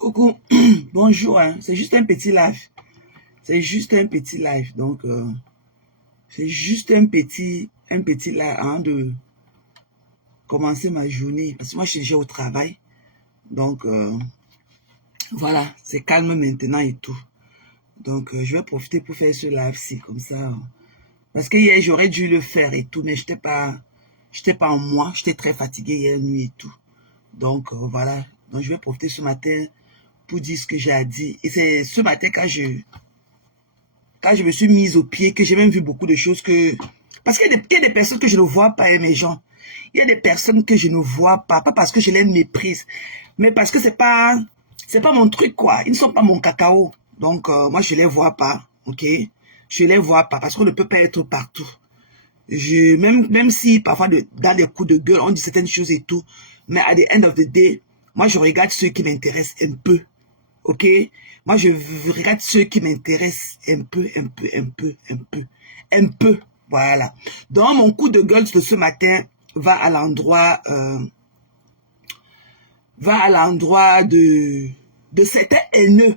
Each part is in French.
Coucou, bonjour, hein. C'est juste un petit live. C'est juste un petit live. Donc, c'est juste un petit live avant de commencer ma journée. Parce que moi, je suis déjà au travail. Donc, voilà, c'est calme maintenant et tout. Donc, je vais profiter pour faire ce live-ci, comme ça. Parce que hier, j'aurais dû le faire et tout, mais j'étais pas en moi. J'étais très fatigué hier nuit et tout. Donc, voilà. Donc, je vais profiter ce matin pour dire ce que j'ai à dire. Et c'est ce matin quand je me suis mise au pied, que j'ai même vu beaucoup de choses que... Parce qu'il y a des personnes que je ne vois pas, mes gens. Il y a des personnes que je ne vois pas parce que je les méprise, mais parce que c'est pas mon truc, quoi. Ils ne sont pas mon cacao. Donc, moi, je les vois pas, ok? Je les vois pas parce qu'on ne peut pas être partout. Même si parfois, dans les coups de gueule, on dit certaines choses et tout, mais à the end of the day, moi, je regarde ceux qui m'intéressent un peu. Ok? Moi, je regarde ceux qui m'intéressent un peu. Voilà. Donc, mon coup de gueule de ce matin va à l'endroit de certains haineux.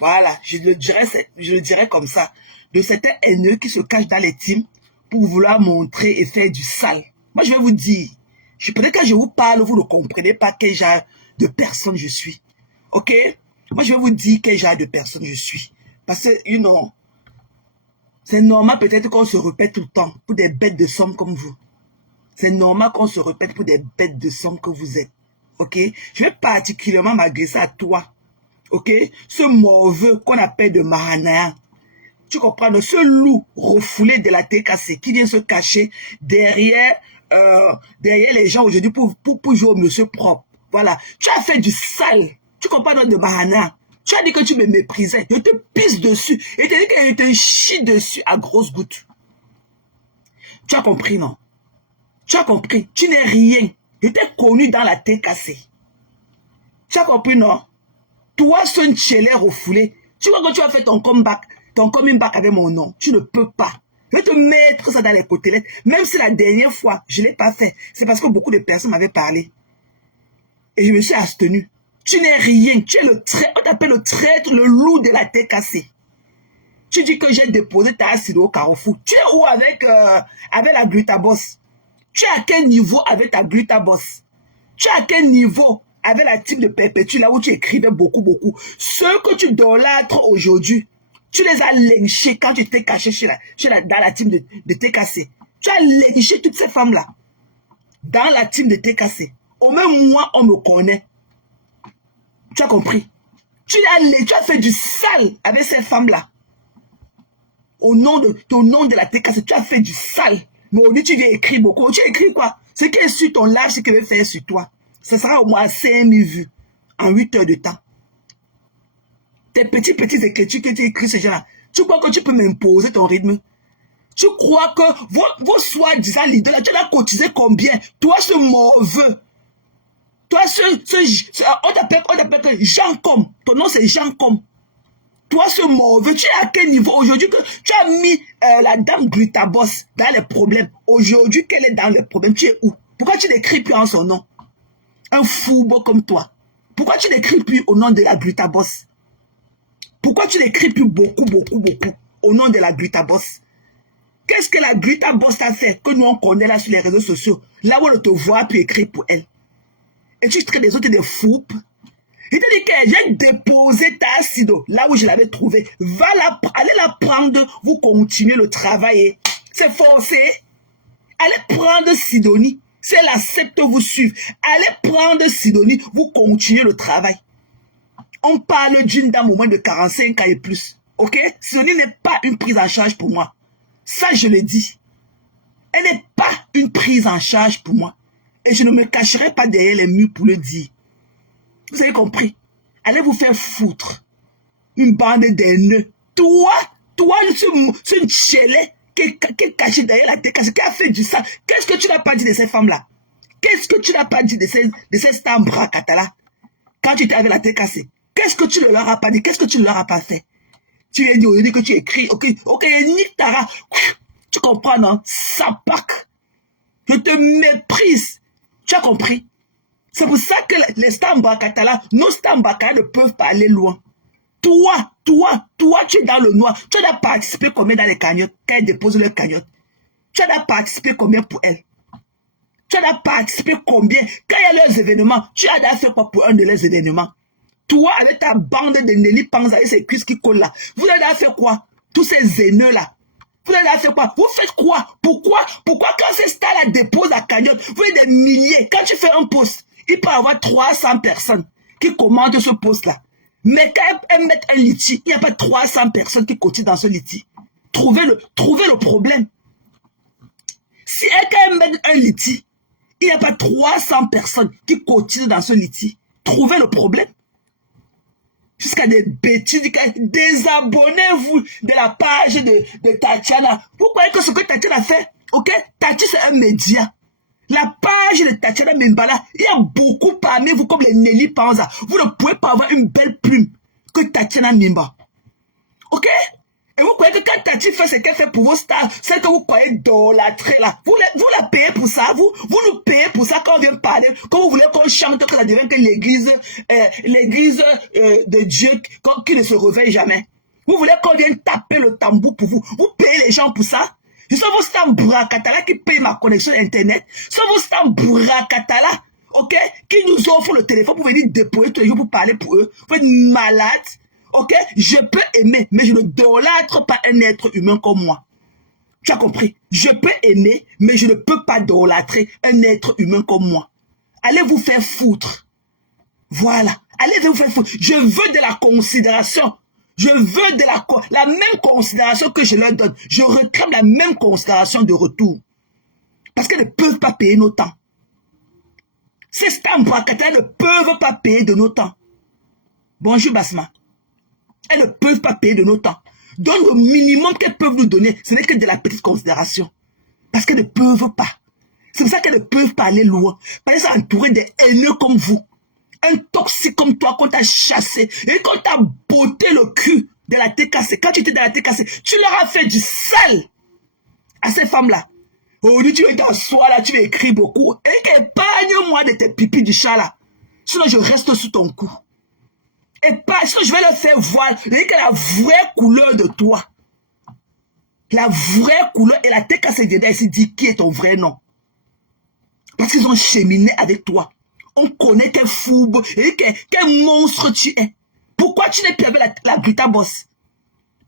Voilà, je le dirais comme ça. De certains haineux qui se cachent dans les teams pour vouloir montrer et faire du sale. Moi, je vais vous dire, peut-être quand je vous parle, vous ne comprenez pas quel genre de personne je suis. Ok? Moi, je vais vous dire quel genre de personne je suis. Parce que, c'est normal peut-être qu'on se répète tout le temps pour des bêtes de somme comme vous. C'est normal qu'on se répète pour des bêtes de somme que vous êtes. Ok? Je vais particulièrement m'adresser à toi. Ok? Ce morveux qu'on appelle de Mahanaya. Tu comprends? Ce loup refoulé de la TKC qui vient se cacher derrière les gens aujourd'hui pour jouer au monsieur propre. Voilà. Tu as fait du sale. Tu comprends de Mahanaya? Tu as dit que tu me méprisais. Je te pisse dessus. Et tu as dit que je te chie dessus à grosses gouttes. Tu as compris, non? Tu as compris? Tu n'es rien. Je t'ai connu dans la TKC. Tu as compris, non? Toi, ce Nchélé refoulé, tu vois que tu as fait ton comeback avec mon nom. Tu ne peux pas. Je vais te mettre ça dans les côtelettes. Même si la dernière fois, je ne l'ai pas fait. C'est parce que beaucoup de personnes m'avaient parlé. Et je me suis abstenu. Tu n'es rien. Tu es le traître. On t'appelle le traître, le loup de la TKC. Tu dis que j'ai déposé ta acide au Carrefour. Tu es où avec la Glutaboss? Tu es à quel niveau avec ta Glutaboss? Tu es à quel niveau avec la team de Perpétue, là où tu écrivais beaucoup. Ceux que tu idolâtres aujourd'hui, tu les as lynchés quand tu t'es caché dans la team de TKC. Tu as lynché toutes ces femmes-là dans la team de TKC. Au même moi, on me connaît. Tu as compris? Tu as fait du sale avec ces femmes-là. Au nom de la TKC, tu as fait du sale. Mais aujourd'hui, tu viens écrire beaucoup. Tu écris quoi? Ce qui est sur ton live, ce que je vais faire sur toi. Ça sera au moins 5000 vues en 8 heures de temps. Tes petits écritures que tu écris ce genre-là, tu crois que tu peux m'imposer ton rythme? Tu crois que vos soi-disant leaders, là, tu l'as cotisé combien? Toi, ce morveux. Toi, on t'appelle Jean Com. Ton nom, c'est Jean Com. Toi, ce morveux, tu es à quel niveau aujourd'hui que tu as mis la dame Glutaboss dans les problèmes? Aujourd'hui, qu'elle est dans les problèmes, tu es où? Pourquoi tu n'écris plus en son nom? Un fourbeau comme toi. Pourquoi tu n'écris plus au nom de la Glutaboss? Pourquoi tu n'écris plus beaucoup au nom de la Glutaboss? Qu'est-ce que la Glutaboss t'a fait que nous on connaît là sur les réseaux sociaux? Là où on ne te voit plus écrire pour elle. Et tu traites des autres des foupes. Je te dis que j'ai déposé ta acido là où je l'avais trouvé. Allez la prendre, vous continuez le travail. C'est forcé. Allez prendre Sidonie. Si elle accepte vous suivre, allez prendre Sidonie, vous continuez le travail. On parle d'une dame au moins de 45 ans et plus. Ok? Sidonie n'est pas une prise en charge pour moi. Ça, je le dis. Elle n'est pas une prise en charge pour moi. Et je ne me cacherai pas derrière les murs pour le dire. Vous avez compris? Allez vous faire foutre. Une bande d'haineux. Toi, ce Nchélé qui est caché derrière la TKC, qui a fait du sang. Qu'est-ce que tu n'as pas dit de ces femmes-là? Qu'est-ce que tu n'as pas dit de ces stambras catala quand tu étais avec la TKC? Qu'est-ce que tu ne leur as pas dit? Qu'est-ce que tu ne leur as pas fait? Tu as dit aujourd'hui que tu écris, ok, nique Tara. Tu comprends, non? Sapac. Je te méprise. Tu as compris? C'est pour ça que les Stambrakatala, nos Stambrakatala ne peuvent pas aller loin. Toi, tu es dans le noir. Tu as participé combien dans les cagnottes, quand elle dépose le cagnotte? Tu as participé combien pour elle? Tu as participé combien? Quand il y a leurs événements, tu as fait quoi pour un de leurs événements? Toi, avec ta bande de Nelly Panza et ses cuisses qui collent là, vous avez fait quoi? Tous ces haineux là. Vous avez fait quoi? Vous faites quoi? Pourquoi quand ces stars-là déposent la cagnotte, vous avez des milliers. Quand tu fais un post, il peut y avoir 300 personnes qui commentent ce post-là. Mais quand elles mettent un litige, il n'y a pas 300 personnes qui cotisent dans ce litige. Trouvez le problème. Si elles mettent un litige, il n'y a pas 300 personnes qui cotisent dans ce litige. Trouvez le problème. Jusqu'à des bêtises, désabonnez-vous de la page de Tatiana. Vous croyez que ce que Tatiana fait, ok? Tati, c'est un média. La page de Tatiana Membala, il y a beaucoup parmi vous comme les Nelly Panza. Vous ne pouvez pas avoir une belle plume que Tatiana Memba. Ok? Et vous croyez que quand Tati fait ce qu'elle fait pour vos stars, c'est que vous croyez idolâtrer là. Vous la payez pour ça. Vous nous payez pour ça quand on vient parler. Quand vous voulez qu'on chante, que ça devient que l'église de Dieu qui ne se réveille jamais. Vous voulez qu'on vienne taper le tambour pour vous. Vous payez les gens pour ça. Ce sont vos stars Brakatala qui payent ma connexion internet. Ce sont vos stars Brakatala, ok, qui nous offrent le téléphone pour venir déposer tous les jours pour parler pour eux. Vous êtes malade. Ok, je peux aimer, mais je ne idolâtre pas un être humain comme moi. Tu as compris? Je peux aimer, mais je ne peux pas idolâtrer un être humain comme moi. Allez vous faire foutre. Voilà. Allez vous faire foutre. Je veux de la considération. Je veux de la même considération que je leur donne. Je réclame la même considération de retour. Parce qu'elles ne peuvent pas payer nos temps. Ces Stambrakatala ne peuvent pas payer de nos temps. Bonjour Basma. Elles ne peuvent pas payer de nos temps. Donc le minimum qu'elles peuvent nous donner, ce n'est que de la petite considération. Parce qu'elles ne peuvent pas. C'est pour ça qu'elles ne peuvent pas aller loin. Parce qu'elles sont entourées des haineux comme vous. Un toxique comme toi qu'on t'a chassé. Et qu'on t'a botté le cul de la TKC. Quand tu étais dans la TKC, tu leur as fait du sale à ces femmes-là. Aujourd'hui, tu vas t'asseoir là, tu vas écrire beaucoup. Et épargne-moi de tes pipis du chat là. Sinon, je reste sous ton cou. Et parce que je vais leur faire voir la vraie couleur de toi. La vraie couleur. Et la TKC vient ici dit qui est ton vrai nom. Parce qu'ils ont cheminé avec toi. On connaît quel fourbe et quel monstre tu es. Pourquoi tu n'es plus avec la Grita Boss?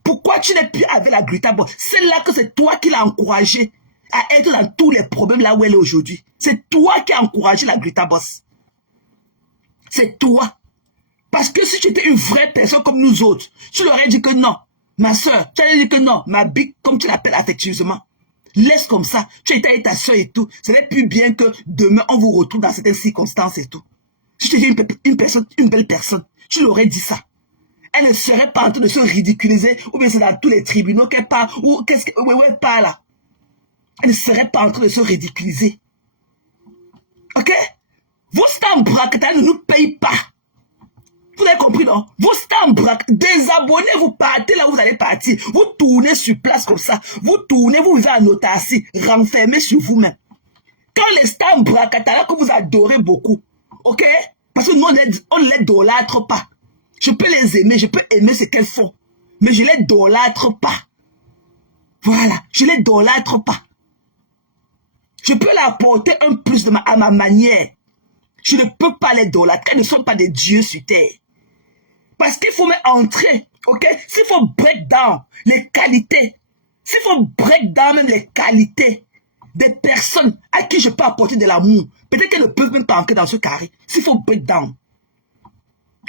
Pourquoi tu n'es plus avec la Grita Boss? C'est là que c'est toi qui l'as encouragée à être dans tous les problèmes là où elle est aujourd'hui. C'est toi qui as encouragé la Grita Boss. C'est toi. Parce que si tu étais une vraie personne comme nous autres, tu leur aurais dit que non. Ma soeur, tu aurais dit que non. Ma big, comme tu l'appelles affectueusement. Laisse comme ça. Tu étais avec ta soeur et tout. Ce n'est plus bien que demain, on vous retrouve dans certaines circonstances et tout. Si tu étais une belle personne, tu leur aurais dit ça. Elle ne serait pas en train de se ridiculiser, ou bien c'est dans tous les tribunaux qu'elle parle, ou qu'est-ce qu'elle parle là. Elle ne serait pas en train de se ridiculiser. Ok? Vos Stambrakatala ne nous payent pas. Vous avez compris, non? Vous désabonnez, vous partez là où vous allez partir. Vous tournez sur place comme ça. Vous tournez, vous vivez en autarcie, renfermez sur vous-même. Quand les Stambrakatala que vous adorez beaucoup, ok? Parce que nous, on ne les idolâtre pas. Je peux les aimer, je peux aimer ce qu'elles font. Mais je ne les idolâtre pas. Voilà, je ne les idolâtre pas. Je peux leur apporter un plus à ma manière. Je ne peux pas les idolâtrer. Elles ne sont pas des dieux sur terre. Parce qu'il faut même entrer, ok? S'il faut break down les qualités, s'il faut break down même les qualités des personnes à qui je peux apporter de l'amour, peut-être qu'elles ne peuvent même pas entrer dans ce carré. S'il faut break down.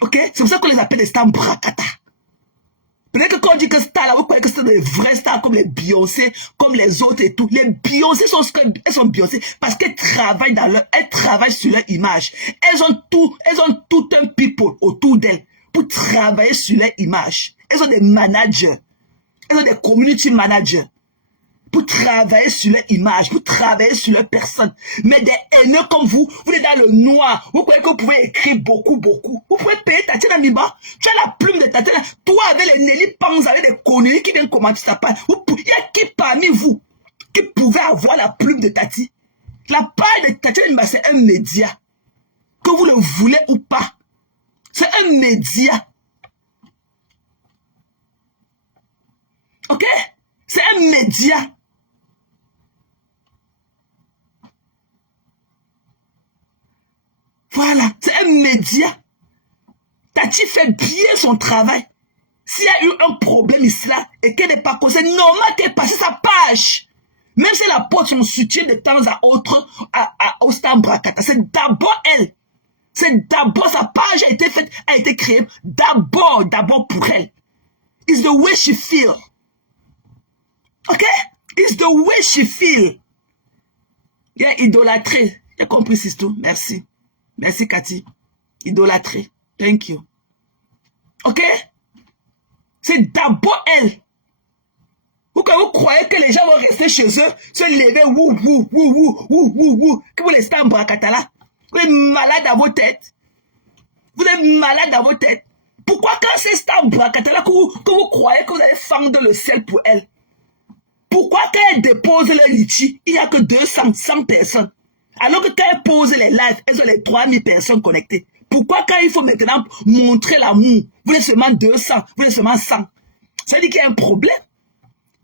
Ok? C'est pour ça qu'on les appelle des Stambrakata. Peut-être que quand on dit que stars là, vous croyez que c'est des vrais stars comme les Beyoncé, comme les autres et tout. Les Beyoncé elles sont Beyoncé parce qu'elles travaillent elles travaillent sur leur image. Elles ont tout un people autour d'elles pour travailler sur leur image. Elles ont des managers. Elles ont des community managers pour travailler sur leur image, pour travailler sur leur personne. Mais des haineux comme vous êtes dans le noir. Vous croyez que vous pouvez écrire beaucoup. Vous pouvez payer Tatiana Miba. Tu as la plume de Tatiana. Toi, avec les Nelly Panza, avec des conneries qui viennent commenter ta page. Il y a qui parmi vous qui pouvait avoir la plume de Tati? La page de Tatiana Miba, c'est un média. que vous le voulez ou pas. C'est un média. Ok? C'est un média. Voilà, c'est un média. Tati fait bien son travail. S'il y a eu un problème ici là et qu'elle n'est pas cause, c'est normal qu'elle passe sa page. Même si elle apporte son soutien de temps à autre au Star Bracata, c'est d'abord elle. C'est d'abord sa page a été faite, a été créée d'abord pour elle. It's the way she feel. Ok? It's the way she feel. Il y a idolâtré. J'ai compris, c'est tout. Merci. Merci, Cathy. Idolâtré. Thank you. Ok? C'est d'abord elle. Vous croyez que les gens vont rester chez eux, se lever, que vous les stars en bracatala. Vous êtes malade dans vos têtes. Vous êtes malade dans vos têtes. Pourquoi quand c'est stars en bracatala que vous croyez que vous allez fendre le sel pour elle? Pourquoi quand elle dépose le litchi, il n'y a que 100 personnes? Alors que quand elle pose les lives, elles ont les 3000 personnes connectées. Pourquoi quand il faut maintenant montrer l'amour, vous êtes seulement 200, vous êtes seulement 100? Ça veut dire qu'il y a un problème.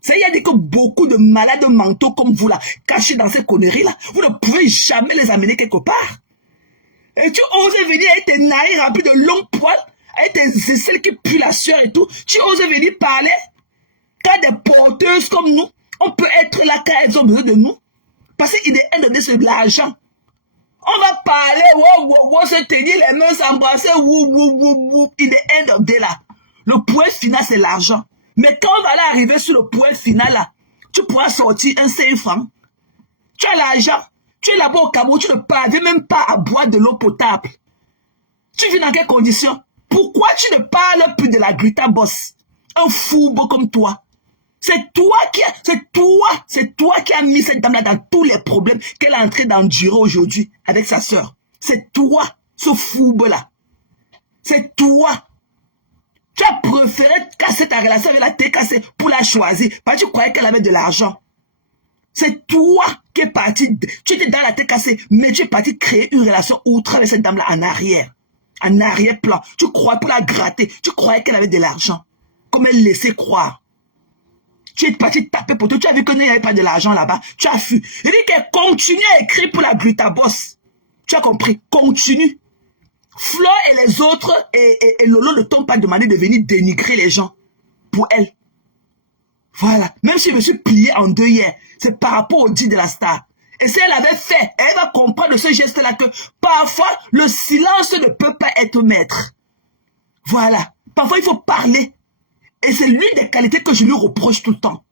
Ça veut dire que beaucoup de malades mentaux comme vous là, cachés dans ces conneries-là, vous ne pouvez jamais les amener quelque part. Et tu oses venir avec tes naïs remplis de longs poils, avec tes aisselles qui puent la sueur et tout. Tu oses venir parler quand des porteuses comme nous, on peut être là quand elles ont besoin de nous. Parce qu'il est de c'est de l'argent. On va parler, se tenir les mains, s'embrasser, il est end of day là. Le point final, c'est l'argent. Mais quand on va arriver sur le point final là, tu pourras sortir un 5 francs. Tu as l'argent. Tu es là-bas au Cameroun, tu ne parviens même pas à boire de l'eau potable. Tu vis dans quelles conditions? Pourquoi tu ne parles plus de la Grita Boss? Un fourbe comme toi. C'est toi qui as mis cette dame-là dans tous les problèmes qu'elle est en train d'endurer aujourd'hui avec sa sœur. C'est toi, ce fourbe-là. C'est toi. Tu as préféré casser ta relation avec la TKC pour la choisir parce que tu croyais qu'elle avait de l'argent. C'est toi qui es parti. Tu étais dans la TKC, mais tu es parti créer une relation outre avec cette dame-là en arrière. En arrière-plan. Tu crois pour la gratter. Tu croyais qu'elle avait de l'argent. Comme elle laissait croire. Tu es parti taper pour toi. Tu as vu qu'il n'y avait pas de l'argent là-bas. Tu as fui. Il dit qu'elle continue à écrire pour la Grita Boss. Tu as compris? Continue. Flo et les autres et Lolo ne t'ont pas demandé de venir dénigrer les gens pour elle. Voilà. Même si je me suis plié en deux hier, c'est par rapport au dit de la star. Et si elle avait fait, elle va comprendre de ce geste-là que parfois, le silence ne peut pas être maître. Voilà. Parfois, il faut parler. Et c'est l'une des qualités que je lui reproche tout le temps.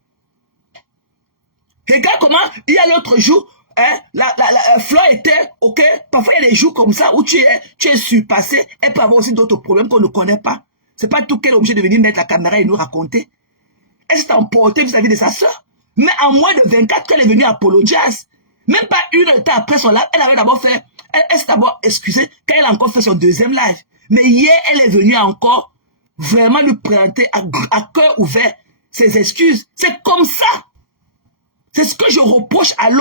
Regarde comment, il y a l'autre jour, hein, la Flo était, ok, parfois il y a des jours comme ça où tu es surpassé, elle peut avoir aussi d'autres problèmes qu'on ne connaît pas. C'est pas tout qu'elle est obligée de venir mettre la caméra et nous raconter. Elle s'est emportée vis-à-vis de sa soeur. Mais en moins de 24 heures, elle est venue apologiser. Même pas une heure après son live, elle avait d'abord fait, elle s'est d'abord excusée quand elle a encore fait son deuxième live. Mais hier, elle est venue encore vraiment lui présenter à cœur ouvert ses excuses. C'est comme ça. C'est ce que je reproche à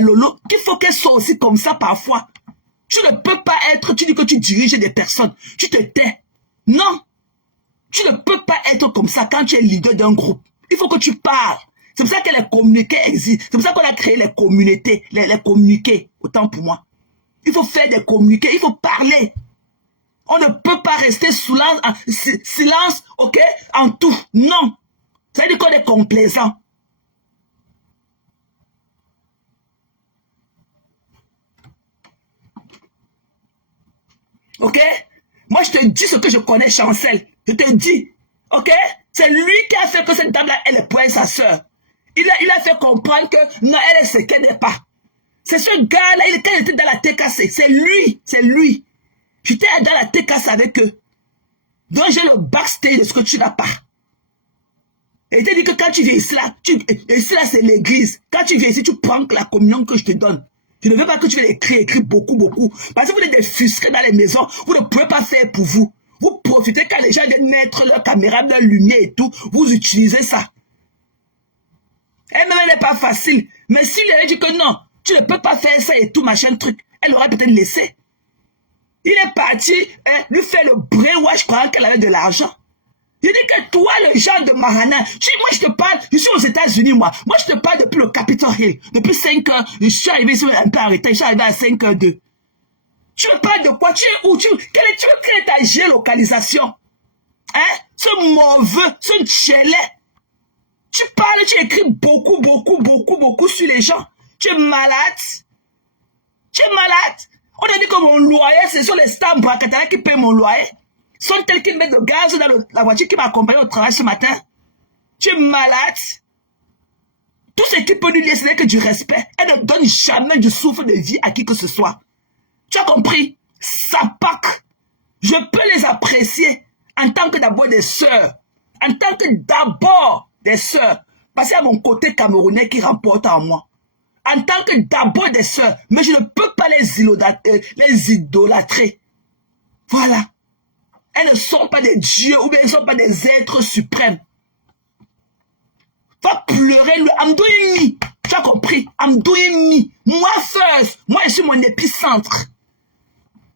Lolo, qu'il faut qu'elle soit aussi comme ça parfois. Tu ne peux pas être, tu dis que tu diriges des personnes, tu te tais. Non. Tu ne peux pas être comme ça quand tu es leader d'un groupe. Il faut que tu parles. C'est pour ça que les communiqués existent. C'est pour ça qu'on a créé les communautés, les communiqués, autant pour moi. Il faut faire des communiqués, il faut parler. On ne peut pas rester silence, ok, en tout. Non. Ça veut dire qu'on est complaisant. Ok? Moi, je te dis ce que je connais, Chancel. Je te dis. Ok? C'est lui qui a fait que cette dame-là, elle est pour sa soeur. Il a fait comprendre que non, elle est ce qu'elle n'est pas. C'est ce gars-là, quand il était dans la TKC. C'est lui. J'étais dans la TKC avec eux. Donc j'ai le backstage de ce que tu n'as pas. Et il te dit que quand tu viens ici là, ici là c'est l'église. Quand tu viens ici, tu prends la communion que je te donne. Je ne veux pas que tu viennes écrire beaucoup. Parce que vous êtes des frustrés dans les maisons, vous ne pouvez pas faire pour vous. Vous profitez quand les gens viennent mettre leur caméra, leur lumière et tout, vous utilisez ça. Elle-même, elle n'est pas facile. Mais s'il avait dit que non, tu ne peux pas faire ça et tout, machin truc, elle aurait peut-être laissé. Il est parti, hein, lui faire le brainwash croyant qu'elle avait de l'argent. Je dis que toi, le genre de Mahana, moi je te parle, je suis aux États-Unis, moi. Moi je te parle depuis le Capitol Hill. Depuis 5 heures, je suis arrivé un peu arrêté, je suis arrivé à 5h02. Tu me parles de quoi? Tu es où? Quelle est ta géolocalisation? Hein? Ce mauvais, ce tchelé. Tu parles, tu écris beaucoup sur les gens. Tu es malade. Tu es malade. On a dit que mon loyer, ce sont les stars Bracatana qui payent mon loyer. Sont-elles qui mettent le gaz dans la voiture qui m'a accompagné au travail ce matin? Tu es malade. Tout ce qui peut lui laisser, ce n'est que du respect. Elle ne donne jamais du souffle de vie à qui que ce soit. Tu as compris? Sapak. Je peux les apprécier en tant que d'abord des sœurs. En tant que d'abord des sœurs. Parce qu'il y a mon côté camerounais qui remporte en moi. En tant que d'abord des sœurs. Mais je ne peux pas les idolâtrer. Voilà. Elles ne sont pas des dieux ou bien elles ne sont pas des êtres suprêmes. Va pleurer le I'm doing me. Tu as compris? I'm doing me. Moi first. Moi je suis mon épicentre.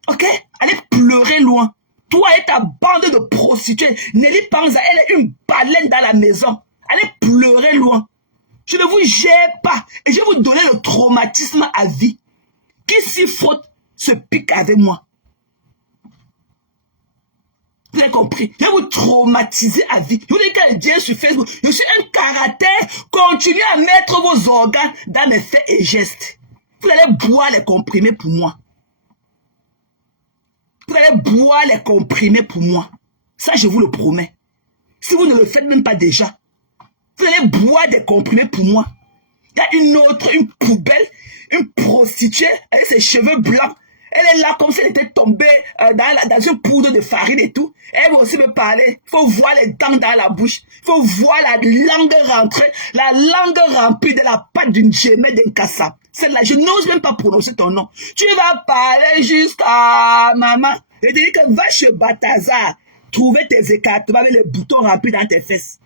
Ok? Allez pleurer loin. Toi et ta bande de prostituées. Nelly Panza, elle est une baleine dans la maison. Allez pleurer loin. Je ne vous gère pas. Et je vais vous donner le traumatisme à vie. Qui s'y faute se pique avec moi. Vous avez compris? Je vais vous traumatiser à vie. Je vous dis qu'elle vient sur Facebook. Je suis un caractère. Continuez à mettre vos organes dans mes faits et gestes. Vous allez boire les comprimés pour moi. Vous allez boire les comprimés pour moi. Ça, je vous le promets. Si vous ne le faites même pas déjà, vous allez boire des comprimés pour moi. Il y a une poubelle, une prostituée avec ses cheveux blancs. Elle est là comme si elle était tombée dans une poudre de farine et tout. Elle va aussi me parler. Il faut voir les dents dans la bouche. Il faut voir la langue rentrer. La langue remplie de la pâte d'une gemelle d'un kassa. Celle-là, je n'ose même pas prononcer ton nom. Tu vas parler jusqu'à maman. Et te dire que va chez Batazar. Trouver tes écartements avec les boutons remplis dans tes fesses.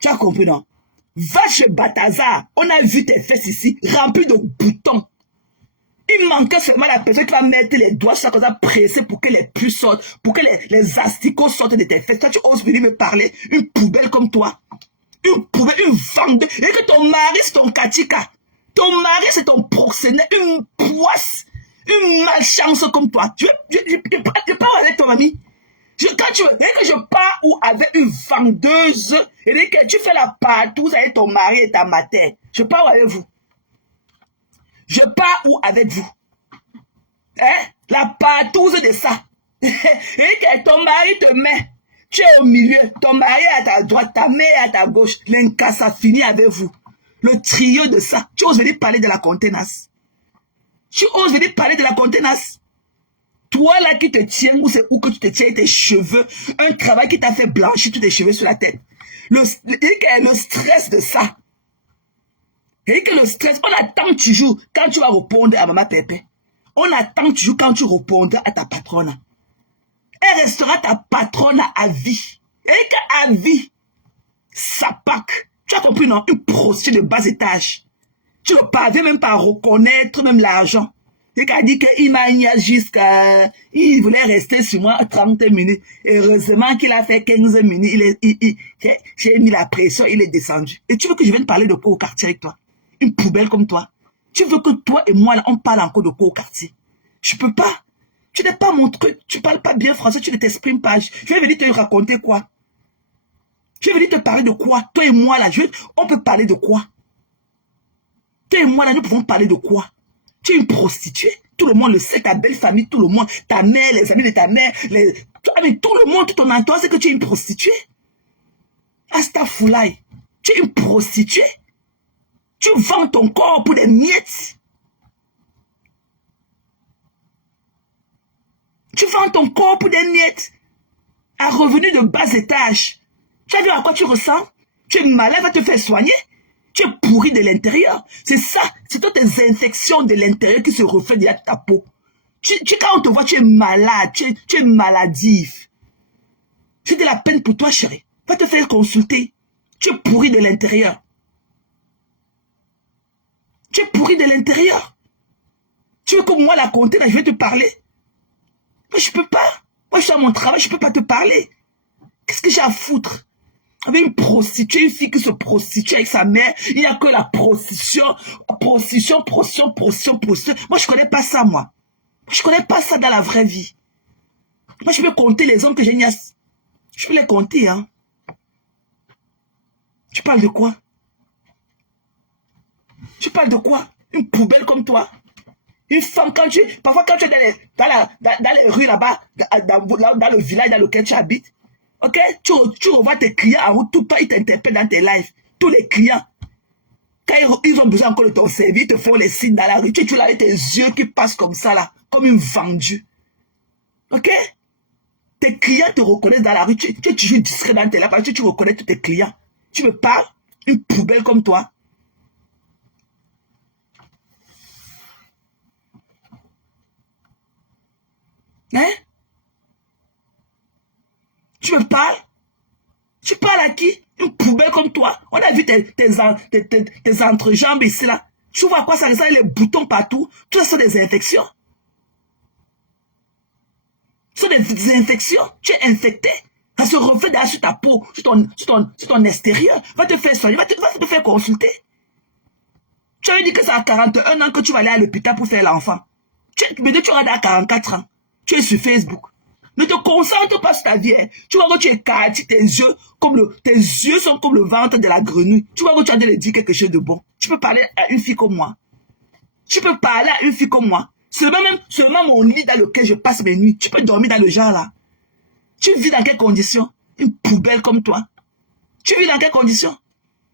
Tu as compris, non? Va chez Batazar. On a vu tes fesses ici, remplies de boutons. Il manquait seulement la personne qui va mettre les doigts sur ça, presser pour que les puces sortent, pour que les asticots sortent de tes fesses. Toi, tu oses venir me parler, une poubelle comme toi. Une poubelle, une vendeuse. Et que ton mari, c'est ton katika. Ton mari, c'est ton proxénète, une poisse, une malchance comme toi. Je parle avec ton ami. Quand tu veux, que je pars ou avec une vendeuse, et que tu fais la partouze avec ton mari et ta mater, je pars avec vous. Je pars où avec vous? Hein? La partouze de ça. Et que ton mari te met. Tu es au milieu. Ton mari est à ta droite, ta mère est à ta gauche. L'incassa finit avec vous. Le trio de ça. Tu oses venir parler de la contenance. Tu oses venir parler de la contenance. Toi là qui te tiens, où c'est où que tu te tiens tes cheveux. Un travail qui t'a fait blanchir tous tes cheveux sur la tête. Le stress de ça. Et que le stress, on attend toujours quand tu vas répondre à Maman Pépé. On attend toujours quand tu répondras à ta patronne. Elle restera ta patronne à vie. Et qu'à vie, ça pack. Tu as compris, non? Une prostituée de bas étage. Tu ne parviens même pas à reconnaître même l'argent. Et qu'elle dit qu'il m'a mis jusqu'à... Il voulait rester sur moi 30 minutes. Heureusement qu'il a fait 15 minutes. J'ai mis la pression, il est descendu. Et tu veux que je vienne parler de quoi au quartier avec toi? Une poubelle comme toi. Tu veux que toi et moi, là, on parle encore de quoi au quartier? Je peux pas. Tu n'es pas mon truc. Tu parles pas bien français, tu ne t'exprimes pas. Je vais venir te raconter quoi? Je vais venir te parler de quoi? Toi et moi, là, on peut parler de quoi? Toi et moi, là, nous pouvons parler de quoi? Tu es une prostituée. Tout le monde le sait, ta belle famille, tout le monde, ta mère, les amis de ta mère, tout le monde, tout ton entourage sait que tu es une prostituée. Astafoulaye. Tu es une prostituée. Tu vends ton corps pour des miettes. Tu vends ton corps pour des miettes. Un revenu de bas étage. Tu as vu à quoi tu ressens? Tu es malade, va te faire soigner. Tu es pourri de l'intérieur. C'est ça. C'est toutes tes infections de l'intérieur qui se reflètent derrière ta peau. Quand on te voit, tu es malade. Tu es maladif. C'est de la peine pour toi, chérie. Va te faire consulter. Tu es pourri de l'intérieur. Tu es pourri de l'intérieur. Tu veux que moi la compter, là, je vais te parler. Moi, je peux pas. Moi, je suis à mon travail, je peux pas te parler. Qu'est-ce que j'ai à foutre? Avec une prostituée, une fille qui se prostitue avec sa mère, il n'y a que la prostitution. Moi, je connais pas ça, moi. Je connais pas ça dans la vraie vie. Moi, je peux compter les hommes que j'ai niasse. Je peux les compter, hein. Tu parles de quoi? Tu parles de quoi? Une poubelle comme toi? Une femme, parfois quand tu es dans les rues là-bas, dans le village dans lequel tu habites, ok? Tu revois tes clients en route, tout le temps, ils t'interpellent dans tes lives. Tous les clients. Quand ils ont besoin encore de ton service, ils te font les signes dans la rue. Tu l'as avec tes yeux qui passent comme ça, là, comme une vendue. Ok? Tes clients te reconnaissent dans la rue. Tu es toujours discret dans tes lives parce que tu reconnais tous tes clients. Tu me parles? Une poubelle comme toi? Hein? Tu me parles? Tu parles à qui? Une poubelle comme toi. On a vu tes entrejambes ici, là. Tu vois à quoi ça ressemble, les boutons partout. Tout ça sont des infections. Ce sont des infections. Tu es infecté. Ça se reflète derrière sur ta peau, sur ton extérieur. Va te faire soigner, va te faire consulter. Tu avais dit que c'est à 41 ans que tu vas aller à l'hôpital pour faire l'enfant. Mais tu auras à 44 ans. Tu es sur Facebook. Ne te concentre pas sur ta vie. Hein. Tu vois que tu es catholique, tes yeux sont comme le ventre de la grenouille. Tu vois que tu as de dire quelque chose de bon. Tu peux parler à une fille comme moi. Tu peux parler à une fille comme moi. Seulement mon lit dans lequel je passe mes nuits. Tu peux dormir dans le genre là. Tu vis dans quelles conditions? Une poubelle comme toi. Tu vis dans quelles conditions?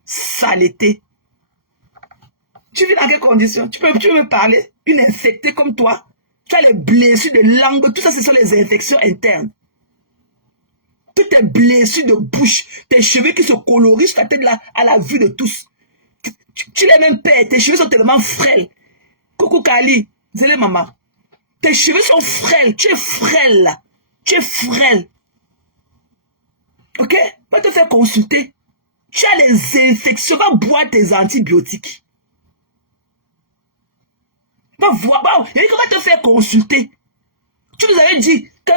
Saleté. Tu vis dans quelles conditions? Tu peux me parler? Une infectée comme toi. Tu as les blessures de langue. Tout ça, ce sont les infections internes. Toutes tes blessures de bouche. Tes cheveux qui se colorient sur ta tête là, à la vue de tous. Tu les mêmes perds. Tes cheveux sont tellement frêles. Coucou Kali. Désolé maman. Tes cheveux sont frêles. Tu es frêle là. Tu es frêle. Ok? Va te faire consulter. Tu as les infections. Va boire tes antibiotiques. Va voir. Il va te faire consulter. Tu nous avais dit que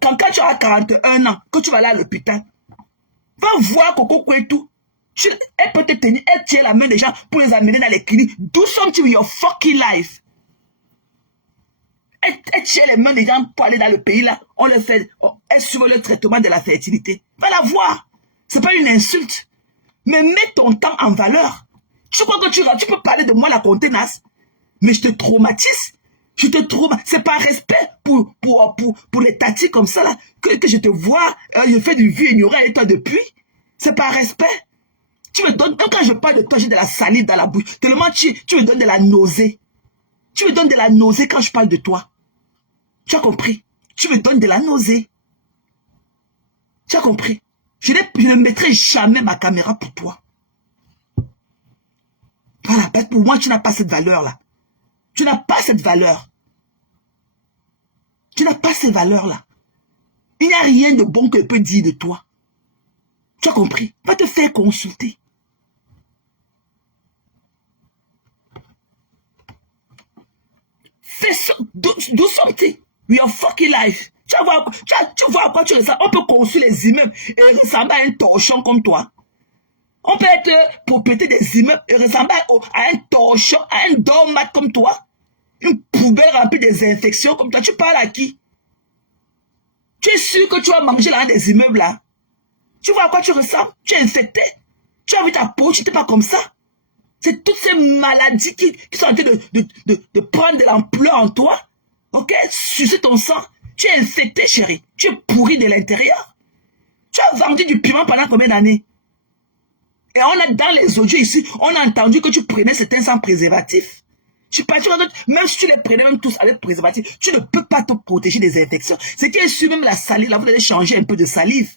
quand tu as 41 ans, que tu vas aller à l'hôpital. Va voir Coco Kwetu. Elle peut te tenir. Elle tient la main des gens pour les amener dans les cliniques. Do something with your fucking life. Elle tient les mains des gens pour aller dans le pays là. Elle suit le traitement de la fertilité. Va la voir. C'est pas une insulte. Mais mets ton temps en valeur. Tu crois que tu peux parler de moi la contenace, mais je te traumatise. C'est par respect pour les tatis comme ça là, que je te vois. Je fais du vieux ignorant et toi depuis. C'est par respect. Tu me donnes, même quand je parle de toi, j'ai de la salive dans la bouche. Tellement tu me donnes de la nausée. Tu me donnes de la nausée quand je parle de toi. Tu as compris? Tu me donnes de la nausée. Tu as compris? Je ne mettrai jamais ma caméra pour toi. Voilà, parce que pour moi, tu n'as pas cette valeur-là. Tu n'as pas cette valeur. Tu n'as pas cette valeur-là. Il n'y a rien de bon que je peux dire de toi. Tu as compris? Va te faire consulter. Do something with your fucking life. Tu vois à quoi tu ressembles. On peut construire les immeubles et ressembler à un torchon comme toi. On peut être propriétaire des immeubles et ressembler à un torchon, à un doormat comme toi. Une poubelle remplie des infections comme toi. Tu parles à qui? Tu es sûr que tu vas manger dans des immeubles là? Tu vois à quoi tu ressembles? Tu es infecté. Tu as vu ta peau, tu n'es pas comme ça. C'est toutes ces maladies qui sont en train de prendre de l'ampleur en toi. Ok? Sucer ton sang. Tu es infecté, chérie. Tu es pourri de l'intérieur. Tu as vendu du piment pendant combien d'années? Et on a dans les audios ici, on a entendu que tu prenais certains sans préservatif. Même si tu les prenais même tous avec préservatif, tu ne peux pas te protéger des infections. C'est qui est sûr, même la salive, là, vous allez changer un peu de salive.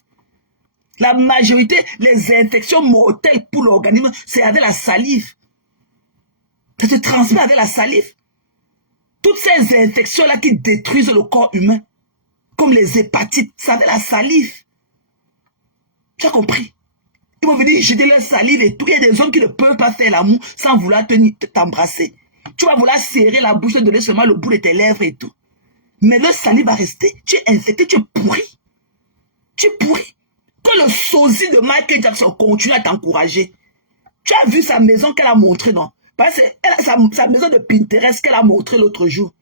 La majorité, les infections mortelles pour l'organisme, c'est avec la salive. Ça se transmet avec la salive. Toutes ces infections-là qui détruisent le corps humain, comme les hépatites, c'est avec la salive. Tu as compris? Ils vont venir jeter leur salive et tout. Il y a des hommes qui ne peuvent pas faire l'amour sans vouloir t'embrasser. Tu vas vouloir serrer la bouche, te donner seulement le bout de tes lèvres et tout. Mais le salive va rester. Tu es infecté, tu es pourri. Tu es pourri. Que le sosie de Michael Jackson continue à t'encourager. Tu as vu sa maison qu'elle a montrée, non? Parce qu'elle a sa maison de Pinterest qu'elle a montrée l'autre jour.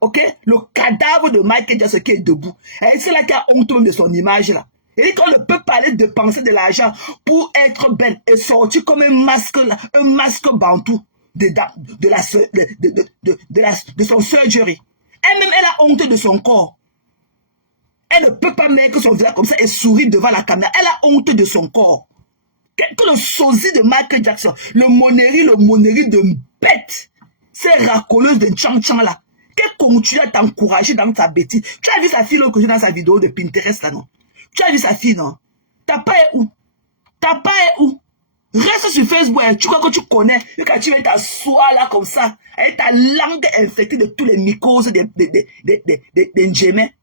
Ok? Le cadavre de Michael Jackson qui est debout. Et c'est là qui a honte de son image là. Et qu'on ne peut pas aller dépenser de l'argent pour être belle et sortir comme un masque bantou de son surgery. Elle-même, elle a honte de son corps. Elle ne peut pas mettre son visage comme ça et sourire devant la caméra. Elle a honte de son corps. Que le sosie de Michael Jackson, le monérie de bête, ces racoleuses de Chang là, qu'elle continue à t'encourager dans ta bêtise. Tu as vu sa fille l'autre jour dans sa vidéo de Pinterest là, non? Tu as vu sa fille, non? Ta part est où? Ta part est où? Reste sur Facebook, hein. Tu crois que tu connais. Et quand tu viens t'asseoir là comme ça, avec ta langue infectée de tous les mycoses des Njémés.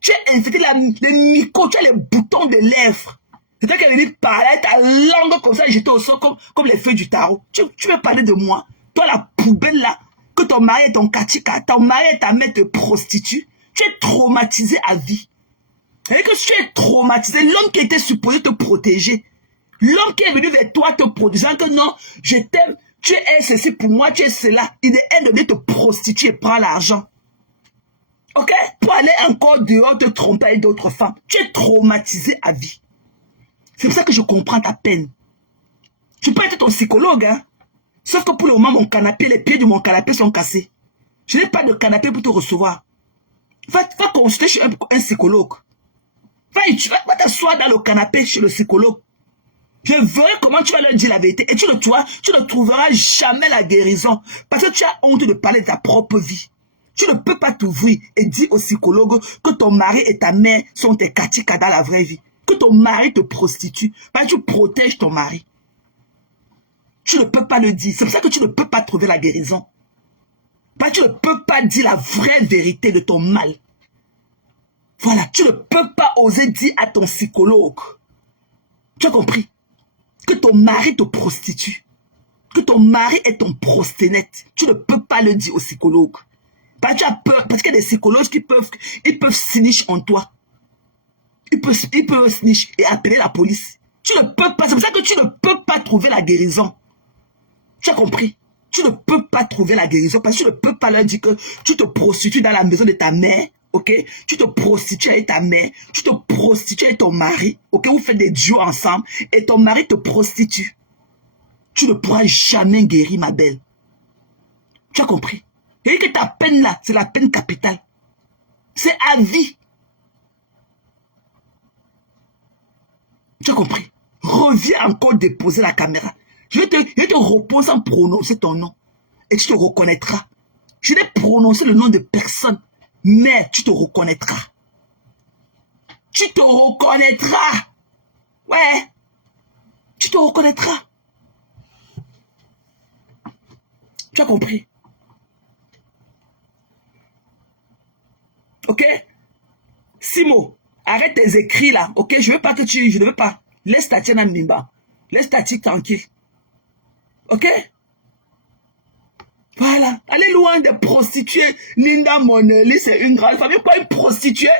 Tu es infecté les mycoses, tu as les boutons de lèvres. C'est toi qui es venu parler avec ta langue comme ça, j'étais au sol comme les feuilles du tarot. Tu veux parler de moi? Toi, la poubelle là, que ton mari est ton katika, ton mari et ta mère te prostituent. Tu es traumatisé à vie. Et que tu es traumatisé, l'homme qui était supposé te protéger, l'homme qui est venu vers toi te protéger, que non, je t'aime, tu es ceci pour moi, tu es cela, il est de te prostituer, prends l'argent. Ok? Pour aller encore dehors te tromper avec d'autres femmes. Tu es traumatisé à vie. C'est pour ça que je comprends ta peine. Je peux être ton psychologue, hein? Sauf que pour le moment, mon canapé, les pieds de mon canapé sont cassés. Je n'ai pas de canapé pour te recevoir. Va consulter chez un psychologue. Va t'asseoir dans le canapé chez le psychologue. Je verrai comment tu vas leur dire la vérité. Et tu ne trouveras jamais la guérison. Parce que tu as honte de parler de ta propre vie. Tu ne peux pas t'ouvrir et dire au psychologue que ton mari et ta mère sont tes katika dans la vraie vie. Que ton mari te prostitue. Parce que tu protèges ton mari. Tu ne peux pas le dire. C'est pour ça que tu ne peux pas trouver la guérison. Parce que tu ne peux pas dire la vraie vérité de ton mal. Voilà, tu ne peux pas oser dire à ton psychologue. Tu as compris? Que ton mari te prostitue. Que ton mari est ton prosténète. Tu ne peux pas le dire au psychologue. Parce que tu as peur. Parce qu'il y a des psychologues qui peuvent snitch en toi. Ils peuvent snitch et appeler la police. Tu ne peux pas. C'est pour ça que tu ne peux pas trouver la guérison. Tu as compris? Tu ne peux pas trouver la guérison parce que tu ne peux pas leur dire que tu te prostitues dans la maison de ta mère. Ok, tu te prostitues avec ta mère, tu te prostitues avec ton mari, ok, vous faites des duos ensemble, et ton mari te prostitue. Tu ne pourras jamais guérir, ma belle. Tu as compris? Et que ta peine là, c'est la peine capitale. C'est à vie. Tu as compris? Reviens encore déposer la caméra. Je vais te reposer en prononcer ton nom. Et tu te reconnaîtras. Je vais prononcer le nom de personne. Mais tu te reconnaîtras. Tu te reconnaîtras. Ouais. Tu te reconnaîtras. Tu as compris? Ok? Simo, arrête tes écrits là. Ok? Je ne veux pas que tu... Je ne veux pas. Laisse ta tienne à Nimba. Laisse ta tique tranquille. Ok? Voilà, allez loin des prostituées. Linda Monelli, c'est une grande famille. Pas une prostituée.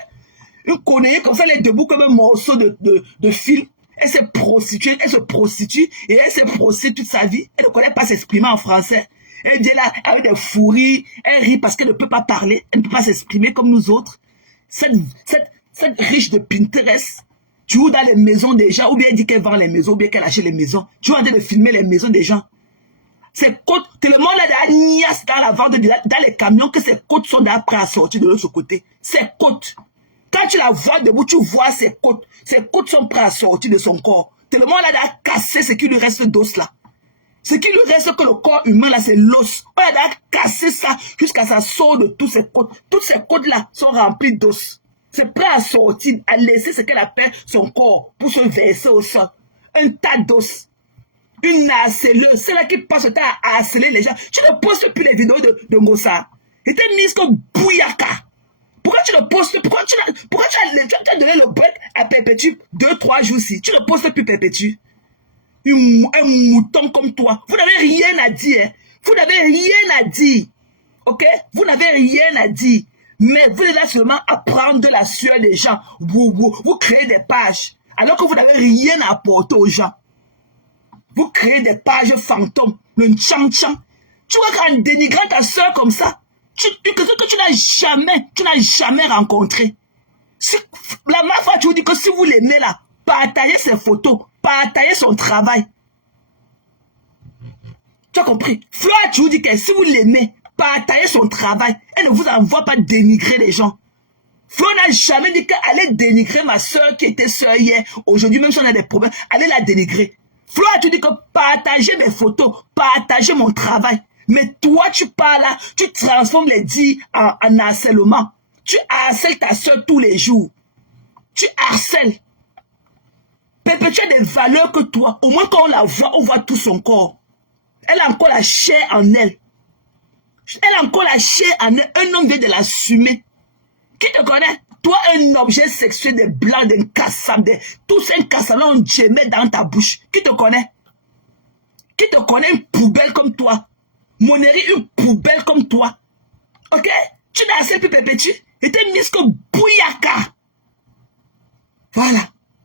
Une connaît comme ça, elle est debout comme un morceau de fil. Elle s'est prostituée, elle se prostitue et elle s'est prostituée toute sa vie. Elle ne connaît pas s'exprimer en français. Elle vient là avec des fourilles. Elle rit parce qu'elle ne peut pas parler. Elle ne peut pas s'exprimer comme nous autres. Cette riche de Pinterest, tu vois dans les maisons des gens, ou bien elle dit qu'elle vend les maisons, ou bien qu'elle achète les maisons. Tu vois en train de filmer les maisons des gens. Ces côtes, tout le monde a des agnaces dans la vente, dans les camions, que ces côtes sont prêtes à sortir de l'autre côté. Ces côtes. Quand tu la vois debout, tu vois ces côtes. Ces côtes sont prêtes à sortir de son corps. Tout le monde a cassé ce qui lui reste d'os là. Ce qui lui reste que le corps humain là, c'est l'os. On a cassé ça jusqu'à ça sort de toutes ces côtes. Toutes ces côtes là sont remplies d'os. C'est prêt à sortir, à laisser ce qu'elle appelle son corps pour se verser au sol. Un tas d'os. Une harceleuse, c'est là qui passe le temps à harceler les gens. Tu ne postes plus les vidéos de Ngossa. Il était mis comme Bouyaka. Pourquoi tu ne postes, pourquoi tu as donné le break à Perpétue 2-3 jours si tu ne postes plus Perpétue? Un mouton comme toi. Vous n'avez rien à dire. Hein? Vous n'avez rien à dire. Ok? Vous n'avez rien à dire. Mais vous êtes là seulement à prendre la sueur des gens. Vous créez des pages. Alors que vous n'avez rien à apporter aux gens. Vous créez des pages fantômes. Le tchang-tchang. Tu vois qu'en dénigrant ta soeur comme ça, que tu n'as jamais rencontré. La mafia, tu vous dis que si vous l'aimez là, partagez ses photos, partagez son travail. Tu as compris? Flora, tu vous dis que si vous l'aimez, partagez son travail. Elle ne vous envoie pas dénigrer les gens. Flora n'a jamais dit qu'elle dénigrer ma soeur qui était soeur hier. Aujourd'hui, même si on a des problèmes, allez la dénigrer. Flora, tu dis que partagez mes photos, partagez mon travail. Mais toi, tu parles là, tu transformes les dits en harcèlement. Tu harcèles ta soeur tous les jours. Tu harcèles. Pépé, tu as des valeurs que toi. Au moins quand on la voit, on voit tout son corps. Elle a encore la chair en elle. Elle a encore la chair en elle. Un homme vient de l'assumer. Qui te connaît? Toi, un objet sexuel des blancs, d'un cassam, tous un cassam, on met dans ta bouche. Qui te connaît? Qui te connaît? Une poubelle comme toi. Monnerie, une poubelle comme toi. Ok? Tu n'as assez plus pépétu. Et t'es mis que bouyaka. Voilà.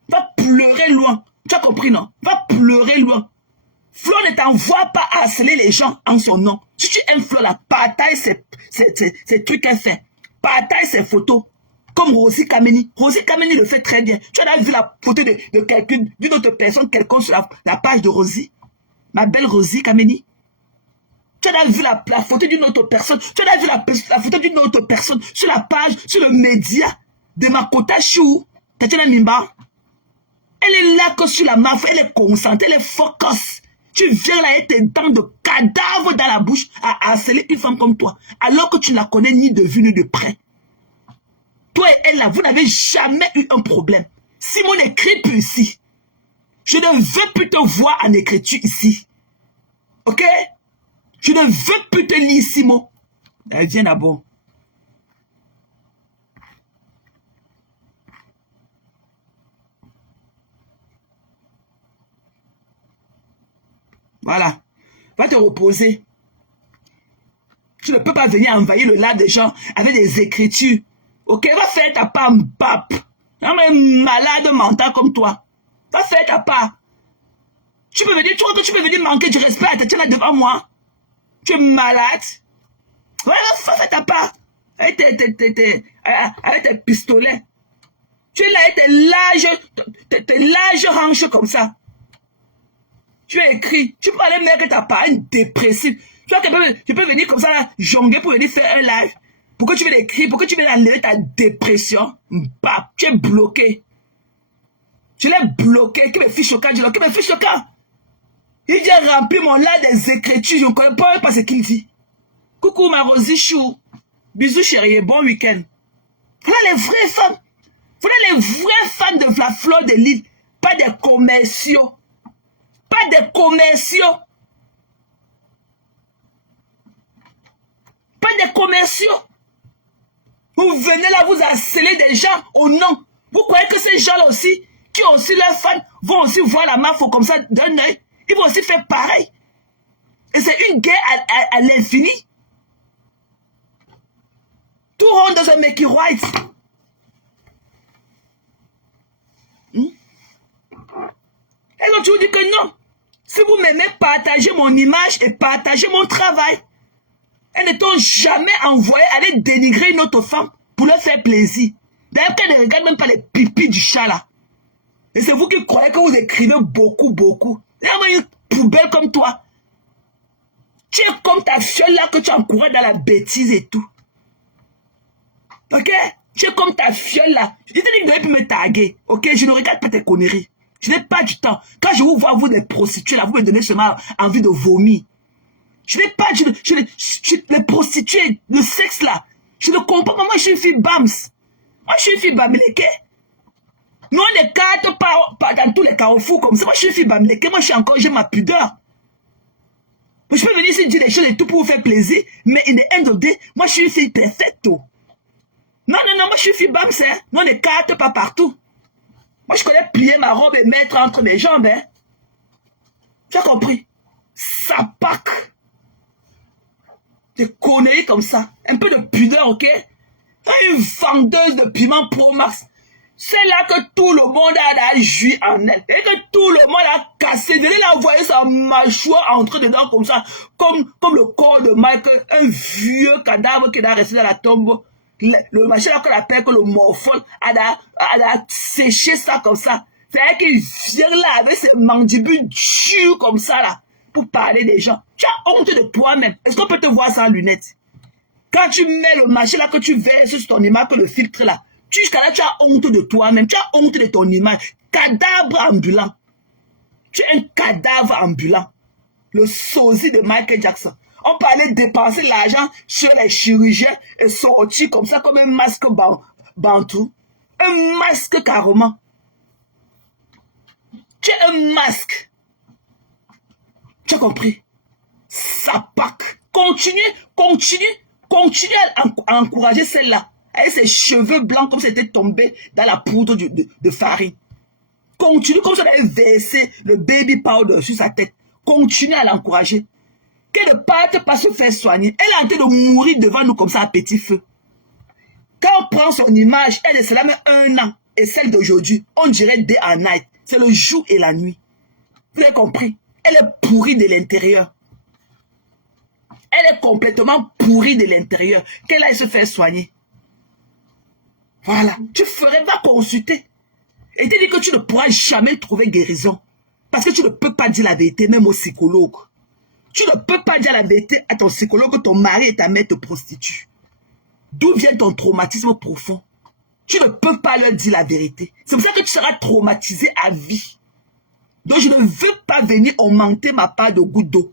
Va pleurer loin. Tu as compris, non? Va pleurer loin. Flo ne t'envoie pas harceler les gens en son nom. Si tu aimes Flo, là, partage ces trucs qu'elle fait. Partage ses photos. Comme Rosie Kameni. Rosie Kameni le fait très bien. Tu as vu la photo de quelqu'un, d'une autre personne, quelqu'un sur la page de Rosie? Ma belle Rosie Kameni. Tu as vu la photo d'une autre personne. Tu as vu la photo d'une autre personne sur la page, sur le média de Makota Chou. Tatiana Mimba. Elle est là que sur la mafia. Elle est concentrée. Elle est focus. Tu viens là avec tes dents de cadavre dans la bouche à harceler une femme comme toi. Alors que tu ne la connais ni de vue ni de près. Toi et elle là, vous n'avez jamais eu un problème. Simon n'écrit plus ici. Je ne veux plus te voir en écriture ici. Ok? Je ne veux plus te lire, Simon. Viens d'abord. Voilà. Va te reposer. Tu ne peux pas venir envahir le lab des gens avec des écritures. Ok? Va faire ta part, bap. Un malade mental comme toi. Va faire ta part. Tu peux venir, tu crois que tu peux venir manquer du respect à Tatiana devant moi? Tu es malade. Ouais, va faire ta part. Avec tes pistolets. Tu es là avec tes larges hanches comme ça. Tu as écrit. Tu peux aller mettre ta part, une dépressive. Tu vois que tu peux venir comme ça, là, jongler pour venir faire un live. Pourquoi tu veux écrire? Pourquoi tu veux enlever ta dépression? Bah, tu es bloqué. Tu l'as bloqué. Qui me fiche au camp? Qui me fiche au camp? Il dit remplir mon là des écritures. Je ne connais pas ce qu'il dit. Coucou ma Rosie Chou. Bisous chérie. Bon week-end. Voilà les vraies femmes. Voilà les vraies femmes de la fleur de l'île. Pas des commerciaux. Pas des commerciaux. Pas des commerciaux. Vous venez là, vous harcelez des gens au nom. Vous croyez que ces gens-là aussi, qui ont aussi leurs fans, vont aussi voir la mafia comme ça d'un œil. Ils vont aussi faire pareil. Et c'est une guerre à l'infini. Tout rond dans un Mickey White. Et donc tu vous dis que non. Si vous m'aimez, partagez mon image et partagez mon travail. Elles ne t'ont jamais envoyé aller dénigrer une autre femme pour leur faire plaisir. D'ailleurs, qu'elles ne regardent même pas les pipis du chat là. Et c'est vous qui croyez que vous écrivez beaucoup, beaucoup. Il y a une poubelle comme toi. Tu es comme ta fiole là que tu encourages dans la bêtise et tout. Ok? Tu es comme ta fiole là. Je t'ai dit que tu devais plus me taguer. Ok? Je ne regarde pas tes conneries. Je n'ai pas du temps. Quand je vous vois, vous des prostituées là, vous me donnez seulement envie de vomir. Je n'ai pas, les prostituées, le sexe là, je ne comprends pas. Moi, je suis une fille bams. Moi, je suis une fille bamileke. Nous, on n'écarte pas dans tous les carrefours comme ça. Moi, je suis une fille bamileke. Moi, j'ai ma pudeur. Je peux venir ici dire des choses et tout pour vous faire plaisir, mais in the end of the day, moi, je suis une fille perfecte. Non, moi, je suis une fille bams, hein. Nous, on n'écarte pas partout. Moi, je connais plier ma robe et mettre entre mes jambes, hein. Tu as compris? Ça pack. Des conneries comme ça. Un peu de pudeur, ok? Une vendeuse de piment Pro Max. C'est là que tout le monde a joui en elle. Et que tout le monde a cassé. Venez la voyer sa mâchoire entrer dedans comme ça. Comme le corps de Michael. Un vieux cadavre qui est resté dans la tombe. Le machin là qu'on appelle que le morphole a séché ça comme ça. C'est-à-dire qu'il vient là avec ses mandibules dures comme ça là. Pour parler des gens. Tu as honte de toi-même. Est-ce qu'on peut te voir sans lunettes? Quand tu mets le machin là que tu verses sur ton image, que le filtre là. Jusqu'à là, tu as honte de toi-même. Tu as honte de ton image. Cadavre ambulant. Tu es un cadavre ambulant. Le sosie de Michael Jackson. On parlait de dépenser l'argent sur les chirurgiens et sortir comme ça, comme un masque bantou. Un masque carrément. Tu es un masque. Tu as compris? Ça pack. Continue à encourager celle-là. Avec ses cheveux blancs comme si c'était tombé dans la poudre de farine. Continue comme si elle avait versé le baby powder sur sa tête. Continue à l'encourager. Qu'elle ne parte pas se faire soigner. Elle est en train de mourir devant nous comme ça à petit feu. Quand on prend son image, elle est cela met 1 an. Et celle d'aujourd'hui, on dirait day and night. C'est le jour et la nuit. Vous avez compris? Elle est pourrie de l'intérieur. Elle est complètement pourrie de l'intérieur. Qu'elle aille se faire soigner. Voilà. Tu ferais, va consulter. Et te dis que tu ne pourras jamais trouver guérison. Parce que tu ne peux pas dire la vérité, même au psychologue. Tu ne peux pas dire la vérité à ton psychologue que ton mari et ta mère te prostituent. D'où vient ton traumatisme profond? Tu ne peux pas leur dire la vérité. C'est pour ça que tu seras traumatisé à vie. Donc je ne veux pas venir augmenter ma part de goutte d'eau.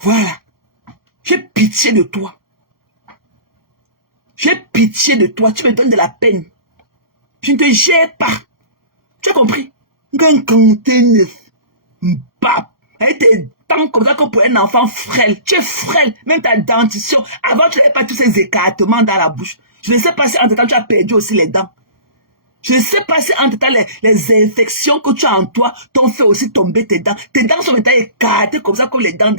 Voilà. J'ai pitié de toi. J'ai pitié de toi. Tu me donnes de la peine. Je ne te gère pas. Tu as compris? Avec tes dents comme ça comme pour un enfant frêle. Tu es frêle. Même ta dentition. Avant, tu n'avais pas tous ces écartements dans la bouche. Je ne sais pas si entre temps tu as perdu aussi les dents. Je ne sais pas si entre temps les infections que tu as en toi t'ont fait aussi tomber tes dents. Tes dents sont maintenant écartées comme ça comme les dents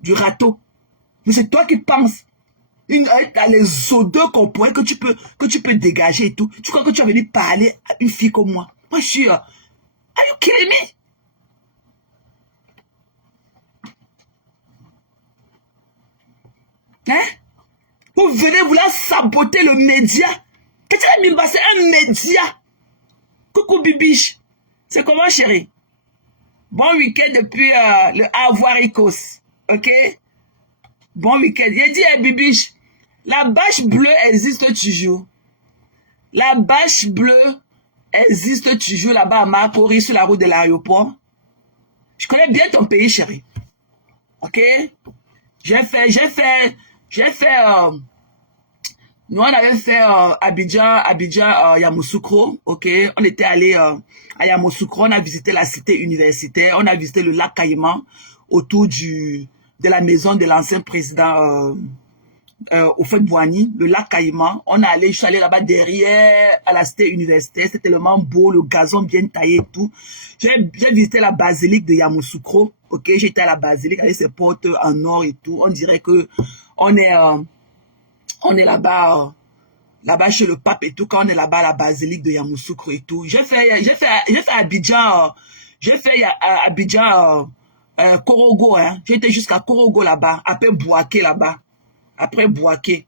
du râteau. Mais c'est toi qui penses. T'as les odeurs corporelles que tu peux dégager et tout. Tu crois que tu as venu parler à une fille comme moi? Moi, je suis... are you kidding me? Hein? Vous venez vouloir saboter le média. Qu'est-ce que tu as mis? C'est un média. Coucou Bibiche. C'est comment, chérie? Bon week-end depuis le Avaricos. Ok? Bon week-end. J'ai dit à Bibiche, la bâche bleue existe toujours. La bâche bleue existe toujours là-bas à Marcory, sur la route de l'aéroport. Je connais bien ton pays, chérie. Ok? Nous, on avait fait Abidjan, Yamoussoukro. Ok? On était allé à Yamoussoukro, on a visité la cité universitaire, on a visité le lac Caïman autour de la maison de l'ancien président au fait Boigny, le lac Caïman. Je suis allé là-bas derrière à la cité universitaire. C'était tellement beau, le gazon bien taillé et tout. J'ai visité la basilique de Yamoussoukro. Ok, j'étais à la basilique avec ses portes en or et tout. On dirait que on est là-bas chez le pape et tout. Quand on est là-bas à la basilique de Yamoussoukro et tout. J'ai fait Abidjan. Korogo, hein. J'étais jusqu'à Korogo là-bas. Après Bouaké là-bas. Après Bouaké.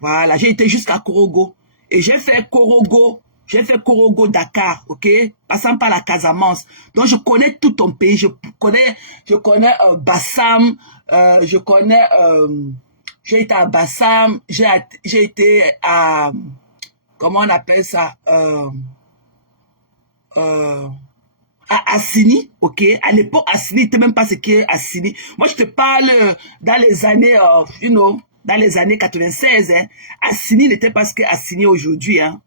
Voilà, j'ai été jusqu'à Korogo. Et j'ai fait Korogo Dakar, ok? Passant par la Casamance. Donc je connais tout ton pays. Je connais Bassam. J'ai été à Bassam. J'ai été à, comment on appelle ça? À Assini, ok? À l'époque, Assini n'était même pas ce qu'est Assini. Moi, je te parle dans les années, dans les années 96, hein. Assini n'était pas ce qu'est Assini aujourd'hui, hein.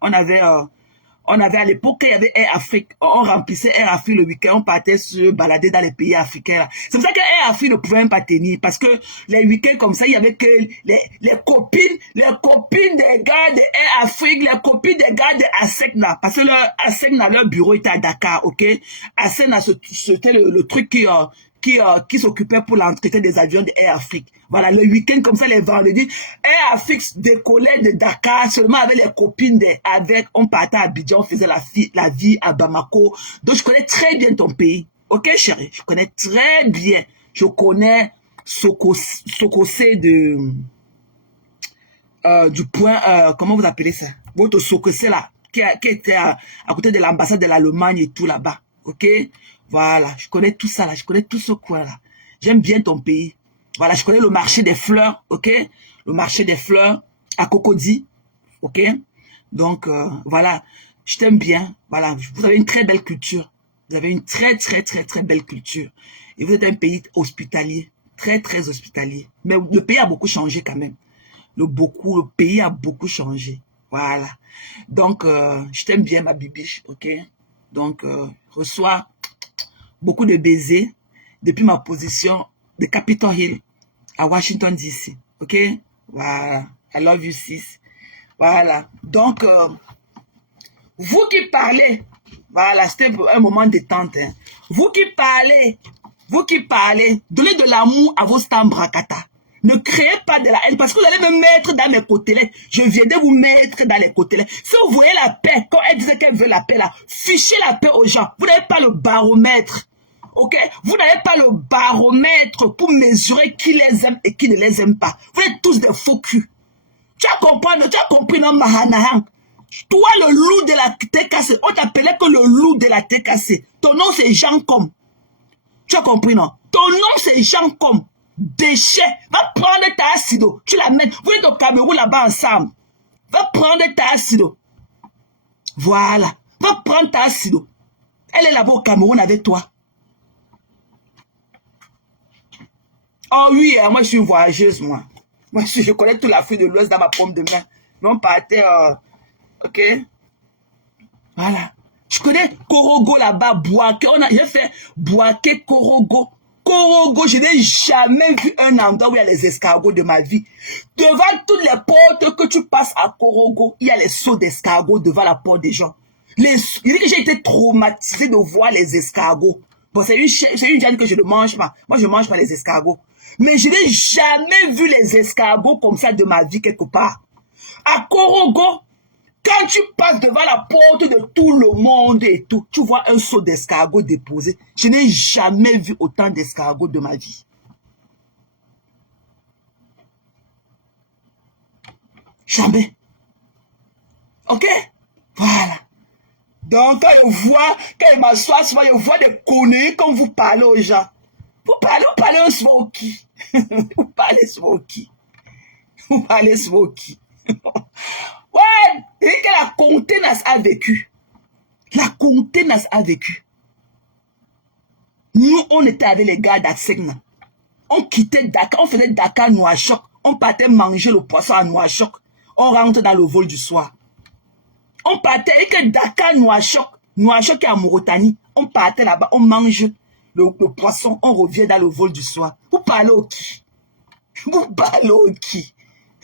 On avait à l'époque, il y avait Air Afrique. On remplissait Air Afrique le week-end, on partait se balader dans les pays africains. C'est pour ça que Air Afrique ne pouvait même pas tenir. Parce que les week-ends comme ça, il y avait que les copines des gars de Air Afrique, les copines des gars de ASECNA. Parce que ASECNA, leur bureau était à Dakar, ok? ASECNA, c'était le truc qui qui s'occupait pour l'entretien des avions de Air Afrique. Voilà, le week-end comme ça, les vendredis, Air Afrique décollait de Dakar seulement avec les copines, on partait à Abidjan, on faisait la vie à Bamako. Donc, je connais très bien ton pays. Ok, chérie, je connais très bien. Je connais Sokosé du point, comment vous appelez ça? Votre Sokosé là, qui était à côté de l'ambassade de l'Allemagne et tout là-bas. Ok? Voilà, je connais tout ça là, je connais tout ce coin là. J'aime bien ton pays. Voilà, je connais le marché des fleurs, ok? Le marché des fleurs à Cocody, ok? Donc, voilà, je t'aime bien. Voilà, vous avez une très belle culture. Vous avez une très belle culture. Et vous êtes un pays hospitalier, très hospitalier. Mais le pays a beaucoup changé quand même. Le pays a beaucoup changé. Voilà. Donc, je t'aime bien, ma bibiche, ok? Donc, reçois beaucoup de baisers depuis ma position de Capitol Hill à Washington, D.C. Ok? Voilà. I love you, sis. Voilà. Donc, vous qui parlez, voilà, c'était un moment de détente. Hein. Vous qui parlez, donnez de l'amour à vos stambrakata. Ne créez pas de la haine parce que vous allez me mettre dans mes côtelettes. Je viens de vous mettre dans les côtelettes. Si vous voyez la paix, quand elle disait qu'elle veut la paix là, fichez la paix aux gens. Vous n'avez pas le baromètre. Ok? Vous n'avez pas le baromètre pour mesurer qui les aime et qui ne les aime pas. Vous êtes tous des faux culs. Tu as compris, non, Mahanahan? Toi, le loup de la TKC, on t'appelait que le loup de la TKC. Ton nom, c'est Jean Com. Tu as compris, non? Ton nom, c'est Jean Com. Déchet. Va prendre ta acido. Tu la mets. Vous êtes au Cameroun là-bas ensemble. Va prendre ta acido. Voilà. Va prendre ta acido. Elle est là-bas au Cameroun avec toi. Oh oui, moi je suis une voyageuse, moi. Moi je connais toute l'Afrique de l'Ouest dans ma paume de main. Mais on partait, ok? Voilà. Je connais Korogo là-bas, Boaké. J'ai fait Boaké, Korogo. Korogo, je n'ai jamais vu un endroit où il y a les escargots de ma vie. Devant toutes les portes que tu passes à Korogo, il y a les seaux d'escargots devant la porte des gens. Il dit que j'ai été traumatisé de voir les escargots. Bon, c'est une viande que je ne mange pas. Moi, je ne mange pas les escargots. Mais je n'ai jamais vu les escargots comme ça de ma vie quelque part. À Korogo, quand tu passes devant la porte de tout le monde et tout, tu vois un seau d'escargot déposé. Je n'ai jamais vu autant d'escargots de ma vie. Jamais. Ok? Voilà. Donc, quand je m'assois, souvent, je vois des conneries quand vous parlez aux gens. Vous parlez au smoky. Vous parlez smoky. Vous parlez smoky. Ouais, et que la contenance a vécu. La contenance a vécu. Nous, on était avec les gars d'Assegna. On quittait Dakar, on faisait Dakar Nouakchott. On partait manger le poisson à Nouakchott. On rentre dans le vol du soir. On partait avec Dakar Nouakchott. Nouakchott qui est en Mauritanie. On partait là-bas, on mange le poisson, on revient dans le vol du soir. Vous parlez au qui? Vous parlez au qui?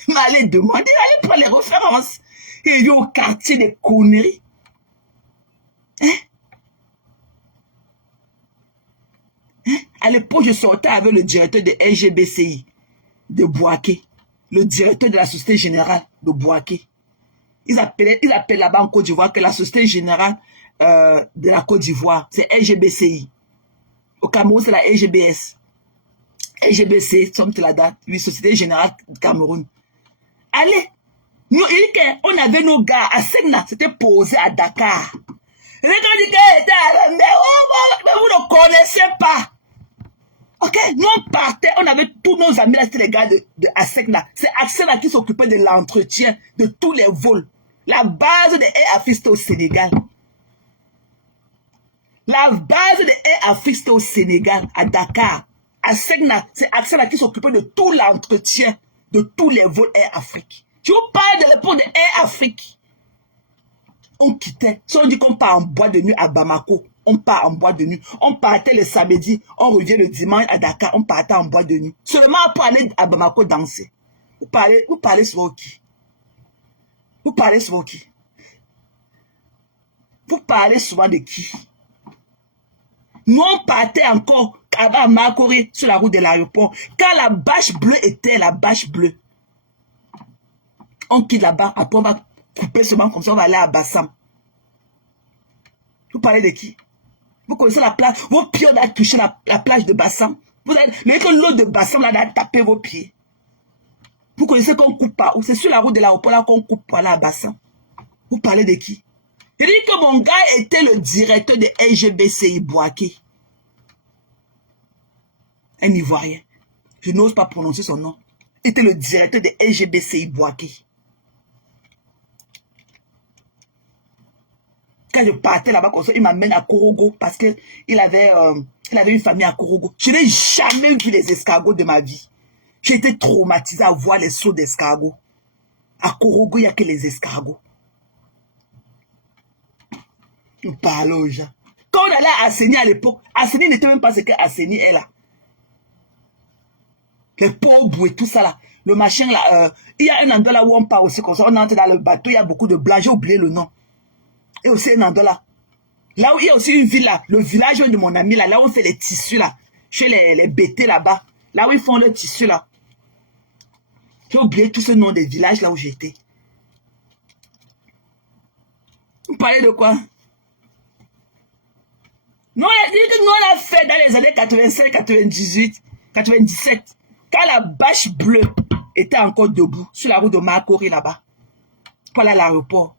Mais allez demander, allez prendre les références. Et au quartier des conneries. Hein? Hein? À l'époque, je sortais avec le directeur de LGBCI de Boaké, le directeur de la Société Générale de Boaké. Ils appellent là-bas en Côte d'Ivoire que la Société Générale de la Côte d'Ivoire, c'est LGBCI. Au Cameroun, c'est la LGBS. LGBC, sommes la date, oui, Société Générale du Cameroun. Allez, nous, on avait nos gars à Segna, c'était posé à Dakar. Mais vous ne connaissez pas. Ok, nous on partait, on avait tous nos amis là, c'était les gars de Assegna. C'est Assegna qui s'occupait de l'entretien de tous les vols. La base de Air Afrique c'était au Sénégal. La base de Air Afrique c'était au Sénégal, à Dakar. Assegna, c'est Assegna qui s'occupait de tout l'entretien de tous les vols Air Afrique. Tu vous parles de l'époque de Air Afrique. On quittait. Si on dit qu'on part en boîte de nuit à Bamako, on part en boîte de nuit. On partait le samedi, on revient le dimanche à Dakar, on partait en boîte de nuit. Seulement pour aller à Bamako danser. Vous parlez souvent qui? Vous parlez souvent qui? Vous parlez souvent de qui? Nous, on partait encore à Makori sur la route de l'aéroport. Quand la bâche bleue était la bâche bleue, on quitte là-bas. Après, on va couper seulement comme ça, on va aller à Bassam. Vous parlez de qui? Vous connaissez la plage? Vos pieds ont touché la plage de Bassam. Vous avez l'eau de Bassam là, a tapé vos pieds. Vous connaissez qu'on coupe pas. Ou c'est sur la route de l'aéroport là qu'on coupe pour aller à Bassam. Vous parlez de qui? Je dis que mon gars était le directeur de LGBCI Bouaké. Un Ivoirien. Je n'ose pas prononcer son nom. Il était le directeur de LGBCI Bouaké. Quand je partais là-bas comme ça, il m'amène à Korogo parce qu'il avait une famille à Korogo. Je n'ai jamais vu les escargots de ma vie. J'ai été traumatisé à voir les sauts d'escargots. À Korogo, il n'y a que les escargots. Nous parlons aux gens. Quand on allait à Asseni à l'époque, Asseni n'était même pas ce que Asseni est là. Les pauvres et tout ça là. Le machin là, il y a un endroit là où on part aussi comme ça. On entre dans le bateau, il y a beaucoup de blancs. J'ai oublié le nom. Et aussi un endroit là. Là où il y a aussi une ville là. Le village de mon ami là. Là où on fait les tissus là. Chez les BT là-bas. Là où ils font le tissu là. J'ai oublié tout ce nom des villages là où j'étais. Vous parlez de quoi? Nous, on a fait dans les années 85, 98, 97. Quand la bâche bleue était encore debout. Sur la route de Makori là-bas. Pour aller à l'aéroport.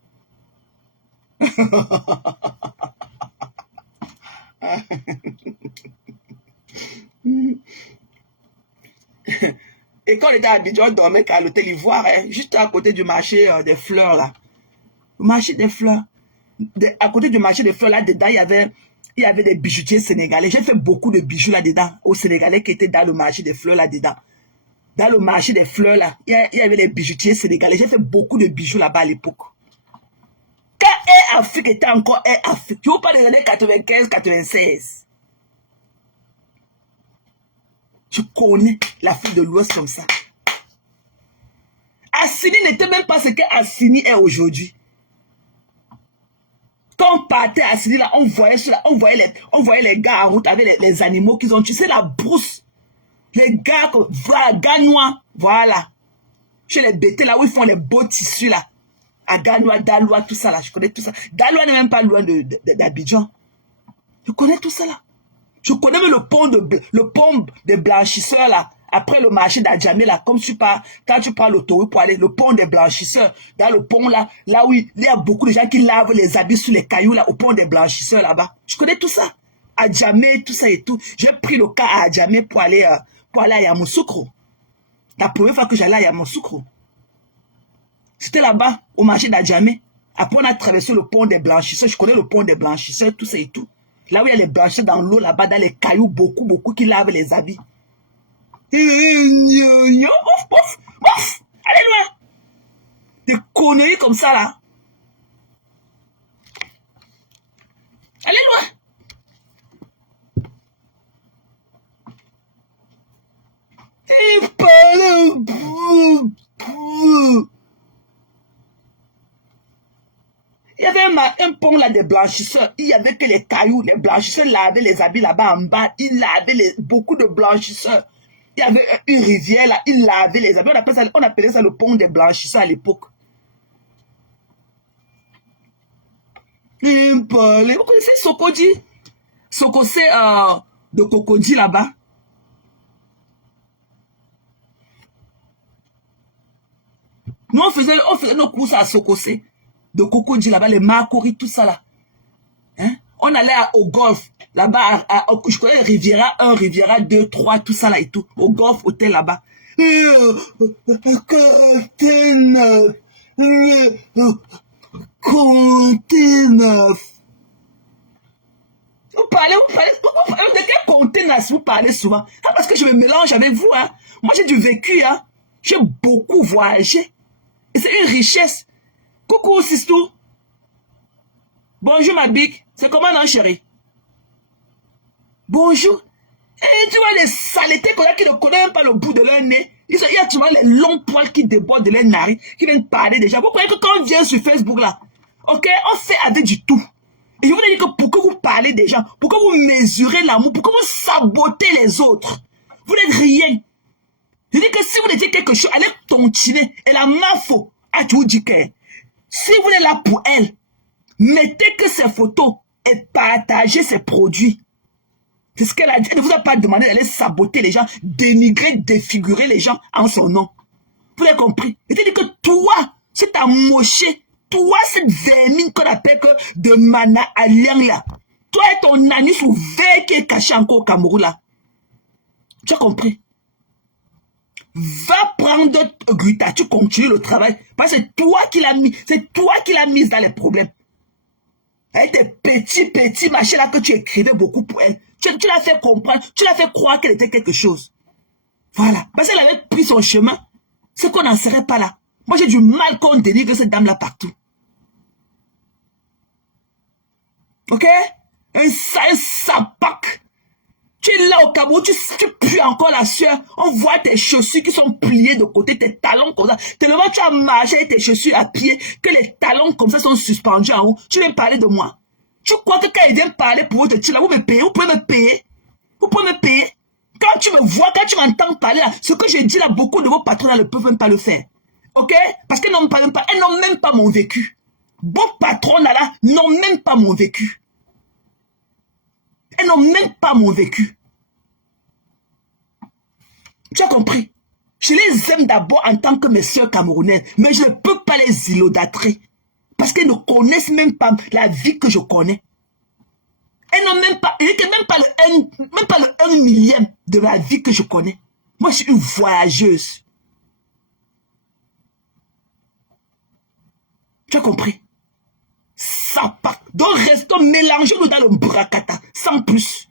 Et quand on était à Abidjan, on dormait à l'hôtel Ivoire, hein, juste à côté du marché des fleurs là. Le marché des fleurs. À côté du marché des fleurs là, dedans, il y avait des bijoutiers sénégalais. J'ai fait beaucoup de bijoux là-dedans, aux Sénégalais qui étaient dans le marché des fleurs là-dedans. Dans le marché des fleurs là, il y avait des bijoutiers sénégalais. J'ai fait beaucoup de bijoux là-bas à l'époque. Quand Air Afrique était encore Air Afrique, je vous parle des années 95-96. Je connais l'Afrique de l'Ouest comme ça. Assini n'était même pas ce que Assini est aujourd'hui. Quand on partait à Assini, là, on voyait les gars en route avec les animaux qu'ils ont. Tu sais, la brousse. Les gars, voilà, Ganois, voilà. Chez les BT, là où ils font les beaux tissus, là. À Ganois, Dalois, tout ça, là. Je connais tout ça. Dalois n'est même pas loin d'Abidjan. Je connais tout ça, là. Je connais même le pont des blanchisseurs, là. Après le marché d'Adjamé, là, comme quand tu prends l'autoroute pour aller, le pont des blanchisseurs, dans le pont, là où il y a beaucoup de gens qui lavent les habits sur les cailloux, là, au pont des blanchisseurs, là-bas. Je connais tout ça. Adjamé, tout ça et tout. J'ai pris le cas à Adjamé pour aller à Yamoussoukro. La première fois que j'allais à Yamoussoukro. C'était là-bas, au marché d'Adjamé. Après, on a traversé le pont des blanchisseurs. Je connais le pont des blanchisseurs, tout ça et tout. Là où il y a les blanchisseurs dans l'eau, là-bas, dans les cailloux, beaucoup qui lavent les habits. Allez loin. Des conneries comme ça, là. Allez loin. Il y avait un pont là des blanchisseurs. Il y avait que les cailloux. Les blanchisseurs lavaient les habits là-bas en bas. Ils lavaient beaucoup de blanchisseurs. Il y avait une rivière là. Ils lavaient les habits. On appelait ça le pont des blanchisseurs à l'époque. Vous connaissez Sokodi? Sokosé de Cocody là-bas. Nous, on faisait nos courses à Sokosé. De Cocody là-bas, les Makori, tout ça là. Hein? On allait au golf, là-bas, je connais Riviera 1, Riviera 2, 3, tout ça là et tout. Au golf, hôtel là-bas. Container. Vous parlez de quel container vous parlez souvent? Ah, parce que je me mélange avec vous, hein. Moi, j'ai du vécu, hein. J'ai beaucoup voyagé. Et c'est une richesse. Coucou, Sistou. Bonjour, ma big. C'est comment, non, chérie? Bonjour. Et tu vois les saletés qu'on a qui ne connaissent même pas le bout de leur nez. Il y a souvent les longs poils qui débordent de leur narine, qui viennent parler déjà. Vous croyez que quand on vient sur Facebook, là, ok, on fait avec du tout. Et je vous ai dit que pourquoi vous parlez des gens, pourquoi vous mesurez l'amour, pourquoi vous sabotez les autres. Vous n'êtes rien. Je dis que si vous étiez quelque chose, allez continuer. Et la mafo a tout dit que si vous êtes là pour elle, mettez que ses photos et partagez ses produits. C'est ce qu'elle a dit. Elle ne vous a pas demandé d'aller saboter les gens, dénigrer, défigurer les gens en son nom. Vous avez compris? C'est-à-dire que toi, c'est ta moché, toi, cette vermine qu'on appelle que de Mana Aliang là, toi et ton anus ouvert qui est caché encore au Cameroun là. Tu as compris? Va prendre Grita, tu continues le travail. Parce que c'est toi qui l'as mis, c'est toi qui l'as mise dans les problèmes. Avec tes petits machins là que tu écrivais beaucoup pour elle. Tu l'as fait comprendre, tu l'as fait croire qu'elle était quelque chose. Voilà. Parce qu'elle avait pris son chemin. C'est qu'on n'en serait pas là. Moi j'ai du mal qu'on dénigre cette dame là partout. Ok? Un sapac. Tu es là au Cameroun, tu pues encore la sueur. On voit tes chaussures qui sont pliées de côté, tes talons comme ça. Tellement tu as marché avec tes chaussures à pied que les talons comme ça sont suspendus en haut. Tu viens parler de moi. Tu crois que quand ils viennent parler pour vous te dire là, vous me payez, vous pouvez me payer. Vous pouvez me payer. Quand tu me vois, quand tu m'entends parler là, ce que je dis là, beaucoup de vos patrons là ne peuvent même pas le faire. Ok? Parce qu'ils n'ont même pas, elles n'ont même pas mon vécu. Vos patrons là n'ont même pas mon vécu. Elles n'ont même pas mon vécu. Tu as compris? Je les aime d'abord en tant que mes soeurs camerounaises, mais je ne peux pas les idolâtrer. Parce qu'elles ne connaissent même pas la vie que je connais. Elles n'ont même pas, même pas le 1 millième de la vie que je connais. Moi, je suis une voyageuse. Tu as compris? Ça part. Donc, restons, mélangeons-nous dans le bracata, sans plus.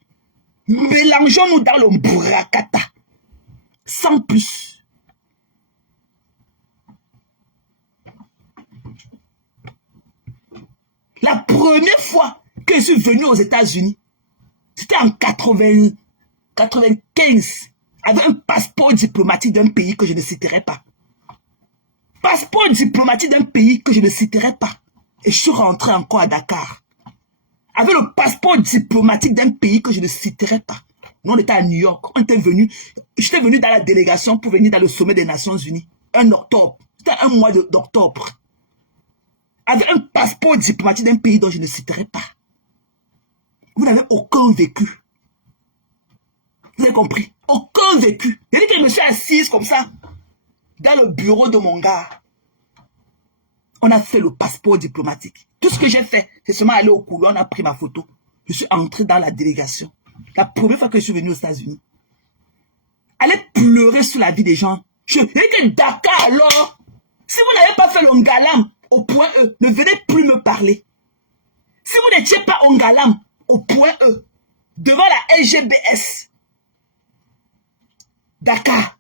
Mélangeons-nous dans le bracata, sans plus. La première fois que je suis venu aux États-Unis, c'était en 95, avec un passeport diplomatique d'un pays que je ne citerai pas. Passeport diplomatique d'un pays que je ne citerai pas. Et je suis rentré encore à Dakar. Avec le passeport diplomatique d'un pays que je ne citerai pas. Nous, on était à New York. J'étais venu dans la délégation pour venir dans le sommet des Nations Unies. En octobre. C'était un mois d'octobre. Avec un passeport diplomatique d'un pays dont je ne citerai pas. Vous n'avez aucun vécu. Vous avez compris? Aucun vécu. Il dit que je me suis assise comme ça, dans le bureau de mon gars. On a fait le passeport diplomatique. Tout ce que j'ai fait, c'est seulement aller au couloir, on a pris ma photo. Je suis entré dans la délégation. La première fois que je suis venu aux États-Unis. Allez pleurer sur la vie des gens. Je dis que Dakar alors, si vous n'avez pas fait l'ongalam au point E, ne venez plus me parler. Si vous n'étiez pas ongalam au point E, devant la LGBS, Dakar,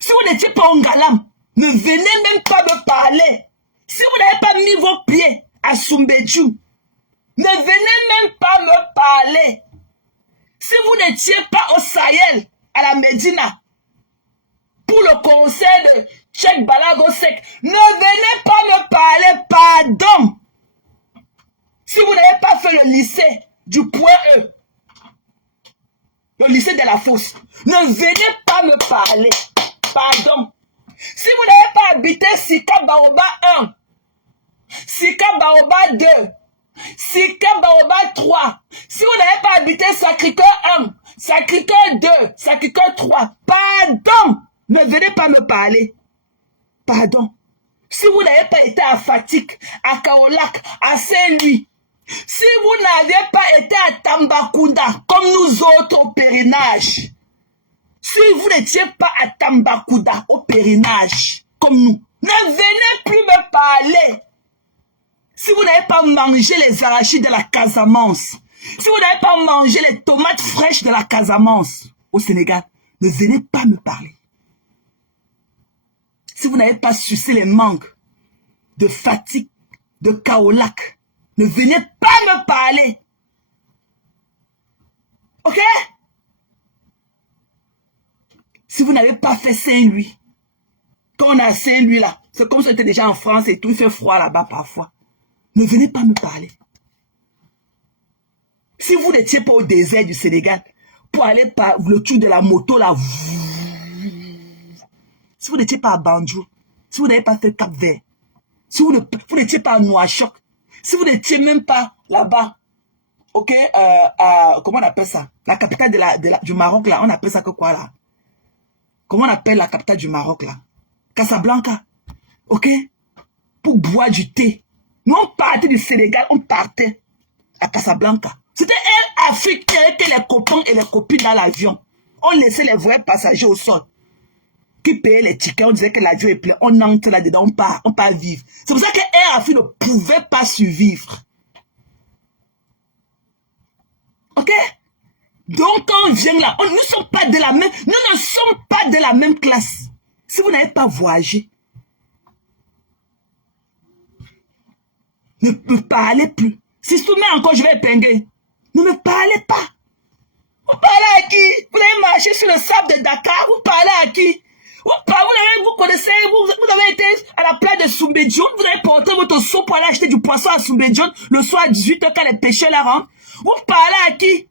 si vous n'étiez pas ongalam, ne venez même pas me parler. Si vous n'avez pas mis vos pieds à Soumbédjou, ne venez même pas me parler. Si vous n'étiez pas au Sahel, à la Médina, pour le concert de Cheikh Balago Seck, ne venez pas me parler, pardon. Si vous n'avez pas fait le lycée du point E, le lycée de la Fosse, ne venez pas me parler, pardon. Si vous n'avez pas habité Sika Baoba 1, Sika Baoba 2, Sika Baoba 3, si vous n'avez pas habité Sacré-Cœur 1, Sacré-Cœur 2, Sacré-Cœur 3, pardon, ne venez pas me parler. Pardon. Si vous n'avez pas été à Fatick, à Kaolack, à Saint-Louis, si vous n'avez pas été à Tambacounda, comme nous autres au Périnage, si vous n'étiez pas à Tambacounda, au Périnage, comme nous, ne venez plus me parler. Si vous n'avez pas mangé les arachides de la Casamance, si vous n'avez pas mangé les tomates fraîches de la Casamance au Sénégal, ne venez pas me parler. Si vous n'avez pas sucé les mangues de Fatick, de Kaolack, ne venez pas me parler. Ok? Si vous n'avez pas fait Saint-Louis, quand on a Saint-Louis là, c'est comme si on était déjà en France et tout, il fait froid là-bas parfois. Ne venez pas me parler. Si vous n'étiez pas au désert du Sénégal, pour aller par le tour de la moto, là, si vous n'étiez pas à Banjul, si vous n'avez pas fait Cap-Vert, si vous n'étiez pas à Nouakchott, si vous n'étiez même pas là-bas, ok, comment on appelle ça? La capitale du Maroc, là, on appelle ça que quoi, là? Comment on appelle la capitale du Maroc, là? Casablanca, ok? Pour boire du thé. Nous, on partait du Sénégal, on partait à Casablanca. C'était Air Afrique qui était les copains et les copines dans l'avion. On laissait les vrais passagers au sol. Qui payaient les tickets, on disait que l'avion est plein. On entre là-dedans, on part vivre. C'est pour ça que Air Afrique ne pouvait pas survivre. Ok? Donc, quand on vient là, nous ne sommes pas de la même, nous ne sommes pas de la même classe. Si vous n'avez pas voyagé, ne me parlez plus. Si je mets encore, je vais épingler. Ne me parlez pas. Vous parlez à qui? Vous avez marché sur le sable de Dakar, vous parlez à qui? Vous connaissez, vous avez été à la plage de Soumbédion, vous avez porté votre seau pour aller acheter du poisson à Soumbédion le soir à 18h quand les pêcheurs la rentrent. Vous parlez à qui?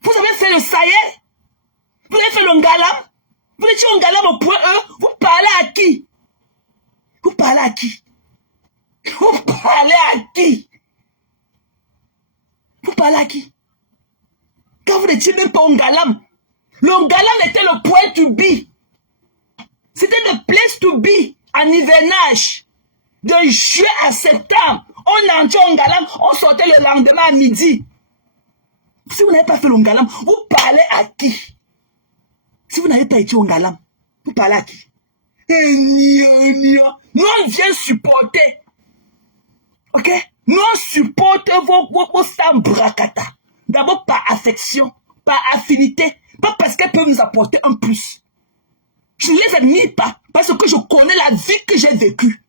Vous avez fait le Sahel? Vous avez fait le Ngalam? Vous étiez au Ngalam au point 1? Vous parlez à qui? Vous parlez à qui? Vous parlez à qui? Vous parlez à qui? Quand vous n'étiez même pas au Ngalam, le Ngalam était le point to be. C'était le place to be en hivernage. De juillet à septembre, on entrait au Ngalam, on sortait le lendemain à midi. Si vous n'avez pas fait le Ngalam, vous parlez à qui? Si vous n'avez pas été au Ngalam, vous parlez à qui? Nous, on vient supporter. Ok? Nous, on supporte vos sambrakata. D'abord par affection, par affinité. Pas parce qu'elles peuvent nous apporter un plus. Je ne les admire pas. Parce que je connais la vie que j'ai vécue.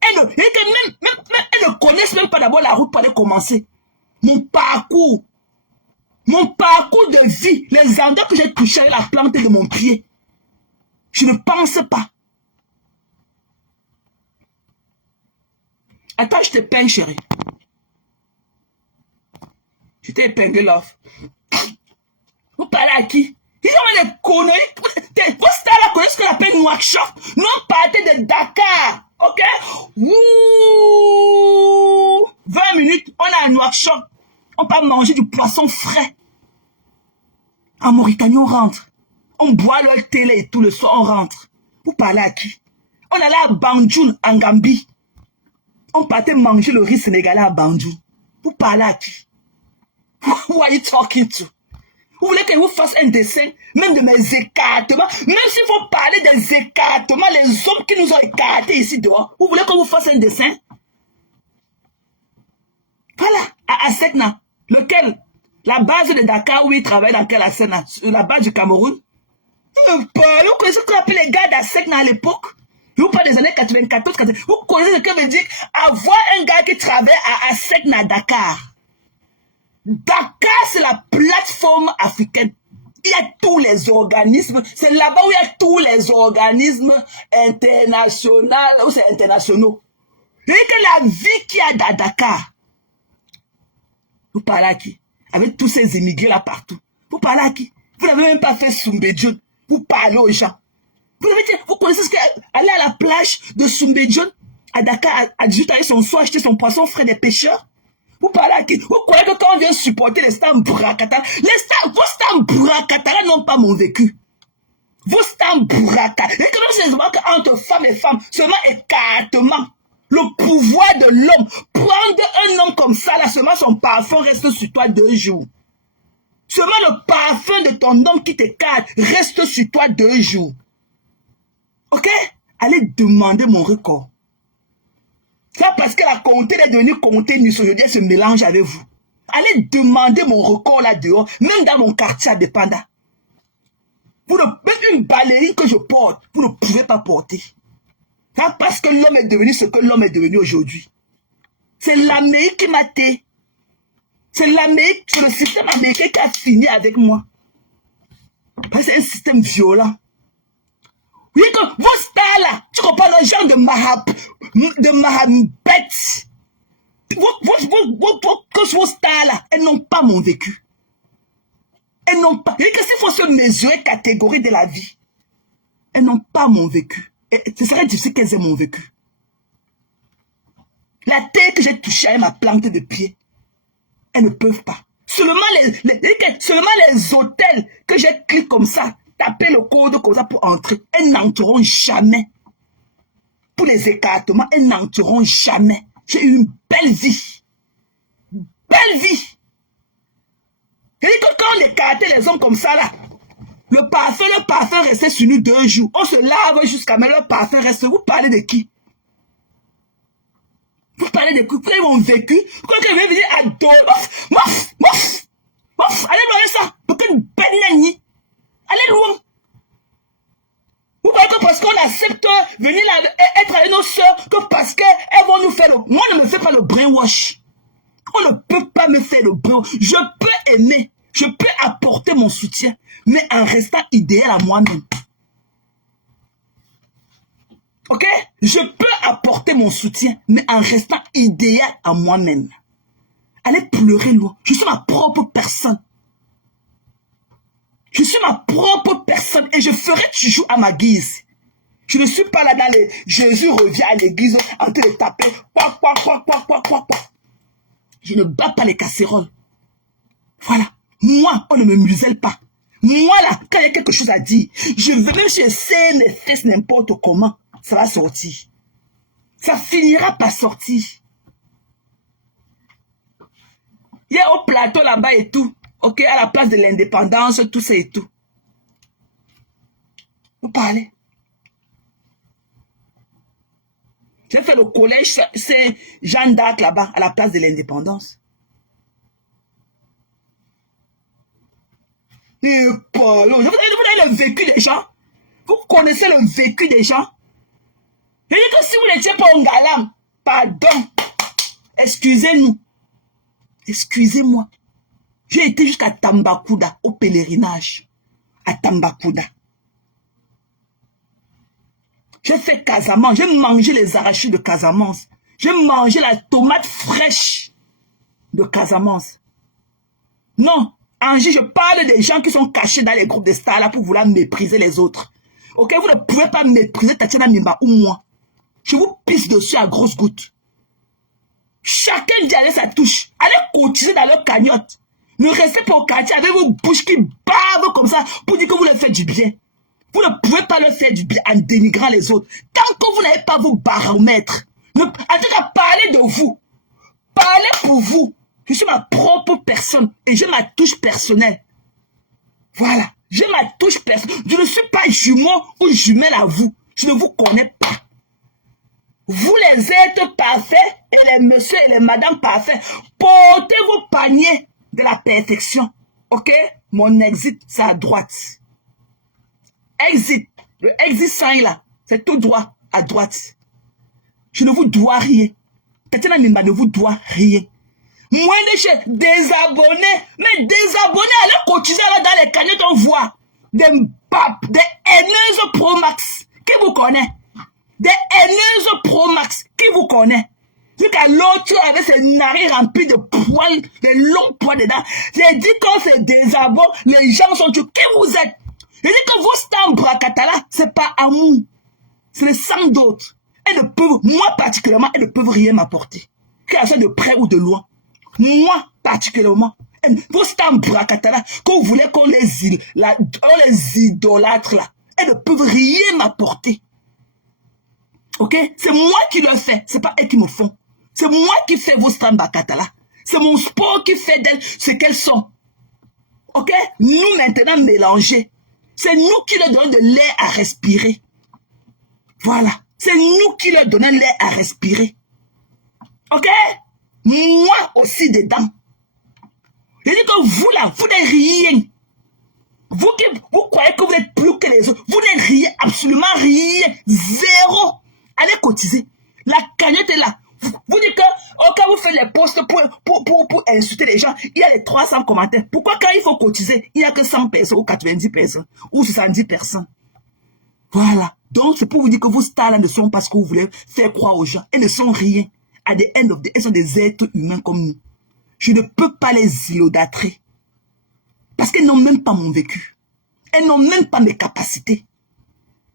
Elles ne connaissent même pas d'abord la route pour aller commencer. Mon parcours de vie, les endroits que j'ai touchés avec la plante de mon pied. Je ne pense pas. Attends, je te peins, chérie. Je t'ai épinglé l'offre. Vous parlez à qui? Ils ont des conneries. Vos stars là connaissent ce qu'on appelle Nouakchott. Nous on partait de Dakar. Ok? Ouh, 20 minutes, on est à Nouakchott. On peut manger du poisson frais. En Mauritanie, on rentre. On boit leur télé et tout le soir, on rentre. Vous parlez à qui? On allait à Banjul, en Gambie. On partait manger le riz sénégalais à Banjul. Vous parlez à qui? Who are you talking to? Vous voulez que je vous fasse un dessin, même de mes écartements, même s'il faut parler des écartements, les hommes qui nous ont écartés ici dehors, vous voulez qu'on vous fasse un dessin? Voilà, à Assekna, lequel? La base de Dakar où il travaille dans quelle Assekna? La base du Cameroun? Vous connaissez ce qu'on appelle les gars d'Assekna à l'époque? Vous parlez des années 94, 94. Vous connaissez ce que veut dire avoir un gars qui travaille à Assekna, Dakar? Dakar, c'est la plateforme africaine. Il y a tous les organismes. C'est là-bas où il y a tous les organismes internationaux. Ou c'est internationaux. Vous voyez que la vie qu'il y a à Dakar. Vous parlez à qui? Avec tous ces immigrés là partout. Vous parlez à qui? Vous n'avez même pas fait Soumbédion. Vous parlez aux gens. Vous connaissez ce qu'est aller à la plage de Soumbédion à Dakar à 18 ans, son soir acheter son poisson frais des pêcheurs? Vous parlez à qui? Vous croyez que quand on vient supporter les Stambrakata, vos Stambrakata n'ont pas mon vécu. Vos Stambrakata. Et que c'est seulement entre femmes et femmes, seulement écartement. Le pouvoir de l'homme. Prendre un homme comme ça, là, seulement son parfum reste sur toi 2 jours. Seulement le parfum de ton homme qui t'écarte reste sur toi 2 jours. Ok? Allez demander mon record. C'est parce que la comté est devenue comté Miss aujourd'hui, elle se mélange avec vous. Allez demander mon record là dehors, même dans mon quartier à Dépenda. Même une ballerine que je porte, vous ne pouvez pas porter. C'est parce que l'homme est devenu ce que l'homme est devenu aujourd'hui. C'est l'Amérique qui m'a té. C'est l'Amérique, c'est le système américain qui a fini avec moi. C'est un système violent. Vous voyez que vos stars là, tu comprends le genre de Mahabet, Vos stars là, elles n'ont pas mon vécu. Elles n'ont pas. Et que s'il faut se mesurer catégorie de la vie, elles n'ont pas mon vécu. Et ce serait difficile qu'elles aient mon vécu. La terre que j'ai touchée avec ma plante de pied, elles ne peuvent pas. Seulement les hôtels que j'ai cliqué comme ça, taper le code comme ça pour entrer, elles n'entreront jamais. Pour les écartements, elles n'entreront jamais. J'ai eu une belle vie. Belle vie. Et que quand on écartait les hommes comme ça là, le parfum restait sur nous 2 jours. On se lave jusqu'à mais le parfum reste. Vous parlez de qui? Vous parlez de qui? Vous avez mon vécu? Quand je vais venir à dos, allez loin ça. Pour qu'une belle nani. Allez loin. Vous voyez que parce qu'on accepte venir là, être avec nos soeurs, que parce qu'elles vont nous faire le... Moi, ne me fais pas le brainwash. On ne peut pas me faire le brainwash. Je peux aimer, je peux apporter mon soutien, mais en restant idéal à moi-même. Ok? Je peux apporter mon soutien, mais en restant idéal à moi-même. Allez pleurer loin. Je suis ma propre personne. Je suis ma propre personne et je ferai toujours à ma guise. Je ne suis pas là dans les... Jésus revient à l'église en train de taper. Je ne bats pas les casseroles. Voilà. Moi, on ne me muselle pas. Moi, là, quand il y a quelque chose à dire, je veux même si je sais mes fesses n'importe comment, ça va sortir. Ça finira par sortir. Il y a au plateau là-bas et tout. Ok, à la place de l'indépendance, tout ça et tout. Vous parlez. J'ai fait le collège, c'est Jeanne d'Arc là-bas, à la place de l'indépendance. Et Paulo, vous avez le vécu des gens. Vous connaissez le vécu des gens. Je dis que si vous n'étiez pas un galam, pardon, excusez-nous. Excusez-moi. J'ai été jusqu'à Tambacounda, au pèlerinage. À Tambacounda. J'ai fait Casamance. J'ai mangé les arachides de Casamance. J'ai mangé la tomate fraîche de Casamance. Non, Angie, je parle des gens qui sont cachés dans les groupes de stars là pour vouloir mépriser les autres. Ok, vous ne pouvez pas mépriser Tatiana Mimba ou moi. Je vous pisse dessus à grosses gouttes. Chacun dit allez sa touche. Allez cotiser dans leur cagnotte. Ne restez pas au quartier avec vos bouches qui bavent comme ça pour dire que vous leur faites du bien. Vous ne pouvez pas leur faire du bien en dénigrant les autres. Tant que vous n'avez pas vos baromètres. En tout cas, parlez de vous. Parlez pour vous. Je suis ma propre personne et j'ai ma touche personnelle. Voilà. J'ai ma touche personnelle. Je ne suis pas jumeau ou jumelle à vous. Je ne vous connais pas. Vous les êtres parfaits et les messieurs et les madames parfaits. Portez vos paniers de la perfection. Ok? Mon exit, c'est à droite. Exit. Le exit sign là, c'est tout droit à droite. Je ne vous dois rien. Tatiana Mimba ne vous doit rien. Moi, désabonnés. Mais désabonnés, allez cotiser là dans les canettes, on voit. Des haineuses Pro Max. Qui vous connaît? Des haineuses Pro Max. Qui vous connaît? Jusqu'à l'autre avec ses narines remplies de poils, des longs poils dedans. J'ai dit quand c'est désabonné, les gens sont tués. Qui vous êtes? J'ai dit que vous, Stam Bracatala, c'est pas amour. C'est le sang d'autres. Elles ne peuvent, moi particulièrement, elles ne peuvent rien m'apporter. Qu'elles soient de près ou de loin. Moi particulièrement. Vous, Stam Bracatala, quand vous voulez qu'on les idolâtre là, elles ne peuvent rien m'apporter. Ok? C'est moi qui le fais. C'est pas elles qui me font. C'est moi qui fais vos Stam Bracatala. C'est mon sport qui fait d'elles ce qu'elles sont. Ok? Nous maintenant mélanger. C'est nous qui leur donnons de l'air à respirer. Voilà. C'est nous qui leur donnons l'air à respirer. Ok? Moi aussi dedans. Je dis que vous là, vous n'êtes rien. Vous croyez que vous êtes plus que les autres. Vous n'êtes rien, absolument rien. Zéro. Allez cotiser. La cagnotte est là. Vous dites que quand vous faites les posts pour insulter les gens, il y a les 300 commentaires. Pourquoi quand il faut cotiser, il n'y a que 100 personnes ou 90 personnes ou 70 personnes? Voilà. Donc c'est pour vous dire que vos stars là ne sont pas ce que vous voulez faire croire aux gens. Elles ne sont rien. À the end of the day, elles sont des êtres humains comme nous. Je ne peux pas les idolâtrer. Parce qu'elles n'ont même pas mon vécu. Elles n'ont même pas mes capacités.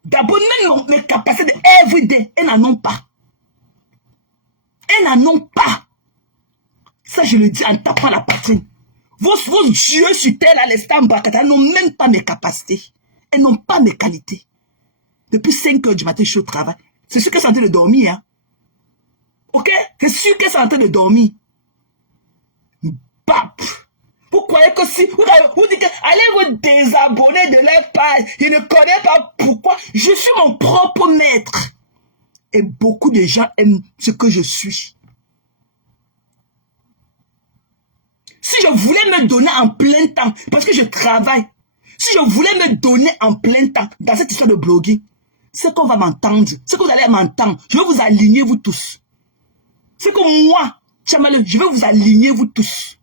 D'abord, même mes capacités de everyday, elles n'en ont pas. Elles n'en ont pas. Ça, je le dis en tapant la patine. Vos dieux sur terre, à l'instant, elles n'ont même pas mes capacités. Elles n'ont pas mes qualités. Depuis 5 heures du matin, je suis au travail. C'est sûr qu'elles sont en train de dormir. Hein? Ok? C'est sûr qu'elles sont en train de dormir. Bap! Vous croyez que si vous dites que allez vous désabonner de leur page, je ne connais pas pourquoi, je suis mon propre maître. Et beaucoup de gens aiment ce que je suis. Si je voulais me donner en plein temps, parce que je travaille, si je voulais me donner en plein temps dans cette histoire de blogging, c'est qu'on va m'entendre, c'est que vous allez m'entendre, je vais vous aligner vous tous. C'est que moi, Tchamaleu, je vais vous aligner vous tous.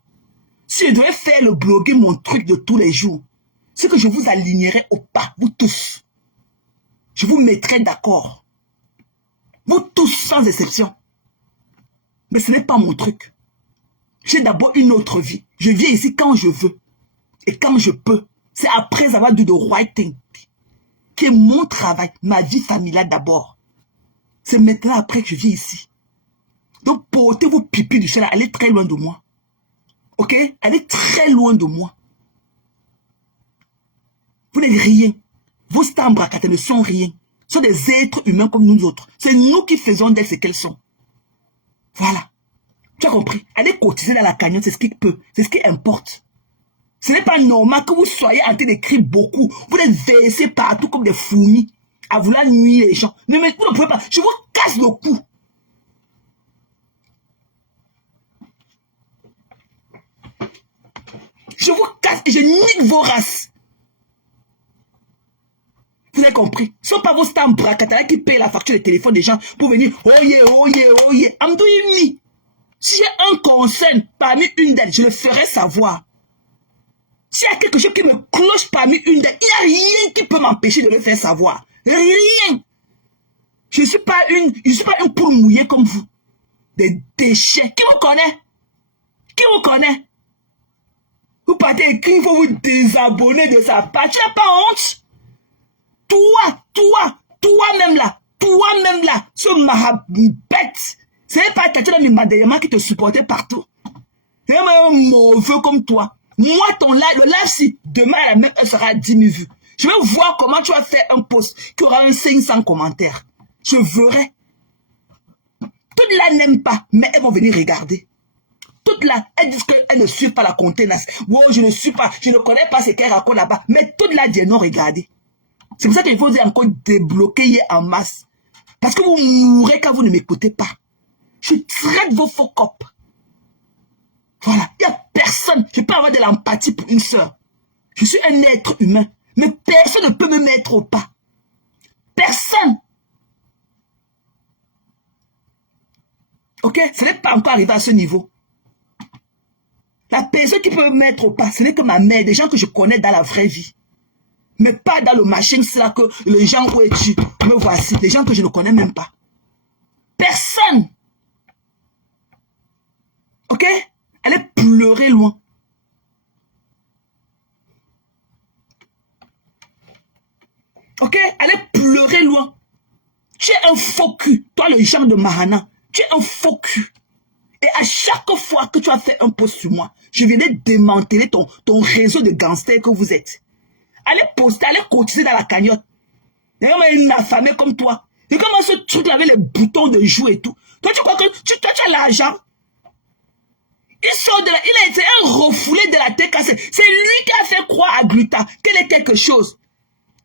Si je devais faire le blogging, mon truc de tous les jours, c'est que je vous alignerai au pas, vous tous. Je vous mettrai d'accord. Vous tous, sans exception. Mais ce n'est pas mon truc. J'ai d'abord une autre vie. Je viens ici quand je veux. Et quand je peux. C'est après avoir dit the right thing. Qui est mon travail, ma vie familiale d'abord. C'est maintenant après que je viens ici. Donc portez vos pipis du ciel, allez très loin de moi. Ok? Allez très loin de moi. Vous n'êtes rien. Vos stambracata ne sont rien. Ce sont des êtres humains comme nous autres. C'est nous qui faisons d'elles ce qu'elles sont. Voilà. Tu as compris? Allez cotiser dans la cagnotte, c'est ce qui peut. C'est ce qui importe. Ce n'est pas normal que vous soyez en train d'écrire beaucoup. Vous les versez partout comme des fourmis. À vouloir nuire les gens. Mais vous ne pouvez pas. Je vous casse le cou. Je vous casse et je nique vos races. Vous avez compris? Ce ne sont pas vos stamps bracatala qui payent la facture de téléphone des gens pour venir. Oh yeah, oh yeah, oh yeah. I'm doing me. Si j'ai un concern parmi une d'elles, je le ferai savoir. S'il y a quelque chose qui me cloche parmi une d'elles, il n'y a rien qui peut m'empêcher de le faire savoir. Rien. Je ne suis pas une poule mouillée comme vous. Des déchets. Qui vous connaît? Qui vous connaît? Vous partez écrire, il faut vous désabonner de sa page. Tu n'as pas honte? Toi-même là, ce mahabette. Ce n'est pas quelqu'un de Madayama qui te supportait partout. C'est un mauvais comme toi. Moi, ton live, le live, si demain la même heure sera à 10 000 vues. Je vais voir comment tu vas faire un post qui aura un 500 commentaires. Je verrai. Toutes là n'aiment pas, mais elles vont venir regarder. Toutes là, elles disent qu'elles ne suivent pas la contenance. Wow, je ne suis pas, je ne connais pas ce qu'elles racontent là-bas. Mais toutes là disent non, regardez. C'est pour ça qu'il faut encore débloquer en masse. Parce que vous mourrez quand vous ne m'écoutez pas. Je traite vos faux copes. Voilà. Il n'y a personne. Je peux avoir de l'empathie pour une sœur. Je suis un être humain. Mais personne ne peut me mettre au pas. Personne. Ok? Ce n'est pas encore arrivé à ce niveau. La personne qui peut me mettre au pas, ce n'est que ma mère, des gens que je connais dans la vraie vie. Mais pas dans le machine, c'est là que les gens où es-tu, me voici, des gens que je ne connais même pas. Personne. Ok? Allez pleurer loin. Ok? Allez pleurer loin. Tu es un faux cul. Toi, le genre de Mahana, tu es un faux cul. Et à chaque fois que tu as fait un post sur moi, je viendrai démanteler ton réseau de gangsters que vous êtes. Allez poster, allez cotiser dans la cagnotte. Et comme une affamée comme toi. Et comment ce truc là avec les boutons de joue et tout. Toi, tu crois que tu as l'argent? Il sort de là, il a été un refoulé de la tête cassée. C'est lui qui a fait croire à Gluta qu'elle est quelque chose.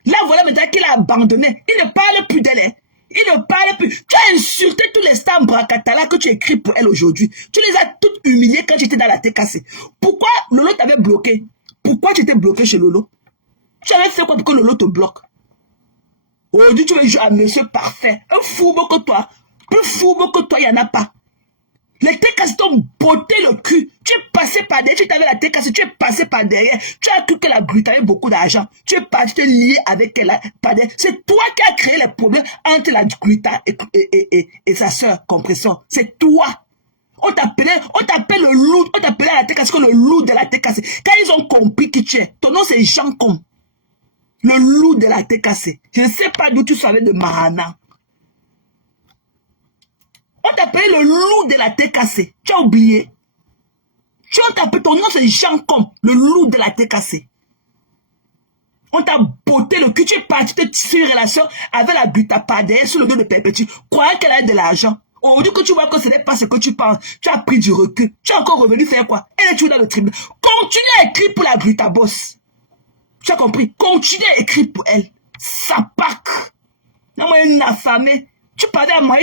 Là, voilà maintenant qu'il a abandonné. Il ne parle plus d'elle. Il ne parle plus. Tu as insulté tous les stars bracatala que tu écris pour elle aujourd'hui. Tu les as toutes humiliées quand tu étais dans la tête cassée. Pourquoi Lolo t'avait bloqué? Pourquoi tu étais bloqué chez Lolo? Tu avais fait quoi pour que Lolo te bloque? Aujourd'hui, tu veux jouer à monsieur parfait. Un fourbe que toi. Plus fourbe que toi, il n'y en a pas. Les TKC t'ont botté le cul. Tu es passé par derrière, tu t'avais la TKC, tu es passé par derrière. Tu as cru que la Gluta avait beaucoup d'argent. Tu es parti te lier avec elle par derrière. C'est toi qui as créé les problèmes entre la Gluta et sa sœur Compression. C'est toi. On t'appelle le loup, on t'appelait à la TKC le loup de la TKC. Quand ils ont compris qui tu es, ton nom c'est Jean Com. Le loup de la TKC. Je ne sais pas d'où tu savais de Mahana. On t'appelait le loup de la TKC. Tu as oublié. Tu as tapé ton nom, c'est Jean Com, le loup de la TKC. On t'a botté le cul. Tu es parti te tisser une relation avec la Butapadère sur le dos de Perpétue, croyant qu'elle a de l'argent. Aujourd'hui que tu vois que ce n'est pas ce que tu penses, tu as pris du recul. Tu es encore revenu faire quoi? Elle est toujours dans le tribunal. Continue à écrire pour la Brutaboss. Tu as compris? Continue à écrire pour elle. Ça pack. Non, moi, une affamée. Tu parlais à moi,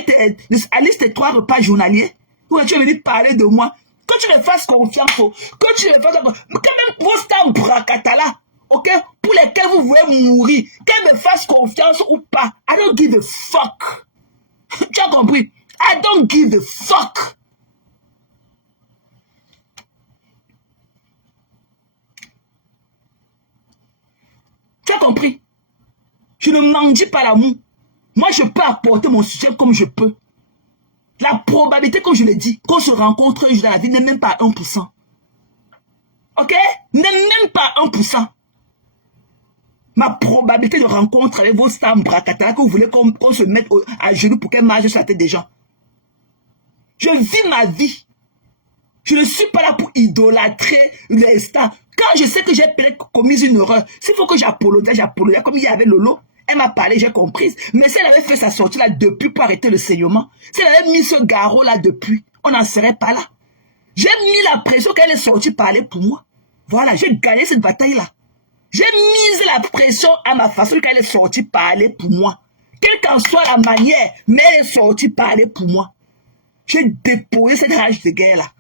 à liste tes 3 repas journaliers. Ou tu es venu parler de moi. Que tu me fasses confiance. Que tu me fasses confiance. Mais quand même, vos stars bracatala. Ok? Pour lesquels vous voulez mourir. Qu'elle me fasse confiance ou pas. I don't give a fuck. Tu as compris? I don't give a fuck. Tu as compris? Je ne mendie pas l'amour. Moi, je peux apporter mon soutien comme je peux. La probabilité, comme je l'ai dit, qu'on se rencontre un jour dans la vie n'est même pas 1%. Ok? N'est même pas 1%. Ma probabilité de rencontre avec vos stars bracata que vous voulez qu'on se mette à genoux pour qu'elle marche sur la tête des gens. Je vis ma vie. Je ne suis pas là pour idolâtrer les stars. Quand je sais que j'ai peut-être commis une erreur, s'il faut que j'apologise, comme il y avait Lolo, elle m'a parlé, j'ai compris. Mais si elle avait fait sa sortie là depuis pour arrêter le saignement, si elle avait mis ce garrot là depuis, on n'en serait pas là. J'ai mis la pression qu'elle est sortie parler pour moi. Voilà, j'ai gagné cette bataille là. J'ai mis la pression à ma façon qu'elle est sortie parler pour moi. Quelle qu'en soit la manière, mais elle est sortie parler pour moi. J'ai déposé cette rage de guerre là.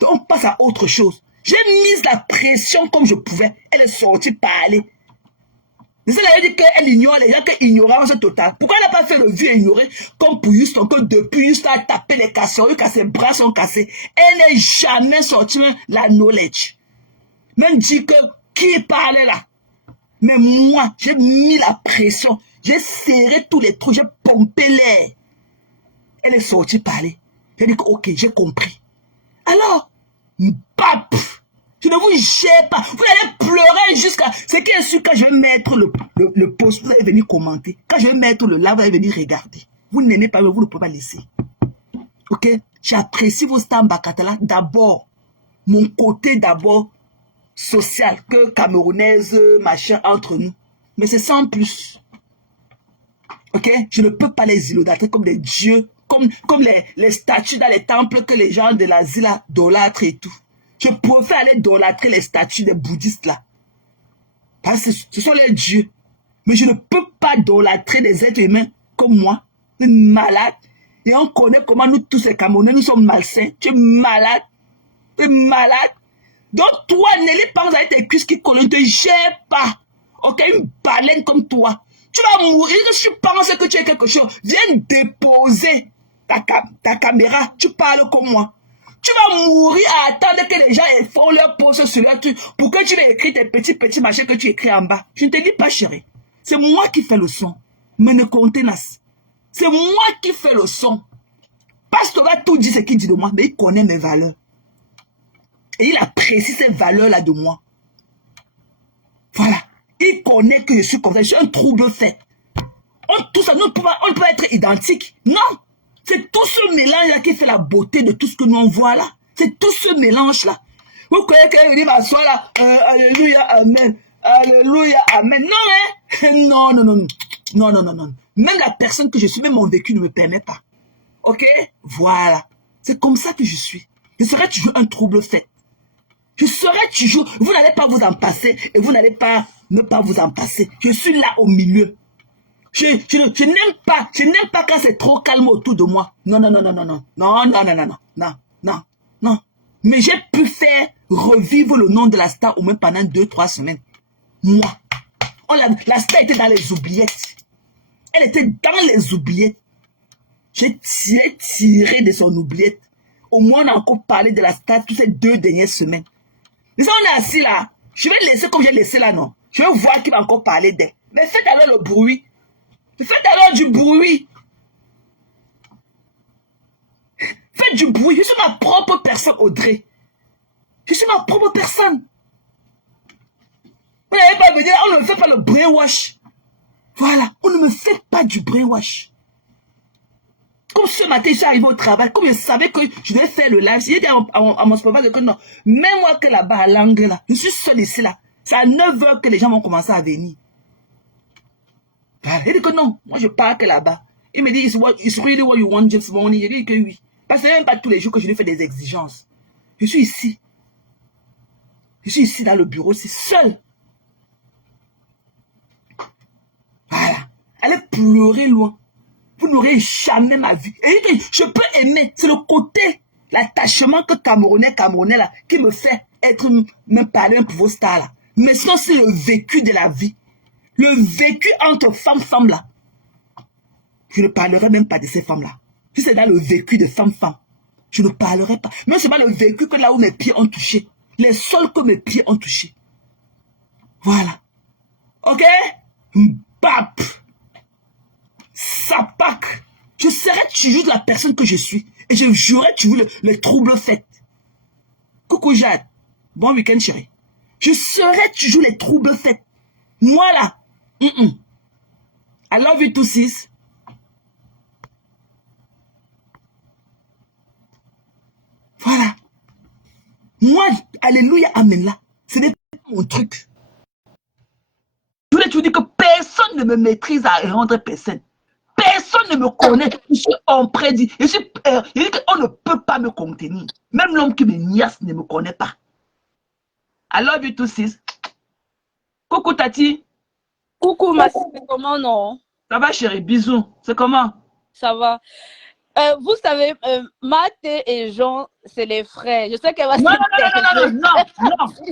Donc on passe à autre chose. J'ai mis la pression comme je pouvais. Elle est sortie parler. Mais elle avait dit qu'elle ignore les gens, qu'elle ignorance totale. Pourquoi elle n'a pas fait le vieux ignoré comme pour Houston, que depuis Houston a tapé les casseroles, que ses bras sont cassés. Elle n'est jamais sortie la knowledge. Même dit que qui parlait là. Mais moi, j'ai mis la pression. J'ai serré tous les trous, j'ai pompé l'air. Elle est sortie parler. J'ai dit que ok, j'ai compris. Alors, bap, je ne vous gère pas. Vous allez pleurer jusqu'à... C'est qui est sûr quand je vais mettre le post, vous allez venir commenter. Quand je vais mettre le live, vous allez venir regarder. Vous n'aimez pas, mais vous ne pouvez pas laisser. Ok? J'apprécie vos stars Bakatala. D'abord, mon côté d'abord social, que camerounaise, machin, entre nous. Mais c'est sans plus. Ok? Je ne peux pas les idolâtrer comme des dieux, comme les statues dans les temples que les gens de l'asile idolâtrent et tout. Je préfère aller idolâtrer les statues des bouddhistes là. Parce que ce sont les dieux. Mais je ne peux pas idolâtrer des êtres humains comme moi. Malade. Et on connaît comment nous tous les Camerounais, nous sommes malsains. Tu es malade. Tu es malade. Donc toi, Nelly, pense avec tes cuisses qui collent, ne te gère pas. Ok, une baleine comme toi. Tu vas mourir si tu penses que tu es quelque chose. Viens déposer ta caméra. Tu parles comme moi. Tu vas mourir à attendre que les gens font leur pause sur leur truc pour que tu aies écrit tes petits machins que tu écris en bas. Je ne te dis pas, chérie. C'est moi qui fais le son. Mais ne comptez pas. C'est moi qui fais le son. Pasteur va tout dire ce qu'il dit de moi, mais il connaît mes valeurs. Et il apprécie ces valeurs-là de moi. Voilà. Il connaît que je suis comme ça. Je suis un trouble fait. Tout ça, on ne peut pas être identique. Non. C'est tout ce mélange-là qui fait la beauté de tout ce que nous on voit là. C'est tout ce mélange-là. Vous croyez qu'elle dit m'asseoir là, alléluia, amen. Alléluia, amen. Non, hein? Non, non, non. Non, non, non, non. Même la personne que je suis, même mon vécu ne me permet pas. Ok? Voilà. C'est comme ça que je suis. Je serai toujours un trouble fait. Je serai toujours... Vous n'allez pas vous en passer et vous n'allez pas ne pas vous en passer. Je suis là au milieu. Je n'aime pas quand c'est trop calme autour de moi. Non, non, non, non, non, non. Non, non, non, non, non, non, non, non. Mais j'ai pu faire revivre le nom de la star au moins pendant 2-3 semaines. Moi. La star était dans les oubliettes. Elle était dans les oubliettes. J'ai tiré de son oubliette. au moins on a encore parlé de la stade toutes ces 2 dernières semaines. Mais ça, on est assis là. Je vais laisser comme j'ai laissé là, non. Je vais voir qui va encore parler d'elle. Mais faites alors le bruit. Faites alors du bruit. Faites du bruit. Je suis ma propre personne, Audrey. Je suis ma propre personne. Vous n'avez pas venir, on ne me fait pas le brainwash. Voilà, on ne me fait pas du brainwash. Comme ce matin, je suis arrivé au travail, comme je savais que je devais faire le live, j'ai dit à mon superviseur que non, même moi que là-bas à l'angle là, je suis seul ici là. C'est à 9 h que les gens vont commencer à venir. Voilà. Il dit que non, moi je pars que là-bas. Il me dit, it's really what you want, James Money. Je dis que oui. Parce que même pas tous les jours que je lui fais des exigences. Je suis ici. Je suis ici dans le bureau, c'est seul. Voilà. Allez pleurer loin. Vous n'aurez jamais ma vie. Et je peux aimer. C'est le côté, l'attachement que Camerounais là, qui me fait être, même parler un peu vos stars là. Mais sinon, c'est le vécu de la vie. Le vécu entre femmes là. Je ne parlerai même pas de ces femmes-là. Si c'est dans le vécu de femmes, je ne parlerai pas. Même c'est pas le vécu que là où mes pieds ont touché. Les sols que mes pieds ont touché. Voilà. Ok? Bap. Sapak. Je serai toujours la personne que je suis. Et j'aurai toujours les troubles faits. Coucou Jade. Bon week-end chérie. Je serai toujours les troubles faits. Moi là. I love you too sis. Voilà. Moi, alléluia, amen là. Ce n'est pas mon truc. Je voulais te dire que personne ne me maîtrise à rendre personne. Personne ne me connaît. Je suis en prédit. Je dis qu'on ne peut pas me contenir. Même l'homme qui me niasse ne me connaît pas. I love you too, sis. Coucou, Tati. Coucou, ma c'est comment, non? Ça va, chérie? Bisous. C'est comment? Ça va. Vous savez, Mathé et Jean, c'est les frères. Je sais qu'elle va non.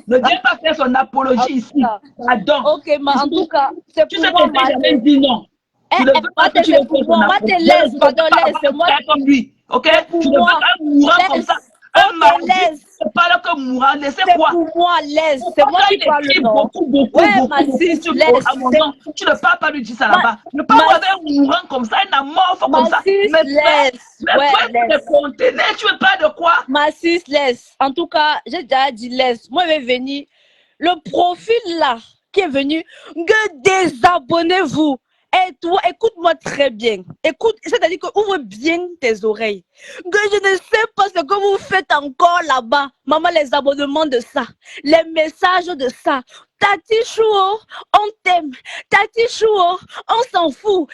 Ne viens pas faire son apologie ici. Pardon. Ok, mais en tout cas, c'est pour moi. Tu sais que jamais dit non. Tu ne veux pas que tu le fasses son apologie. Laisse, pardon, laisse. C'est moi comme lui. Ok? Tu ne veux pas un mourant comme ça. Un mari, c'est pas là que mourant. Laissez quoi? C'est pour moi, laisse. C'est moi qui parle, non? Beaucoup. Ma sis, laisse. Tu ne parles pas lui dire ça là-bas. Ne pas avoir un mourant comme ça, un amorphe comme ça. Mais laisse. Mais toi, tu te contenais, tu veux pas de quoi? Ma sis, laisse. En tout cas, j'ai déjà dit laisse. Moi, je vais venir. Le profil là, qui est venu, que désabonnez-vous. Et toi, écoute-moi très bien. Écoute, c'est-à-dire que ouvre bien tes oreilles. Que je ne sais pas ce que vous faites encore là-bas. Maman, les abonnements de ça, les messages de ça. Tati Chouo, on t'aime. Tati Chouo, on s'en fout.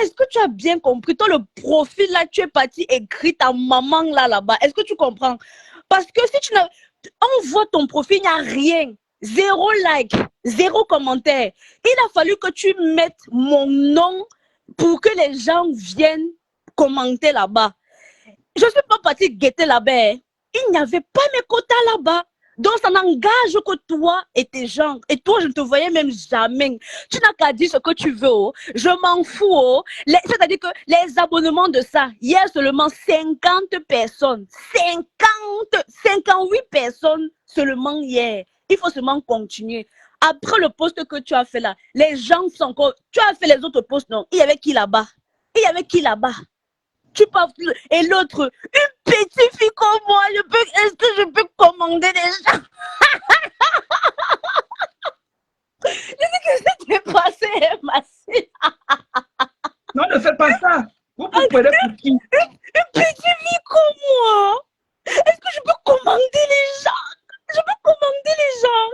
Est-ce que tu as bien compris? Toi, le profil là, tu es parti écrire ta maman là-bas. Est-ce que tu comprends? Parce que si tu n'as... On voit ton profil, il n'y a rien. 0 like, 0 commentaire. Il a fallu que tu mettes mon nom pour que les gens viennent commenter là-bas. Je ne suis pas partie guetter là-bas. Il n'y avait pas mes quotas là-bas. Donc, ça n'engage que toi et tes gens. Et toi, je ne te voyais même jamais. Tu n'as qu'à dire ce que tu veux. Oh. Je m'en fous. Oh. C'est-à-dire que les abonnements de ça, hier seulement 50 personnes. 58 personnes seulement hier. Il faut seulement continuer. Après le poste que tu as fait là, les gens sont encore... Tu as fait les autres postes, non? Il y avait qui là-bas? Tu parles... Et l'autre, une petite fille comme moi, est-ce que je peux commander des gens? Je dis que c'était passé, ma fille. Non, ne fais pas ça. Vous pouvez pour qui? Une petite fille comme moi. Est-ce que je peux commander les gens? Je peux commander les gens.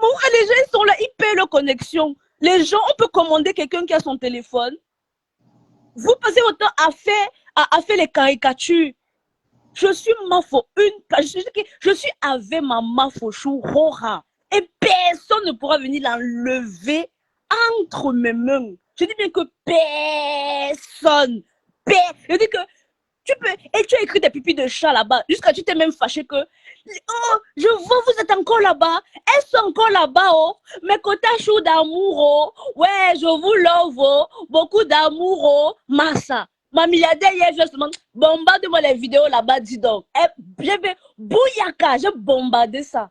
Mon frère, les gens ils sont là, ils payent leur connexion. Les gens, on peut commander quelqu'un qui a son téléphone. Vous passez votre temps à faire les caricatures. Je suis Mafo, je suis avec ma Mafo Chourora. Et personne ne pourra venir l'enlever entre mes mains. Je dis bien que personne. Je dis que tu peux, et tu as écrit des pipis de chat là-bas, jusqu'à tu t'es même fâché que, oh, je vois, vous êtes encore là-bas, elles sont encore là-bas, oh, mes quotas chou d'amour, oh, ouais, je vous love, oh, beaucoup d'amour, oh, massa. Ma milliardaire hier, justement, bombarde-moi les vidéos là-bas, dis donc. Je vais, bouyaka, j'ai bombardé ça.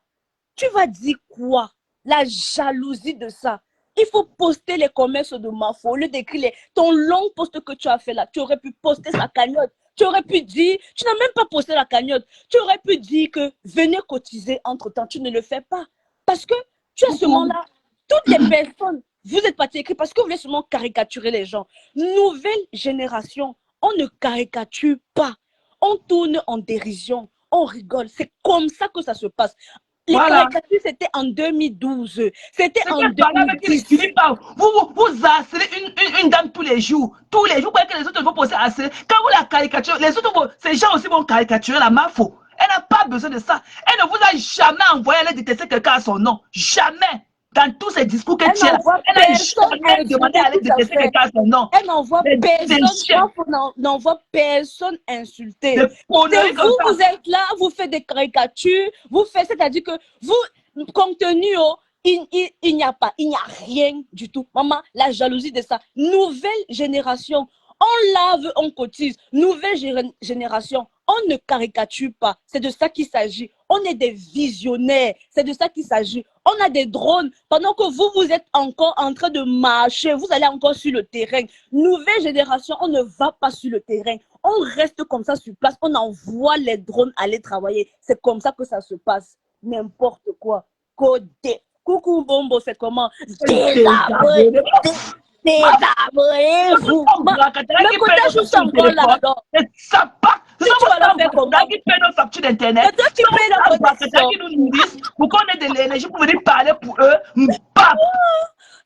Tu vas dire quoi? La jalousie de ça. Il faut poster les commerces de Mafo. Au lieu d'écrire ton long post que tu as fait là, tu aurais pu poster sa cagnotte. Tu aurais pu dire, tu n'as même pas posté la cagnotte. Tu aurais pu dire que venez cotiser entre-temps. Tu ne le fais pas. Parce que tu as ce moment-là, toutes les personnes, vous êtes partis écrire parce que vous voulez seulement caricaturer les gens. Nouvelle génération, on ne caricature pas. On tourne en dérision. On rigole. C'est comme ça que ça se passe. Les caricatures, c'était en 2012. C'était en 2010. Vous harcelez une dame tous les jours. Tous les jours, pour que les autres vont penser à harceler. Quand vous la caricaturez, les autres, ces gens aussi vont caricaturer la Mafo. Elle n'a pas besoin de ça. Elle ne vous a jamais envoyé aller détester quelqu'un à son nom. Jamais. Dans tous ses discours qu'elle tient, elle n'a jamais demandé à aller détester quelqu'un à son nom. Elle n'envoie personne insulter. C'est vous, vous êtes là, vous faites des caricatures, vous faites, c'est-à-dire que vous, contenu, il n'y a pas, il n'y a rien du tout. Maman, la jalousie de ça. Nouvelle génération, on lave, on cotise. Nouvelle génération, on ne caricature pas. C'est de ça qu'il s'agit. On est des visionnaires. C'est de ça qu'il s'agit. On a des drones. Pendant que vous êtes encore en train de marcher, vous allez encore sur le terrain. Nouvelle génération, on ne va pas sur le terrain. On reste comme ça sur place. On envoie les drones aller travailler. C'est comme ça que ça se passe. N'importe quoi. Codé. Coucou Bombo, c'est comment? Désabonnez-vous. Le côté, je suis encore là-dedans. Ça part. Tu vas leur faire comment? Qui paye nos factures d'internet. C'est toi qui paye la connexion. Qui nous nourrissent pour qu'on ait de l'énergie pour venir parler pour eux.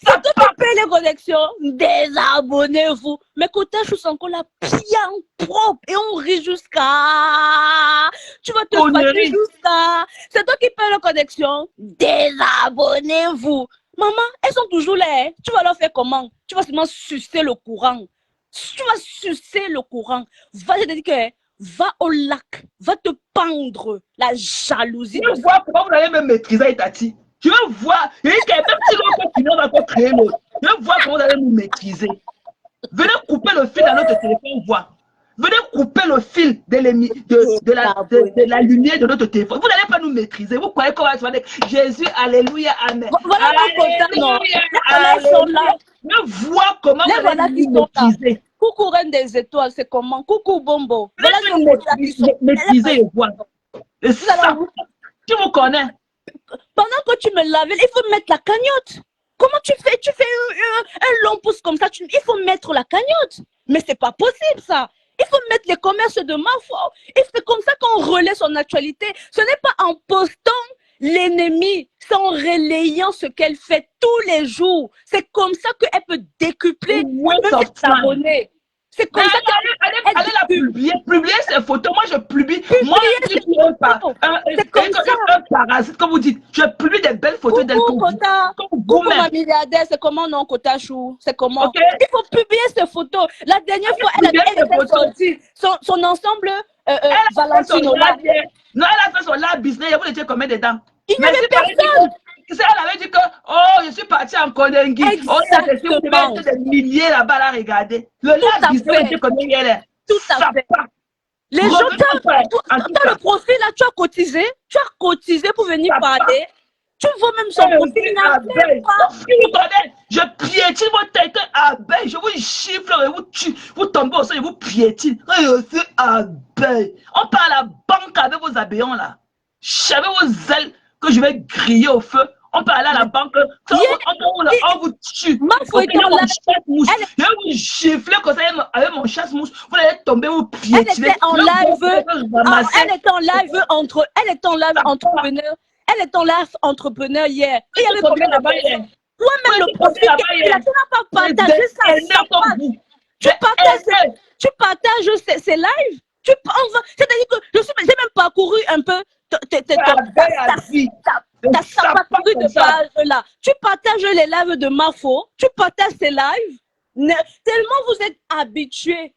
C'est toi qui paye les connexions. Désabonnez-vous. Mais côté, je suis encore là, bien propre. Et on rit jusqu'à. Tu vas te fâcher jusqu'à. C'est toi qui paye la connexion. Désabonnez-vous. Maman, elles sont toujours là. Hein. Tu vas leur faire comment? Tu vas seulement sucer le courant. Tu vas sucer le courant. Va, je te dis que va au lac, va te pendre la jalousie. Je veux voir comment vous allez me maîtriser, Tati. Je veux voir. Et même si l'on continue, on va encore créer l'autre. Je veux voir comment vous allez nous maîtriser. Venez couper le fil dans notre téléphone, voir. Venez couper le fil de la lumière de notre téléphone. Vous n'allez pas nous maîtriser. Vous croyez qu'on va se dire Jésus, alléluia, amen. Voilà alléluia. Je vois comment vous allez nous maîtriser. Coucou Reine des Étoiles, c'est comment? Coucou Bombo. Voilà maîtriser et voir. Et ça, tu me connais. Pendant que tu me laves, il faut mettre la cagnotte. Comment tu fais? Tu fais un long pouce comme ça. Il faut mettre la cagnotte. Mais c'est pas possible ça. Il faut mettre les commerces de Mafo. Et c'est comme ça qu'on relaie son actualité. Ce n'est pas en postant l'ennemi, c'est en relayant ce qu'elle fait tous les jours. C'est comme ça qu'elle peut décupler ses abonnés. C'est comme ça qu'elle allez la publier ses photos. Moi, je publie. Moi, je suis un parasite, comme vous dites. Je publie des belles photos d'elle. Coucou ma milliardaire, c'est comment non, Kotachou? C'est comment? Okay. Il faut publier ces photos. La dernière fois, elle a sorti son ensemble Valentino. Non, elle a fait son lab business. Vous étiez combien dedans? Il n'y avait personne. Elle avait dit que, oh, je suis partie en Kondengi. Oh, il y a des milliers là-bas à regarder. Le lab business était combien il est? Tout à fait. Les gens, dans le profil, là, tu as cotisé pour venir parler. Tu vois même son profil. Je piétine votre tête abeille. Je vous chiffre et vous tue. Vous tombez au sol et vous piétine. C'est abeille. On parle à la banque avec vos abeillons là. J'avais vos ailes que je vais griller au feu. On peut aller à la banque, on vous tue. Je vais vous gifler comme ça avec mon chasse-mouche. Vous allez tomber, vous piétiner. Elle était en live. Elle est en live entrepreneur. Elle est en live entrepreneur hier. Il y avait combien là-bas hier? Toi-même le profil, il n'a pas partagé ça. Tu partages ces lives. C'est-à-dire que j'ai même parcouru un peu ta parcours de page là. Tu partages les lives de Mafo, tu partages ces lives. Tellement vous êtes habitués.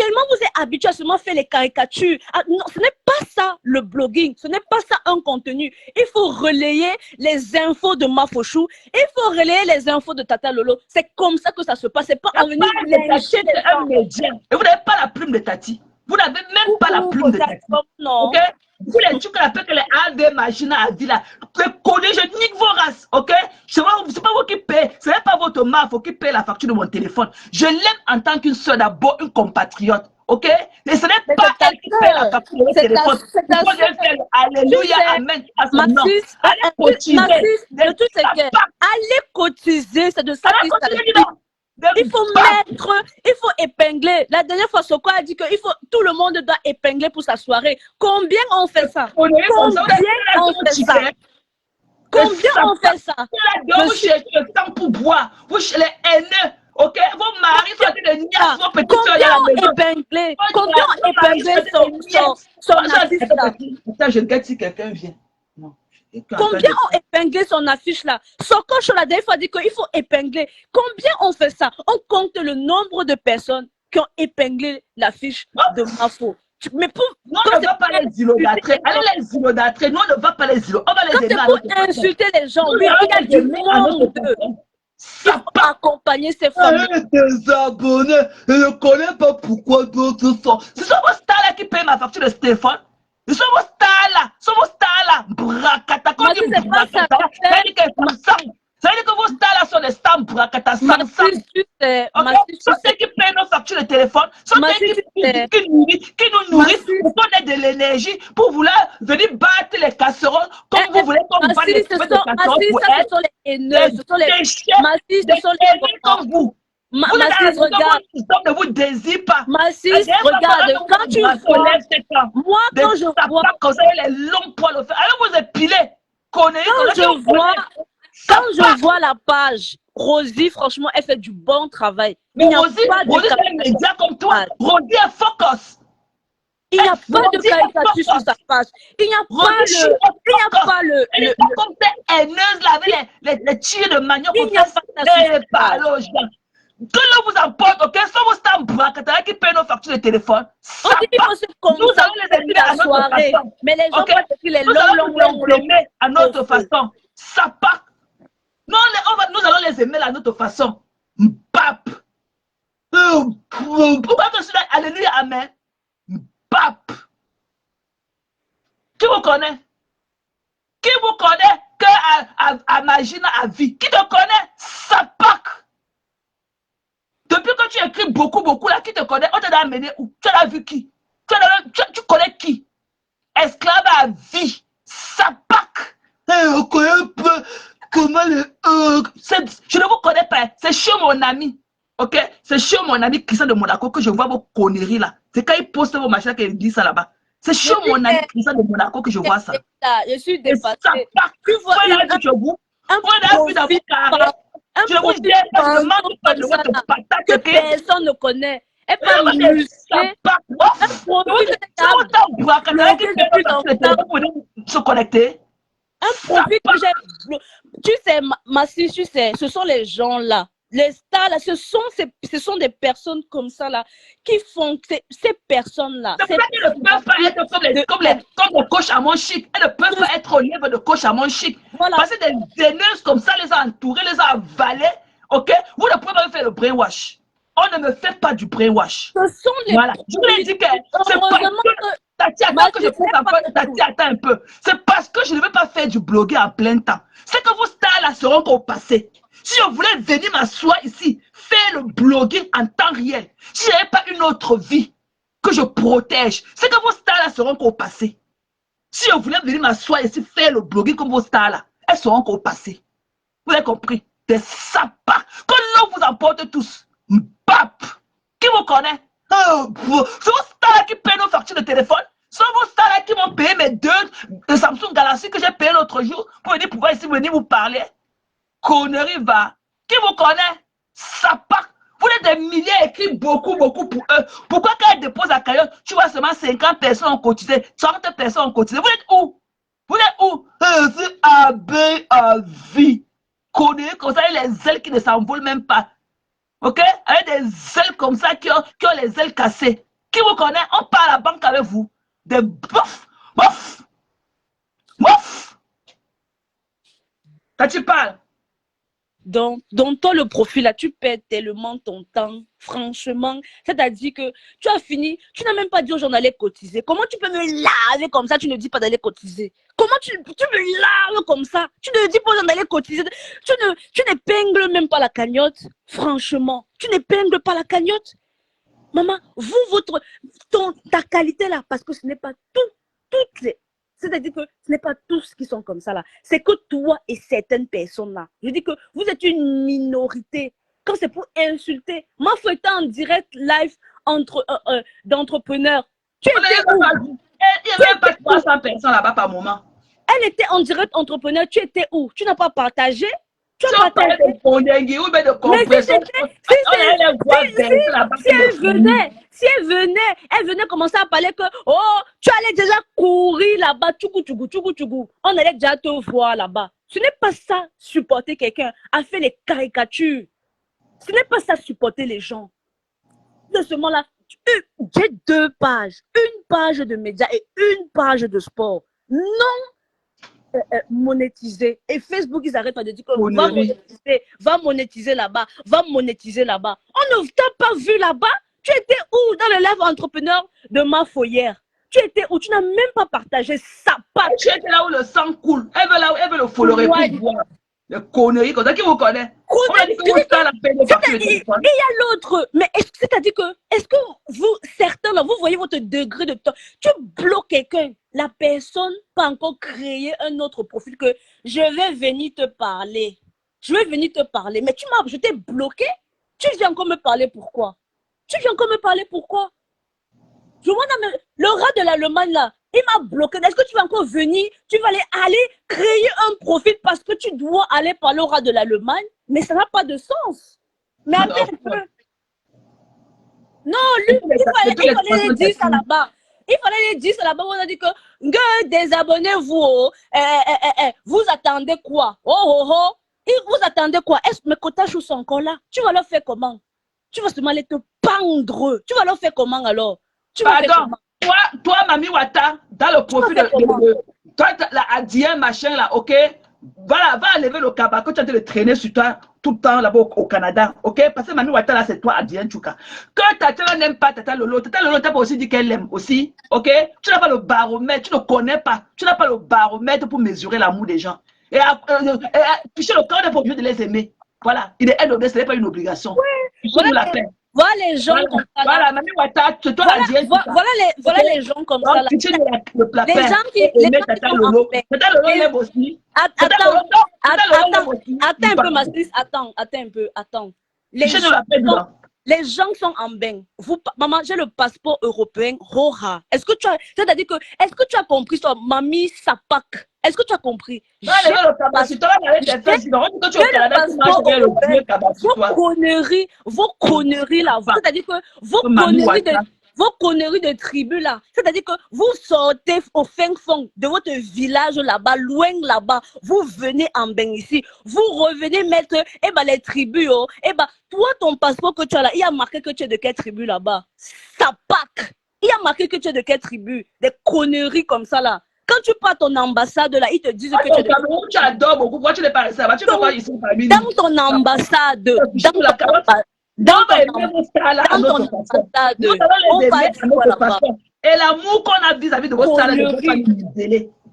Tellement vous êtes habitué à seulement faire les caricatures. Ah, non, ce n'est pas ça le blogging. Ce n'est pas ça un contenu. Il faut relayer les infos de Mafochou. Il faut relayer les infos de Tata Lolo. C'est comme ça que ça se passe. C'est pas en venir lyncher les gens. Média. Et vous n'avez pas la plume de Tati. Vous n'avez même pas la plume de Tati. Non. Ok? Vous les trucs que les AV machines a dit là, les connais, je nique vos races, ok? C'est pas vous qui paye, ce n'est pas votre maf qui paye la facture de mon téléphone. Je l'aime en tant qu'une soeur d'abord, une compatriote, ok? Et ce n'est pas elle qui paye la facture de mon téléphone. Pourquoi je fais alléluia, amen à son nom. Allez cotiser. Le tout c'est que aller cotiser, c'est de ça qu'il s'agit. Il faut épingler. La dernière fois, Soko a dit que tout le monde doit épingler pour sa soirée. Combien on fait ça? Combien on fait ça? Combien on fait ça? Vous cherchez le temps pour boire. Vous cherchez les haineux. Ok? Vos maris sont de niasse, vos petites soeurs à la maison. Combien on épinglé son affiche là? Attends, je regarde si quelqu'un vient. Non. Combien ont épinglé son affiche là? Soko la dernière fois dit qu'il faut épingler. Combien on fait ça? On compte le nombre de personnes qui ont épinglé l'affiche de Mafo. Mais pour. Nous, on ne va pas les idolâtrer. Allez les idolâtrer. Nous, on ne va pas les idolâtrer. On va les aimer. Quand c'est pour insulter les gens, oui, il y a du monde. Il faut accompagner ces familles. Des abonnés. Je ne connais pas pourquoi d'autres sont. Ce sont vos stars là qui payent ma facture de téléphone. Ce sont vos stars là. Ce sont vos stars là. Bracata. Quand tu dis bracata, ça veut dire que vos stars là sont des stars bracata. Sont ceux qui payent nos factures de téléphone. Sont ceux qui nous nourrissent pour qu'on ait de l'énergie pour vouloir venir battre les casseroles comme vous voulez qu'on batte les casseroles pour ce sont les haineux. Ce sont les haineux comme vous. Regarde. Ne vous désire pas. Regarde. Quand tu vois, moi, quand je vois. Quand vous avez les longs poils au fer, allez vous épiler. Quand je vois la page, Rosie, franchement, elle fait du bon travail. Mais Rosie, c'est un média comme toi. Rosie est focus. Il n'y a pas de caricature sur sa page. Il n'y a pas le. Comme t'es haineuse là avec les tirs de manioc. Il n'y a pas de que l'on vous emporte, ok? Sans vos stars bracata qui payent nos factures de téléphone. Nous allons les aimer à notre façon. Mais les gens vont écrire les longs à notre façon. Ça part. Non, nous allons les aimer à notre façon. Pape. Pourquoi que cela, alléluia, amen. Pape. Qui vous connaît? Qui vous connaît que Amagina a vie? Qui te connaît? Ça part. Depuis que tu écris beaucoup là, qui te connaît? On t'a amené où? Tu as vu qui? Tu connais qui? Esclave à vie. Ça pack. On connaît un peu comment je ne vous connais pas. C'est chez mon ami. Ok? C'est chez mon ami Christian de Monaco que je vois vos conneries là. C'est quand il poste vos machins qu'il dit ça là-bas. C'est chez mon ami Christian de Monaco que je vois ça. Je suis dépassée. Ça pack. Tu vois je vous dis, que personne ne connaît. Et pas musclé. Se connecter. Un profil que j'ai. Tu sais, Massi, tu sais, ce sont les gens là. Les stars là, ce sont des personnes comme ça là qui font ces personnes là. Elles ne peuvent pas être comme les coachs à mon chic. Elles ne peuvent pas être au niveau de coach à mon chic. Voilà. Parce que des haineuses comme ça les a entourées, les a avalées. Ok? Vous ne pouvez pas faire le brainwash. On ne me fait pas du brainwash. Ce sont les. Voilà. Je vous l'ai dit que c'est pas que Tati attend que je puisse encore. Tati attend un peu. C'est parce que je ne veux pas faire du bloguer en plein temps. C'est que vos stars là seront au passé. Si je voulais venir m'asseoir ici, faire le blogging en temps réel, si je n'avais pas une autre vie que je protège, c'est que vos stars là seront qu'au passé. Si je voulais venir m'asseoir ici, faire le blogging comme vos stars là, elles seront qu'au passé. Vous avez compris? Des sapins. Que l'on vous emporte tous. Bap! Qui vous connaît? C'est vos stars là qui payent nos factures de téléphone. Ce sont vos stars là qui m'ont payé mes deux Samsung Galaxy que j'ai payé l'autre jour pour venir pouvoir ici venir vous parler. Connerie va. Qui vous connaît? Ça part. Vous êtes des milliers écrits beaucoup pour eux. Pourquoi quand ils déposent la cagnotte, tu vois seulement 50 personnes ont cotisé, 30 personnes ont cotisé? Vous êtes où? Vous êtes où? C'est AB à vie. Connerie comme ça, les ailes qui ne s'envolent même pas. Ok? Avec des ailes comme ça qui ont les ailes cassées. Qui vous connaît? On part à la banque avec vous. Des bof, bof, bof. Quand tu parles. Donc, dans toi, le profil là, tu perds tellement ton temps, franchement. C'est-à-dire que tu as fini, tu n'as même pas dit aux gens d'aller cotiser. Comment tu peux me laver comme ça, tu ne dis pas d'aller cotiser? Comment tu me laves comme ça? Tu ne dis pas aux gens d'aller cotiser. Tu n'épingles même pas la cagnotte, franchement. Tu n'épingles pas la cagnotte. Maman, ta qualité là, parce que ce n'est pas toutes les... C'est-à-dire que ce n'est pas tous qui sont comme ça là. C'est que toi et certaines personnes là. Je dis que vous êtes une minorité. Quand c'est pour insulter. Moi, faut être en direct live d'entrepreneurs. Tu étais où? Il n'y a même pas 300 personnes là-bas par moment. Elle était en direct entrepreneur. Tu étais où? Tu n'as pas partagé? Tu as partagé de Pondengui ou de compression. Si elle venait commencer à parler que, oh, tu allais déjà courir là-bas, on allait déjà te voir là-bas. Ce n'est pas ça, supporter quelqu'un, à faire les caricatures. Ce n'est pas ça, supporter les gens. De ce moment-là, j'ai 2 pages. Une page de médias et une page de sport. Non monétiser. Et Facebook, ils arrêtent pas de dire que va monétiser là-bas, va monétiser là-bas. On ne t'a pas vu là-bas. Tu étais où dans le live entrepreneur de ma foyère? Tu étais où? Tu n'as même pas partagé ça. Tu étais là où le sang coule. Elle veut le follower pour voir. Les conneries comme ça, qui vous connaît? Il y a l'autre. Mais c'est-à-dire que, est-ce que vous, certains là, vous voyez votre degré de temps? Tu bloques quelqu'un. La personne peut encore créer un autre profil que je vais venir te parler. Je vais venir te parler. Mais je t'ai bloqué. Tu viens encore me parler pourquoi? Le rat de l'Allemagne là, il m'a bloqué. Est-ce que tu vas encore venir? Tu vas aller créer un profil parce que tu dois aller parler au rat de l'Allemagne? Mais ça n'a pas de sens. Mais attends un peu. Non, lui, il fallait les dire ça là-bas. Il fallait les dire ça là-bas. On a dit que désabonnez-vous. Vous attendez quoi? Vous attendez quoi? Est-ce que mes cotages sont encore là? Tu vas leur faire comment? Tu vas seulement aller te pendre. Tu vas leur faire comment alors? Pardon, toi, Mami Wata, dans le profil toi, la Adien, machin là, ok? Va enlever le cabas que tu as de le traîner sur toi tout le temps là-bas au Canada, ok? Parce que Mami Wata là, c'est toi, Adien Chouka. Que Tata n'aime pas Tata Lolo t'as pas aussi dit qu'elle l'aime aussi, ok? Tu n'as pas le baromètre, tu ne connais pas, tu n'as pas le baromètre pour mesurer l'amour des gens. Et toucher le corps n'est pas obligé de les aimer. Voilà, il est aidé, ce n'est pas une obligation. Voilà, la paix. Voilà les gens comme ça. Voilà, Mami Wata, c'est toi la Dienne. Voilà les gens comme ça. Les gens qui Tata Lolo l'aime aussi. Attends un peu, ma sis. Attends un peu. Les gens qui sont en bain. Maman, j'ai le passeport européen. Est-ce que tu as compris ça, Mamie Sapak? Est-ce que tu as compris? Vos conneries là. C'est-à-dire que vos conneries de tribu là. C'est-à-dire que vous sortez au fin fond de votre village là-bas, loin là-bas. Vous venez en bain ici. Vous revenez mettre les tribus. Toi, ton passeport que tu as là, il y a marqué que tu es de quelle tribu là-bas? Sapak. Il y a marqué que tu es de quelle tribu? Des conneries comme ça là. Quand tu pars ton ambassade là, ils te disent que tu es de Cameroun, tu adores beaucoup. Pourquoi tu n'es pas resté là-bas? Tu peux pas ici parmi nous. Dans ton ambassade, et l'amour qu'on a vis-à-vis de votre salle,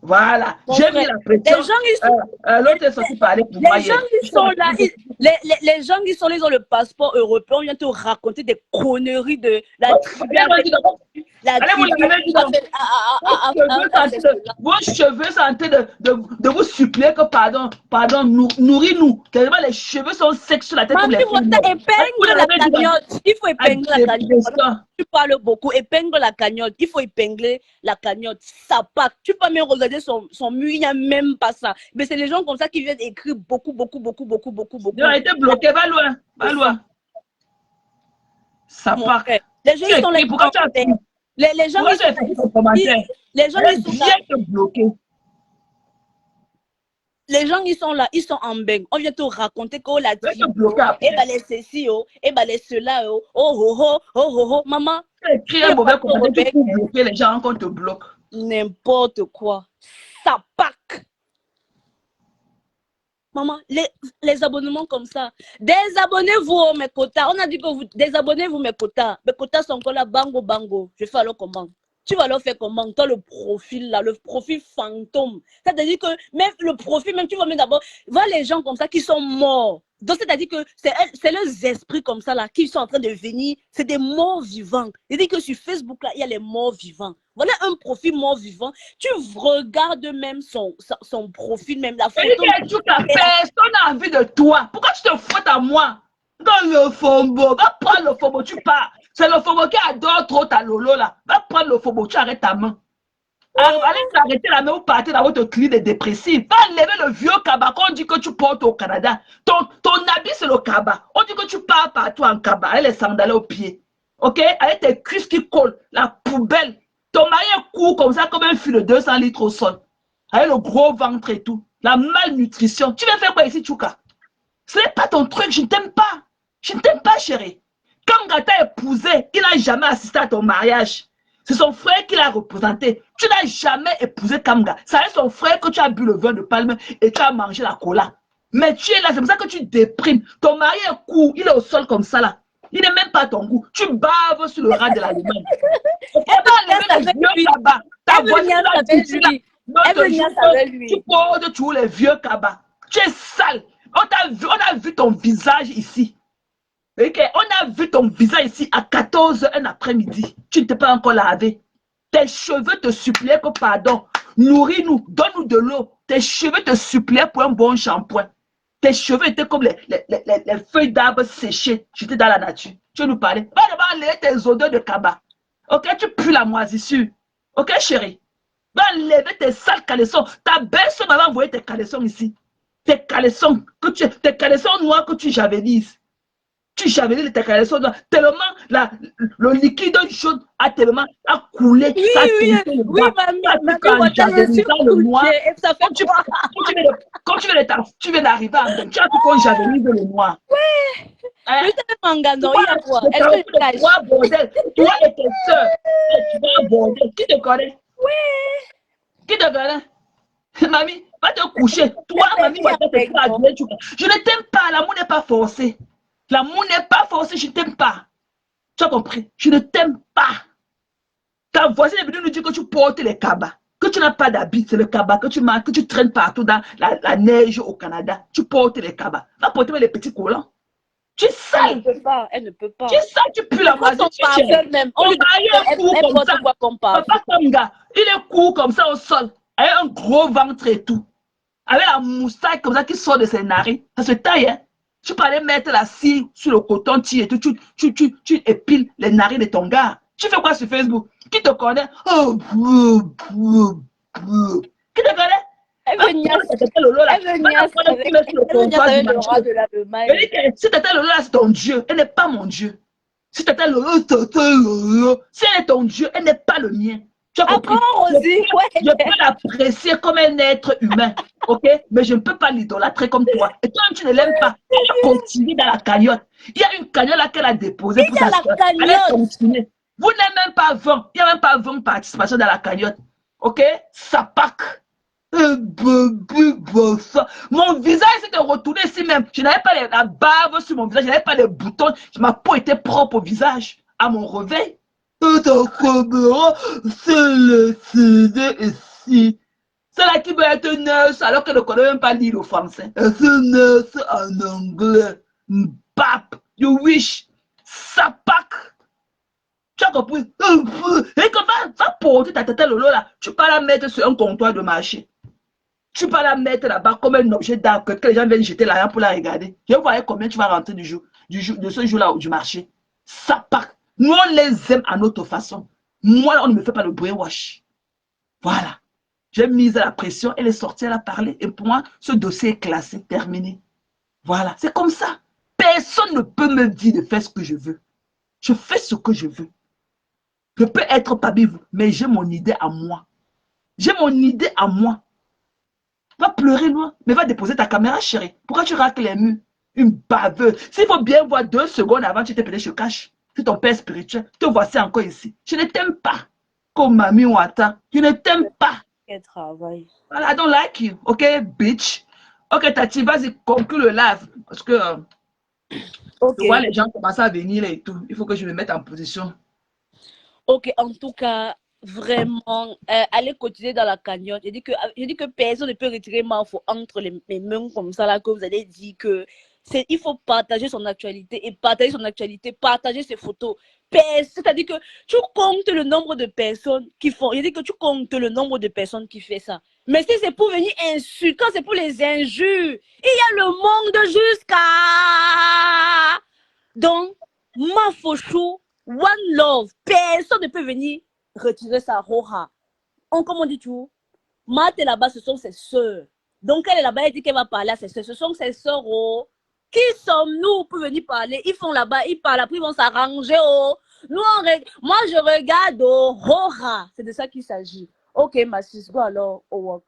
voilà, j'ai mis la pression. L'autre est sorti parler pour moi. Les gens qui sont là, les gens qui sont là, ils ont le passeport européen, on vient te raconter des conneries de la tribu. Vos cheveux sont en train de vous supplier que pardon, nourris-nous. Les cheveux sont secs sur la tête. Épingle la cagnotte. Il faut épingler la cagnotte. Tu parles beaucoup, épingle la cagnotte. Il faut épingler la cagnotte. Ça part. Tu peux même regarder son mur, il n'y a même pas ça. Mais c'est les gens comme ça qui viennent écrire beaucoup. Il a été bloqué, va loin. Ça part. Les gens sont les les gens les gens ils sont là, ils sont en bain. On vient te raconter que la tribu, les ceci, les cela, maman, Tu écris un mauvais commentaire, tu peux bloquer les gens quand on te bloque. N'importe quoi. Ça pack. Maman, les abonnements comme ça. Désabonnez-vous, mes quotas. On a dit que vous désabonnez-vous, mes quotas. Mes quotas sont encore là, bango, bango. Je fais alors comment? Tu vas leur faire comment? Toi, le profil là, le profil fantôme. C'est-à-dire que même le profil, même tu vas mettre d'abord, vois les gens comme ça qui sont morts. Donc, c'est-à-dire que c'est leurs esprits comme ça là qui sont en train de venir. C'est des morts vivants. C'est-à-dire que sur Facebook là, il y a les morts vivants. Voilà un profil mort vivant. Tu regardes même son profil, même la photo. Personne n'a envie de toi. Pourquoi tu te frottes à moi? Dans le fombo, va prendre le fombo, tu pars. C'est le fombo qui adore trop ta lolo là. Va prendre le fombo, tu arrêtes ta main. Allez t'arrêter la main ou partir dans votre clinique de dépressif. Va enlever le vieux kaba qu'on dit que tu portes au Canada. Ton habit c'est le kaba. On dit que tu pars partout en kaba avec les sandales aux pieds. Ok? Avec tes cuisses qui collent, la poubelle. Ton mari est court comme ça, comme un fil de 200 litres au sol. Avec le gros ventre et tout. La malnutrition. Tu viens faire quoi ici, Tchouka? Ce n'est pas ton truc, je ne t'aime pas. Je ne t'aime pas, chérie. Comme Gata a épousé, il n'a jamais assisté à ton mariage. C'est son frère qui l'a représenté. Tu n'as jamais épousé Kamga. C'est avec son frère que tu as bu le vin de palme et tu as mangé la cola. Mais tu es là, c'est pour ça que tu déprimes. Ton mari est court, il est au sol comme ça là. Il n'est même pas ton goût. Tu baves sur le ras de l'Allemagne. Tu poses tous les vieux cabas. Tu es sale. On a vu ton visage ici. Okay? On a vu ton visage ici à 14h un après-midi. Tu ne t'es pas encore lavé. Tes cheveux te suppliaient que pardon. Nourris-nous, donne-nous de l'eau. Tes cheveux te suppliaient pour un bon shampoing. Tes cheveux étaient comme les feuilles d'arbres séchées. J'étais dans la nature. Tu veux nous parler? Va d'abord enlever tes odeurs de cabas. Ok, tu pues la moisissure. Ok, chérie? Va enlever tes sales caleçons. Ta belle-sœur m'avait envoyé tes caleçons ici. Tes caleçons noirs que tu javelises. Tu javelises tes caleçons noirs. Tellement le liquide jaune a tellement coulé. Oui, ça oui, mamie, le noir. Quand tu viens d'arriver à tu as tout qu'on javelise le noir. Ouais. Hein? Toi et tes soeurs, tu vas aborder. Qui te connaît? Oui. Qui te connaît? Mamie, va te coucher. Toi, mamie, je ne t'aime pas. L'amour n'est pas forcé. L'amour n'est pas forcé, je ne t'aime pas. Tu as compris? Je ne t'aime pas. Ta voisine est venue nous dire que tu portes les cabas. Que tu n'as pas d'habit, c'est le cabas que tu marques, que tu traînes partout dans la neige au Canada. Tu portes les cabas. Va porter les petits collants. Tu es sale. Elle ne peut pas. Tu es sale, tu pues la moisissure. Même. On est court comme ça. Papa Kamga, il est court comme ça au sol. Avec un gros ventre et tout. Avec la moustache comme ça qui sort de ses narines. Ça se taille, hein. Tu peux aller mettre la cire sur le coton-tige et tout. Tu épiles les narines de ton gars. Tu fais quoi sur Facebook? Qui te connaît? Oh, qui te connaît? Elle veut si Tata Lolo là, c'est ton Dieu, elle n'est pas mon Dieu. Si Tata Lolo, si elle est ton Dieu, elle n'est pas le mien. Tu as compris? Je peux l'apprécier comme un être humain, ok? Mais je ne peux pas l'idolâtrer comme toi. Et toi, tu ne l'aimes pas. Elle continue dans la cagnotte. Il y a une cagnotte là qu'elle a déposée pour sa soeur. Elle a continué. Vous n'êtes même pas 20. Il n'y a même pas 20 participations dans la cagnotte. Ok? Ça pack. Mon visage s'était retourné ici même. Je n'avais pas la bave sur mon visage. Je n'avais pas les boutons. Ma peau était propre au visage. À mon réveil. C'est le CD ici. C'est là qui veut être nurse alors qu'elle ne connaît même pas lire le français. C'est nurse en anglais. Bap. You wish. Ça pack. Tu as compris? Et comment va porter ta tête lolo là? Tu peux la mettre sur un comptoir de marché. Tu peux la mettre là-bas comme un objet d'art que les gens viennent jeter l'argent pour la regarder. Je voyais combien tu vas rentrer de ce jour-là du marché. Ça part. Nous, on les aime à notre façon. Moi, on ne me fait pas le brainwash. Voilà. J'ai mis à la pression, elle est sortie, elle a parlé. Et pour moi, ce dossier est classé, terminé. Voilà. C'est comme ça. Personne ne peut me dire de faire ce que je veux. Je fais ce que je veux. Je peux être parmi vous, mais j'ai mon idée à moi. J'ai mon idée à moi. Va pleurer, loin, mais va déposer ta caméra, chérie. Pourquoi tu racles les murs? Une baveuse. S'il faut bien voir 2 secondes avant, tu t'es peut-être je cache. c'est ton père spirituel. Te voici encore ici. Je ne t'aime pas. Comme Mami Wata. Je ne t'aime pas. Quel travail. Voilà, I don't like you. OK, bitch. OK, Tati, vas-y, conclue le live. Parce que je Ok. vois les gens commencer à venir là et tout. Il faut que je me mette en position. Ok, en tout cas, vraiment, allez cotiser dans la cagnotte. Je dis que personne ne peut retirer ma faute entre mes mains comme ça, là, que vous allez dire que il faut partager son actualité et partager son actualité, partager ses photos. C'est-à-dire que tu comptes le nombre de personnes qui font. Je dis que tu comptes le nombre de personnes qui font ça. Mais si c'est pour venir insulter, quand c'est pour les injures, il y a le monde jusqu'à. Donc, ma fauchou, one love, personne ne peut venir retirer sa roha. Comme on dit tout, Matt est là-bas, ce sont ses soeurs. Donc, elle est là-bas, elle dit qu'elle va parler à ses soeurs. Ce sont ses soeurs, oh. Qui sommes-nous pour venir parler? Ils font là-bas, ils parlent, après ils vont s'arranger, oh. Nous, moi, je regarde, oh, roha. C'est de ça qu'il s'agit. Ok, ma sis, go alors au work.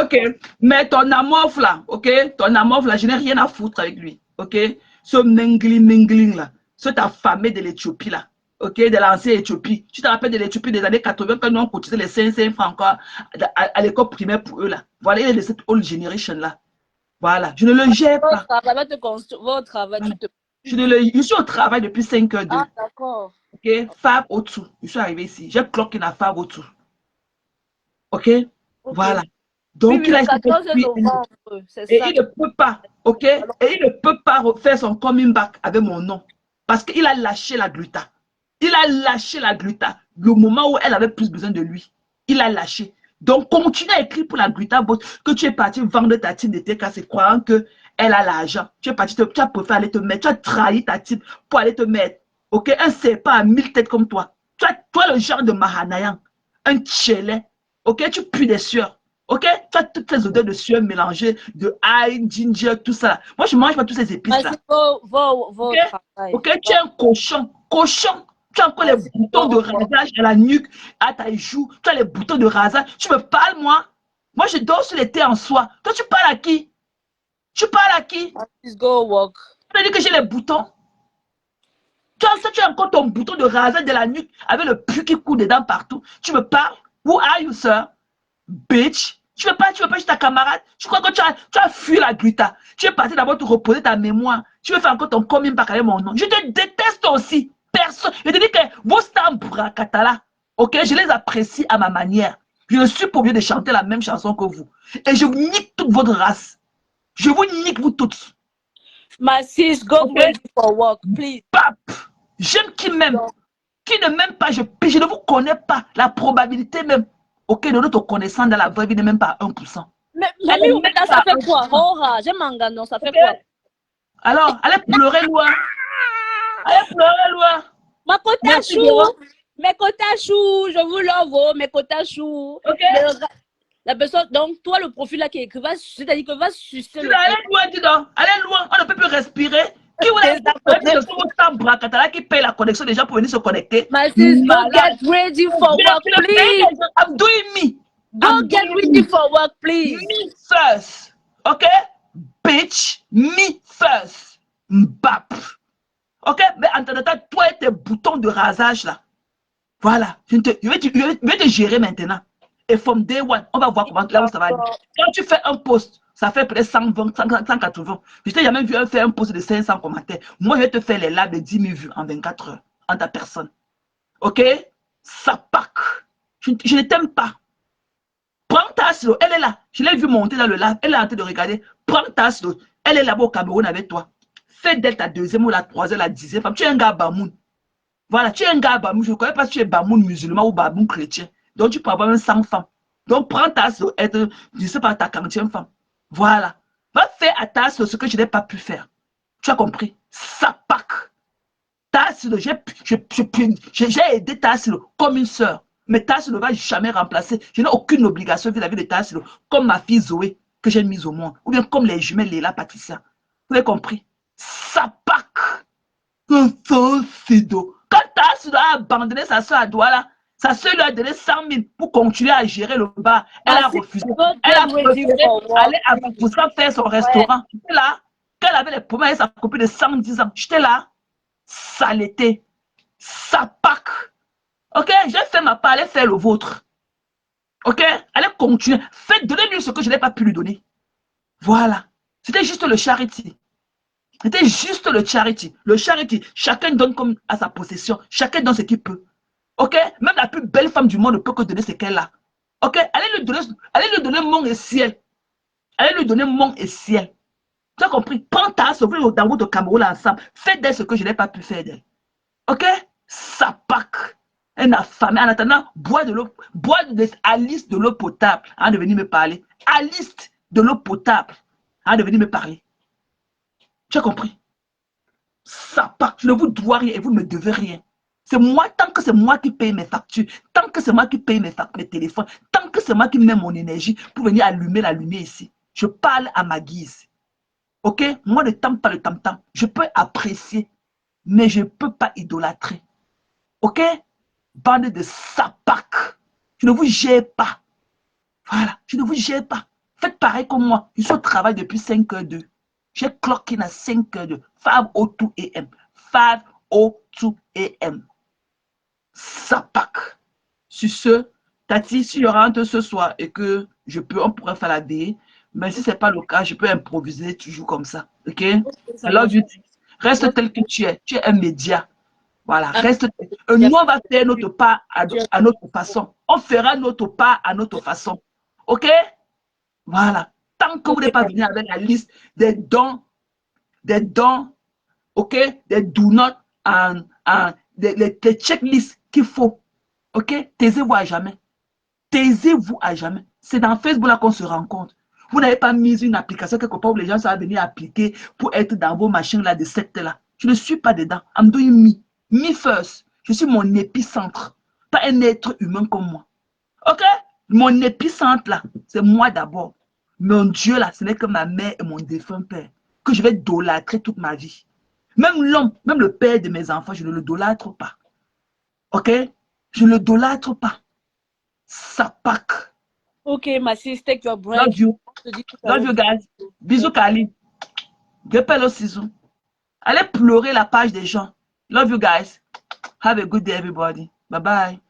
Ok, mais ton amour là, ok, ton amour là, je n'ai rien à foutre avec lui, ok. Ce mingling là, cet affamé de l'Éthiopie là, ok, de l'ancienne Éthiopie. Tu te rappelles de l'Éthiopie des années 80 quand nous on cotisait les 5 francs encore à l'école primaire pour eux là. Voilà, il est de cette old generation là. Voilà, je ne le gère pas. Votre travail, tu te... Je suis au travail depuis 5h02. Ah, d'accord. Ok, Fab au-dessous. Je suis arrivé ici. J'ai cloqué la Fab au-dessous. Ok, voilà. Donc, Oui, il a le 14 novembre, c'est et ça. il ne peut pas, ok? Et il ne peut pas faire son coming back avec mon nom. Parce qu'il a lâché la gluta. Il a lâché la gluta. Le moment où elle avait plus besoin de lui. Il a lâché. Donc, continue à écrire pour la gluta que tu es parti vendre ta team de TKC croyant qu'elle a l'argent. Tu es parti, tu as préféré aller te mettre. Tu as trahi ta team pour aller te mettre. Ok? Un serpent à 1000 têtes comme toi. Toi, le genre de Mahanayan. Un tchelé. Ok? Tu pues des sueurs. Ok? Tu as toutes ces odeurs de sueur mélangées, de ail, ginger, tout ça. Moi, je ne mange pas toutes ces épices-là. Vos Ok? travail. Ok? Tu es un cochon. Cochon. Tu as encore les boutons de rasage à la nuque, à ta joue. Tu as les boutons de rasage. Tu me parles, moi? Moi, je dors sur les thés en soie. Toi, tu parles à qui? Tu parles à qui? Let's go work. Tu as dit que j'ai les boutons. Tu as encore ton bouton de rasage de la nuque avec le pu qui coule dedans partout. Tu me parles? Who are you, sir? Bitch. Tu veux pas chez ta camarade? Je crois que tu as fui la gluta. Tu es parti d'abord te reposer ta mémoire. Tu veux faire encore ton coming back avec mon nom. Je te déteste aussi. Personne. Je te dis que vos stambra katala, ok, je les apprécie à ma manière. Je ne suis pas obligé de chanter la même chanson que vous. Et je vous nique toute votre race. Je vous nique vous toutes. My sis, go Okay? ready for work, please. Pape. J'aime qui m'aime. Qui ne m'aime pas, je ne vous connais pas. La probabilité même. Ok, de notre connaissance dans la vraie vie n'est même pas 1%. Mais ça fait quoi? Oh, j'aime Mangano, ça fait quoi? Alors, allez pleurer loin. Allez pleurer loin. Ma Kotachou, mes Kotachou, je vous l'envoie, mes Kotachou. Ok. La personne, donc toi, le profil là qui écrit, c'est-à-dire que va sucer le. Allez loin, dis donc. Allez loin, on ne peut plus respirer. Qui vous l'a qui paye la connexion déjà pour venir se connecter? My sis, go get ready for work, please. I'm doing me. Go get ready for work, please. Me first. Ok? Bitch, me first. Mbap. Ok? Mais en temps, toi et tes boutons de rasage là. Voilà. Je vais te gérer maintenant. Et from day one, on va voir comment là où ça va aller. Quand tu fais un post, ça fait peut-être 120, 180. Je t'ai jamais vu faire un post de 500 commentaires. Moi, je vais te faire les lives de 10 000 vues en 24 heures. En ta personne. Ok? Ça pack. Je ne t'aime pas. Prends ta slow. Elle est là. Je l'ai vu monter dans le live. Elle est en train de regarder. Prends ta slow. Elle est là-bas au Cameroun avec toi. Fais d'elle ta deuxième ou la troisième, la dixième femme. Tu es un gars Bamoun. Voilà, tu es un gars Bamoun. Je ne connais pas si tu es Bamoun musulman ou Bamoun chrétien. Donc, tu peux avoir même 100 femmes. Donc, prends ta slow. Je ne sais pas, ta 40e femme. Voilà. Va faire à ta slow ce que je n'ai pas pu faire. Tu as compris? Ça pack. Ta slow, j'ai aidé ta slow comme une soeur. Mais Tassi ne va jamais remplacer. Je n'ai aucune obligation vis-à-vis de Tassi, comme ma fille Zoé, que j'ai mise au monde. Ou bien comme les jumelles Léla, Patricia. Vous avez compris? Ça pack. Quand Tassi a abandonné sa soeur à Douala, sa soeur lui a donné 100 000 pour continuer à gérer le bar. Elle a refusé. Elle a préféré aller à Boussa faire son restaurant. J'étais là. Quand elle avait les problèmes avec sa copine de 110 ans, j'étais là. Saleté. Ça pack. Ok, j'ai fait ma part, allez faire le vôtre. Ok, allez continuer. Faites, donnez-lui ce que je n'ai pas pu lui donner. Voilà. C'était juste le charity. C'était juste le charity. Le charity, chacun donne comme à sa possession. Chacun donne ce qu'il peut. Ok, même la plus belle femme du monde ne peut que donner ce qu'elle a. Ok, allez lui donner mon et ciel. Allez lui donner mon et ciel. Tu as compris? Prends ta sauver dans votre Cameroun ensemble. Faites d'elle ce que je n'ai pas pu faire d'elle. Ok? Ça pack. Un affamé. En attendant, bois de l'eau. Bois Alice de l'eau potable. Avant de venir me parler. Alice de l'eau potable. Avant de venir me parler. Tu as compris? Ça pack. Je ne vous dois rien et vous ne me devez rien. C'est moi, tant que c'est moi qui paye mes factures, tant que c'est moi qui paye mes téléphones, tant que c'est moi qui mets mon énergie pour venir allumer la lumière ici. Je parle à ma guise. Ok? Moi, ne tente pas le tam-tam. Je peux apprécier, mais je ne peux pas idolâtrer. Ok? Bande de sapacs. Je ne vous gère pas. Voilà, je ne vous gère pas. Faites pareil comme moi. Je suis au travail depuis 5h02. J'ai clock in à 5h02. 5:02 AM. 5:02 AM. Sapac. Sur ce, Tati, si je rentre ce soir et que on pourrait faire la veille. Mais si ce n'est pas le cas, je peux improviser toujours comme ça. Ok? Ça Alors, marche. reste tel que tu es. Tu es un média. Voilà, Ah, reste. tu as Nous, on va faire notre pas tu as- à notre façon. On fera notre pas à notre façon. OK? Voilà. Tant que vous Ok, n'êtes pas venu avec la liste des dons, OK? Des do not, des checklists qu'il faut. OK? Taisez-vous à jamais. Taisez-vous à jamais. C'est dans Facebook là qu'on se rencontre. Vous n'avez pas mis une application quelque part où les gens savent venir appliquer pour être dans vos machines là de secte là. Je ne suis pas dedans. I'm doing me. Me first. Je suis mon épicentre. Pas un être humain comme moi. Ok? Mon épicentre là, c'est moi d'abord. Mon Dieu là, ce n'est que ma mère et mon défunt père que je vais idolâtrer toute ma vie. Même l'homme, même le père de mes enfants, je ne le idolâtre pas. Ok? Je ne le idolâtre pas. Ça pack. Ok, ma sister, take your Love break. you. Je te dis tout à Love l'heure. you guys. Bisous Kali. Guépelle au ciseau. Allez pleurer la page des gens. Love you guys. Have a good day everybody. Bye bye.